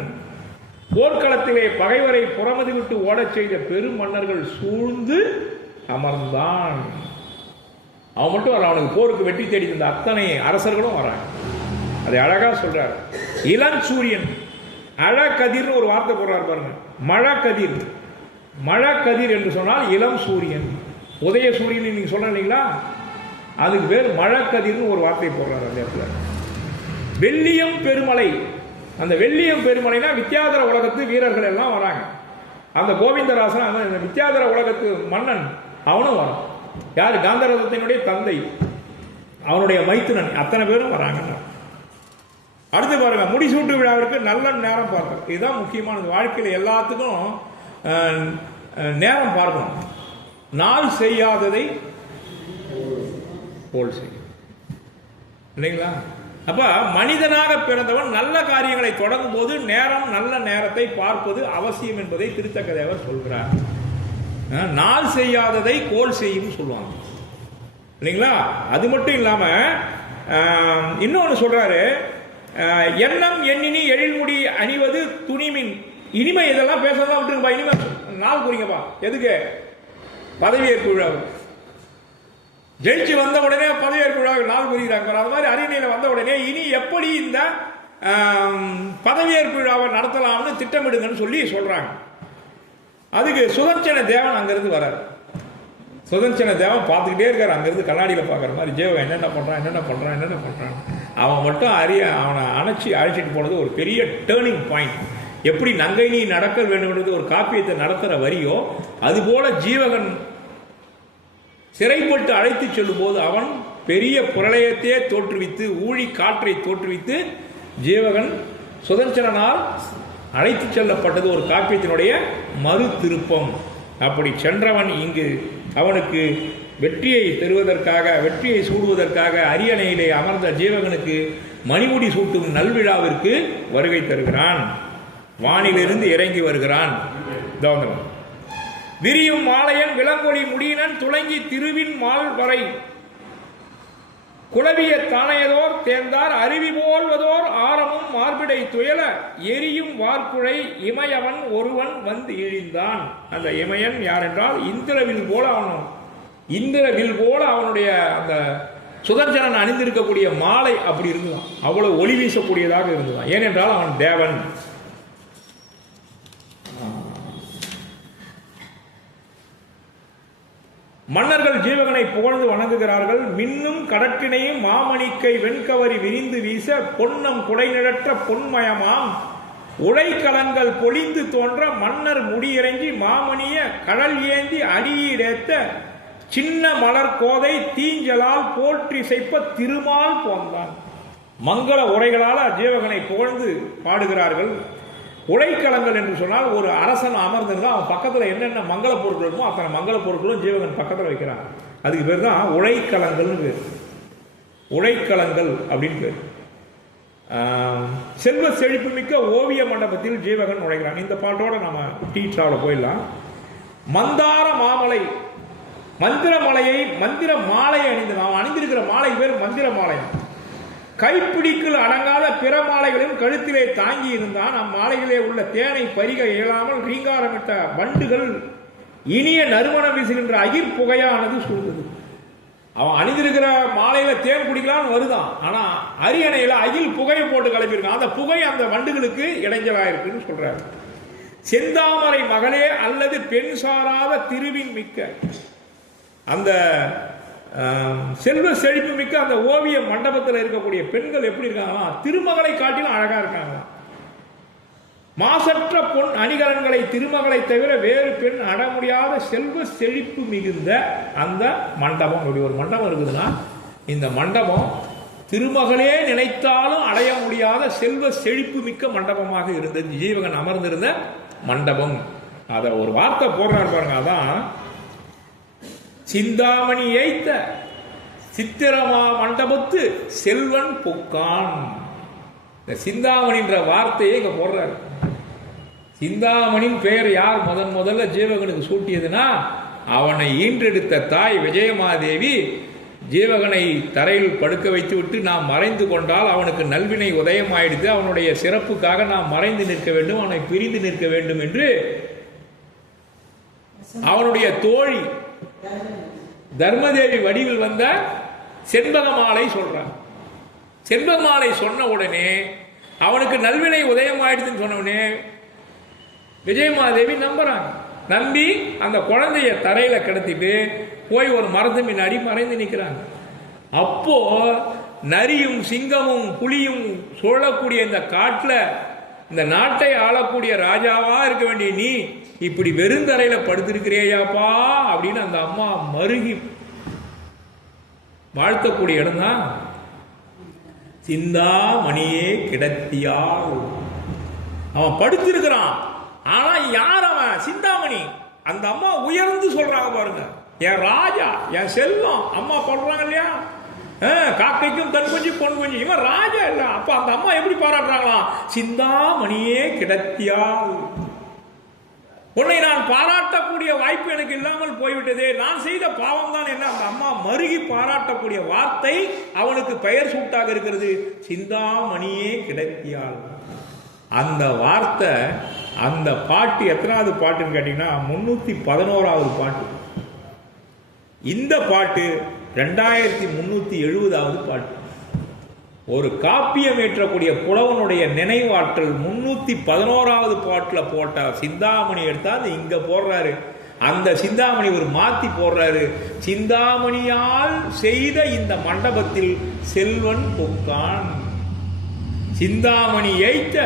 போர்க்களத்திலே பகைவரை புறமதி விட்டு ஓடச் செய்த பெரும் மன்னர்கள் சூழ்ந்து அமர்ந்தான். அவன் மட்டும் வர, அவனுக்கு போருக்கு வெற்றி தேடி தந்த அத்தனை அரசர்களும் வராங்க. அதை அழகா சொல்றார். இளஞ்சூரியன் அழகதிர் ஒரு வார்த்தை போடுறார் பாருங்க. மழக்கதிர், மழக்கதிர் என்று சொன்னால் இளம் சூரியன். உதய சூரியன் நீங்க சொல்ற இல்லைங்களா, அதுக்கு பேர் மழக்கதிர்னு ஒரு வார்த்தை போடுறார் அந்த இடத்துல. வெள்ளியம் பெருமலை, அந்த வெள்ளியம் பெருமலைனா வித்யாதர உலகத்து வீரர்கள் எல்லாம் வராங்க. அந்த கோவிந்தராசன் அந்த வித்யாதர உலகத்து மன்னன் அவனும் வரான். யார்? காந்தரதத்தினுடைய தந்தை, அவனுடைய மைத்துனன், அத்தனை பேரும் வராங்க. அடுத்து பாருங்க, முடிசூட்டு விழாவிற்கு நல்ல நேரம் பார்க்கணும். இதுதான் முக்கியமானது. வாழ்க்கையில் எல்லாத்துக்கும் நேரம் பார்க்கணும். நாள் செய்யாததை போல் செய்யும் இல்லைங்களா? அப்ப மனிதனாக பிறந்தவன் நல்ல காரியங்களை தொடங்கும் போது நேரம், நல்ல நேரத்தை பார்ப்பது அவசியம் என்பதை திருத்தக்க தேவர் சொல்கிறார். நாள் செய்யாததை கோல் செய்யும் சொல்லுவாங்க இல்லைங்களா? அது மட்டும் இல்லாம இன்னொன்னு சொல்றாரு, எண்ணம் எண்ணினி எழில்முடி அணிவது துணிமின். இனிமை இதெல்லாம் பேசலாம் விட்டுருப்பா, இனிமே நாள் குறிங்கப்பா. எதுக்கு? பதவியேற்பு விழாவுக்கு. ஜெயிச்சு வந்த உடனே பதவியேற்பு விழாவுக்கு நாள் குறிக்கிறாங்க. அது மாதிரி அரியணையில் வந்த உடனே இனி எப்படி இந்த பதவியேற்பு விழாவை நடத்தலாம்னு திட்டமிடுங்கன்னு சொல்லி சொல்றாங்க. அதுக்கு சுதர்சன தேவன் அங்கிருந்து வர்றார். சுதர்சன தேவன் பார்த்துக்கிட்டே இருக்காரு, அங்கிருந்து கண்ணாடியில் பார்க்குற மாதிரி ஜீவன் என்னென்ன பண்ணுறான். அவன் மட்டும் அவனை அழைச்சிட்டு போனது ஒரு பெரிய டேர்னிங் பாயிண்ட். எப்படி நங்கை நீ நடக்க வேண்டும் ஒரு காப்பியத்தை நடத்துகிற வரியோ அதுபோல ஜீவகன் சிறைப்பட்டு அழைத்து செல்லும் போது அவன் பெரிய பிரளயத்தையே தோற்றுவித்து ஊழி காற்றை தோற்றுவித்து ஜீவகன் சுதர்சனால் அழைத்து செல்லப்பட்டது ஒரு காப்பியத்தினுடைய மறு திருப்பம். அப்படி சென்றவன் இங்கு அவனுக்கு வெற்றியை பெறுவதற்காக, வெற்றியை சூடுவதற்காக அரியணையிலே அமர்ந்த ஜீவகனுக்கு மணிமுடி சூட்டும் நல்விழாவிற்கு வருகை தருகிறான். வானிலிருந்து இறங்கி வருகிறான். விரியும் மாலையன் விலங்கொலி முடியினன் துளங்கி திருவின் மால் வரை குளவிய தானையதோர் தேர்ந்தார் அருவி போல்வதோர் ஆரமும் மார்பிடை துயல எரியும் வார்குழை இமயவன் ஒருவன் வந்து இழிந்தான். அந்த இமயன் யார் என்றால் இந்திரவில் போல அவனுடைய அந்த சுதர்சனன் அணிந்திருக்கக்கூடிய மாலை அப்படி இருந்துதான், அவ்வளவு ஒளி வீசக்கூடியதாக இருந்துதான். ஏனென்றால் அவன் தேவன். மன்னர்கள் ஜீவகனை புகழ்ந்து வணங்குகிறார்கள். மின்னும் கடற்றினையும் மாமணிக்கை வெண்கவரி விரிந்து வீச பொன்னம் குடை நிழற்ற பொன்மயமாம் உடைக்கலங்கள் பொழிந்து தோன்ற மன்னர் முடியிறங்கி மாமணிய கடல் ஏந்தி அடியீடேத்த சின்ன மலர் கோதை தீஞ்சலால் போற்றி செய்ப்ப திருமால் போந்தான். மங்கள உரைகளால் ஜீவகனை புகழ்ந்து பாடுகிறார்கள். உழைக்களங்கள் என்று சொன்னால் ஒரு அரசன் அமர்ந்திருந்தால் அவன் பக்கத்தில் என்னென்ன மங்கள பொருட்கள் இருக்குமோ அத்தனை மங்கள பொருட்களும் ஜீவகன் பக்கத்தில் வைக்கிறான். அதுக்கு பேர் தான் உழைக்களங்கள்னு பேர். உழைக்களங்கள் அப்படின்னு பேர். செல்வ செழிப்பு மிக்க ஓவிய மண்டபத்தில் ஜீவகன் நுழைகிறான். இந்த பாட்டோட நம்ம டீச்சாவில் போயிடலாம். மந்தார மாமலை, மந்திர மலையை மந்திர மாலை அணிந்து, நாம் அணிந்திருக்கிற மாலை பேர் மந்திர மாலை. கைப்பிடிக்குள் அடங்காத பிற மாலைகளையும் கழுத்திலே தாங்கி இருந்தான். அம்மாலைகளே உள்ள தேனை பறிக இயலாமல் ரீங்காரமிட்ட வண்டுகள் இனிய நறுமணம் வீசுகின்ற அகிர் புகையானது சூழ்ந்தது. அவன் அணிந்திருக்கிற மாலையில தேன் குடிக்கலான்னு வருதான், ஆனா அரியணையில அகில் புகையை போட்டு கிளப்பியிருக்கான். அந்த புகை அந்த வண்டுகளுக்கு இடைஞ்சலா இருக்குன்னு சொல்றாரு. செந்தாமரை மகளே அல்லது பெண் சாராத திருவின் மிக்க, அந்த செல்வ செழிப்பு மிக்க அந்த ஓவிய மண்டபத்தில் இருக்கக்கூடிய பெண்கள் எப்படி இருக்காங்களா, திருமகளை காட்டிலும் அழகா இருக்காங்க. மாசற்ற பொன் அணிகலன்களை திருமகளை தவிர வேறு பெண் அட முடியாத செல்வ செழிப்பு மிகுந்த அந்த மண்டபம். அப்படி ஒரு மண்டபம் இருக்குதுன்னா இந்த மண்டபம் திருமகளே நினைத்தாலும் அடைய முடியாத செல்வ செழிப்பு மிக்க மண்டபமாக இருந்தது. ஜீவகன் அமர்ந்திருந்த மண்டபம். அதை ஒரு வார்த்தை போடுறாரு பாருங்க. அதான் சிந்தாமணி ஏய்த்த சித்திரமா மண்டபத்து செல்வன் பொக்கான். இந்த சிந்தாமணின்ற வார்த்தையை இங்க போடுறாரு. சிந்தாமணின் பெயர் யார் முதல்ல ஜீவகனுக்கு சூட்டியதுன்னா, அவனை ஈன்றெடுத்த தாய் விஜயமாதேவி ஜீவகனை தரையில் படுக்க வைத்து விட்டு நாம் மறைந்து கொண்டால் அவனுக்கு நல்வினை உதயமாயிடுது, அவனுடைய சிறப்புக்காக நாம் மறைந்து நிற்க வேண்டும், அவனை பிரிந்து நிற்க வேண்டும் என்று அவனுடைய தோழி தர்மதேவி வடிவில் வந்த செண்பகமாலை சொல்றான். செண்பகமாலை சொன்ன உடனே அவனுக்கு நல்வினை உதயமாயிடுதுன்னு சொன்ன உடனே விஜயமாதேவி நம்புறாங்க. நம்பி அந்த குழந்தைய தரையில கிடத்திட்டு போய் ஒரு மரத்து முன்னாடி மறைந்து நிற்கிறாங்க. அப்போ நரியும் சிங்கமும் புலியும் சூழக்கூடிய இந்த காட்டுல இந்த நாட்டை ஆளக்கூடிய ராஜாவா இருக்க வேண்டிய நீ இப்படி வெறுந்தரையில படுத்திருக்கிறேயாப்பா அப்படின்னு அந்த அம்மா மருகி வாழ்த்தக்கூடிய இடம் தான் சிந்தாமணியே கிடத்தியால். அவன் படுத்திருக்கிறான், ஆனா யார் அவன்? சிந்தாமணி. அந்த அம்மா உயர்ந்து சொல்றாங்க பாருங்க, என் ராஜா, என் செல்வம். அம்மா சொல்றாங்க இல்லையா, காக்கைக்கும் தன் குஞ்சு பொன் குஞ்சு, இவன் ராஜா இல்ல. அப்ப அந்த அம்மா எப்படி பாராட்டுறாங்களாம்? சிந்தாமணியே கிடத்தியால், உன்னை நான் பாராட்டக்கூடிய வாய்ப்பு எனக்கு இல்லாமல் போய்விட்டதே, நான் செய்த பாவம் தான் என்ன? அந்த அம்மா மருகி பாராட்டக்கூடிய வார்த்தை அவனுக்கு பெயர் சூட்டாக இருக்கிறது. சிந்தாமணியே கிடத்தியால். அந்த வார்த்தை, அந்த பாட்டு எத்தனாவது பாட்டுன்னு கேட்டீங்கன்னா 311வது பாட்டு. இந்த பாட்டு 2370வது பாட்டு. ஒரு காப்பியம் ஏற்றக்கூடிய புலவனுடைய நினைவாற்றல் 311வது பாட்டுல போட்ட சிந்தாமணி எடுத்தாது இங்க போடுறாரு. அந்த சிந்தாமணி ஒரு மாத்தி போடுறாரு. சிந்தாமணியால் செய்த இந்த மண்டபத்தில் செல்வன் பொக்கான். சிந்தாமணி ஏய்த்த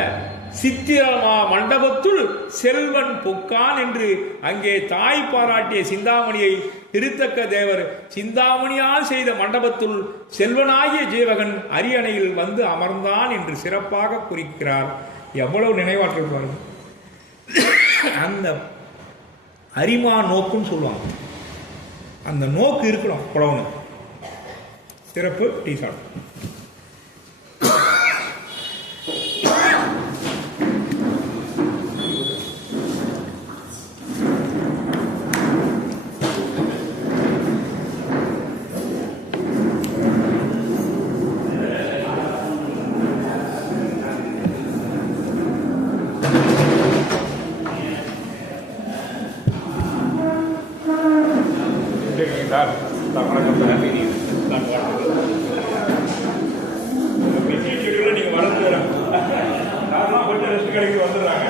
சித்திரமா மண்டபத்துள் செல்வன் பொக்கான் என்று அங்கே தாய் பாராட்டிய சிந்தாமணியை திருத்தக்க தேவர் சிந்தாமணியால் செய்த மண்டபத்துள் செல்வனாகிய ஜீவகன் அரியணையில் வந்து அமர்ந்தான் என்று சிறப்பாக குறிக்கிறார். எவ்வளவு நினைவாற்றல் பாருங்க. அந்த அரிமா நோக்குன்னு சொல்லுவாங்க, அந்த நோக்கு இருக்கணும் புலவனுக்கு. சிறப்பு டீசாட். நீங்க வளர்ந்து கொஞ்சம் ரெஸ்ட் கிடைக்கு வந்துடுறாங்க.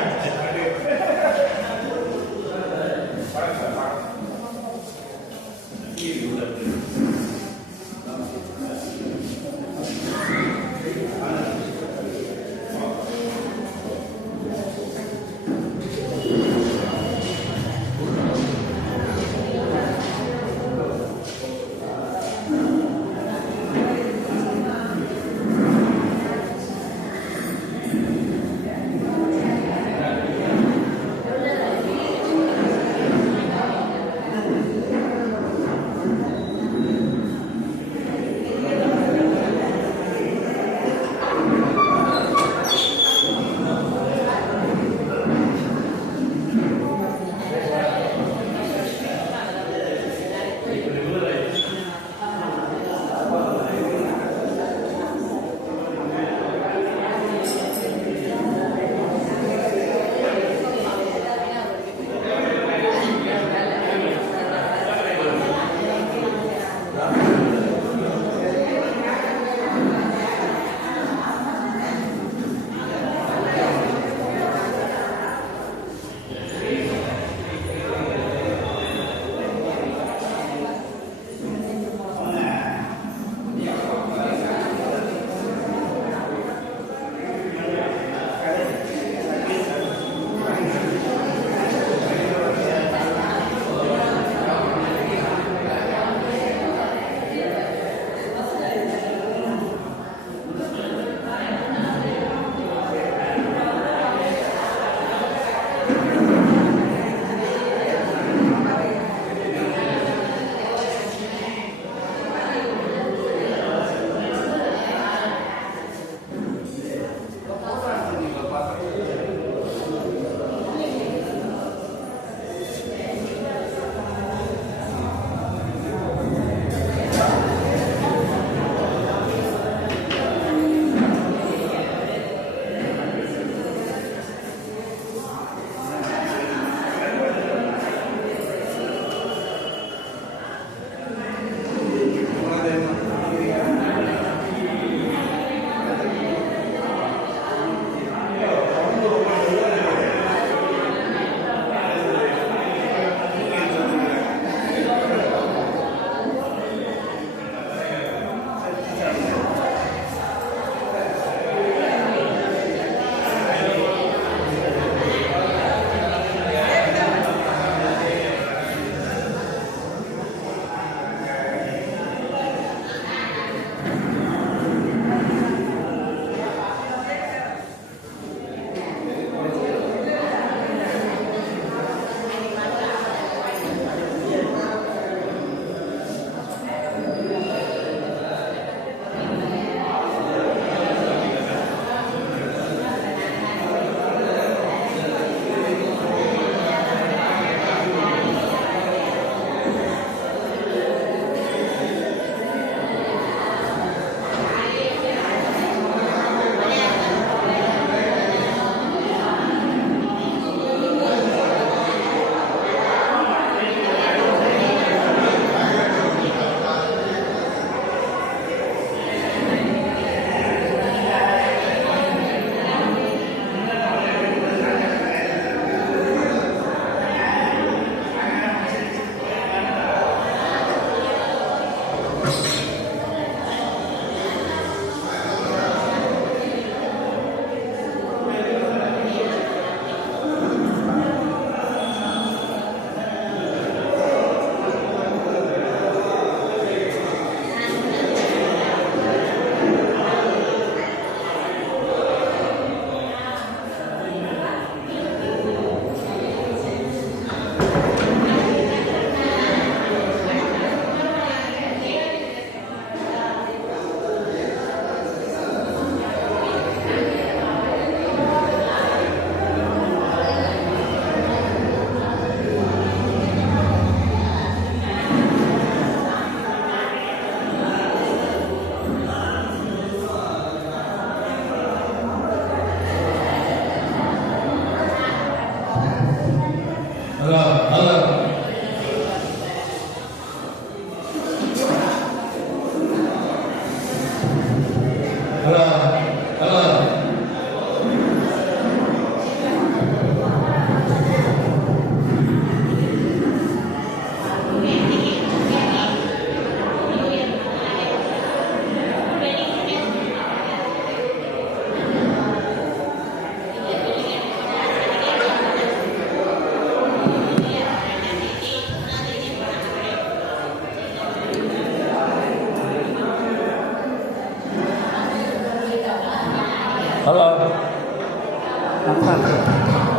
ஹலோ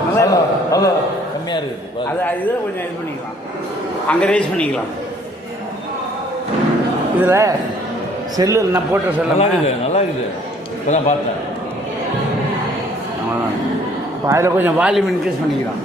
நல்லா ஹலோ கம்மியாக இருக்குது. அது இதை கொஞ்சம் இது பண்ணிக்கலாம், அங்கே ரைஸ் பண்ணிக்கலாம். இதில் செல்லு நான் போட்ட நல்லா செல்ல இருக்குது, நல்லா இருக்குது. இப்போ தான் பார்த்தேன். அவ்வளோதான். இப்போ அதில் கொஞ்சம் வால்யூம் இன்க்ரீஸ் பண்ணிக்கலாம்.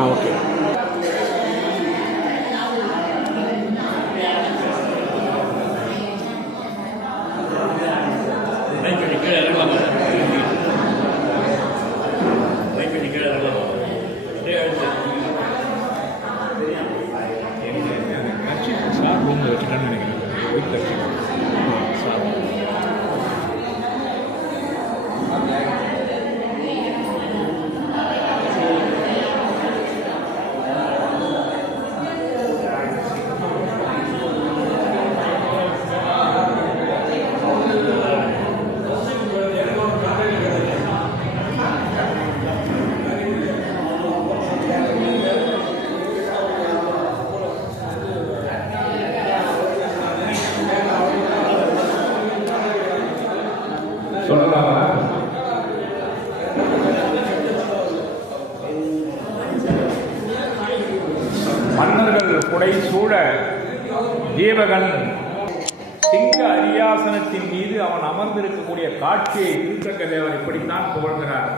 ஓகே. சார் ரூமில் வச்சுட்டான்னு நினைக்கிறேன். வீட்டில் வச்சுட்டேன். சார் சொல்லலாமா? மன்னர்கள் புடை சூழ ஜீவகன் சிங்க அரியாசனத்தின் மீது அவன் அமர்ந்திருக்கக்கூடிய காட்சியை திருத்தக்க தேவர் இப்படித்தான் புகழ்கிறார்.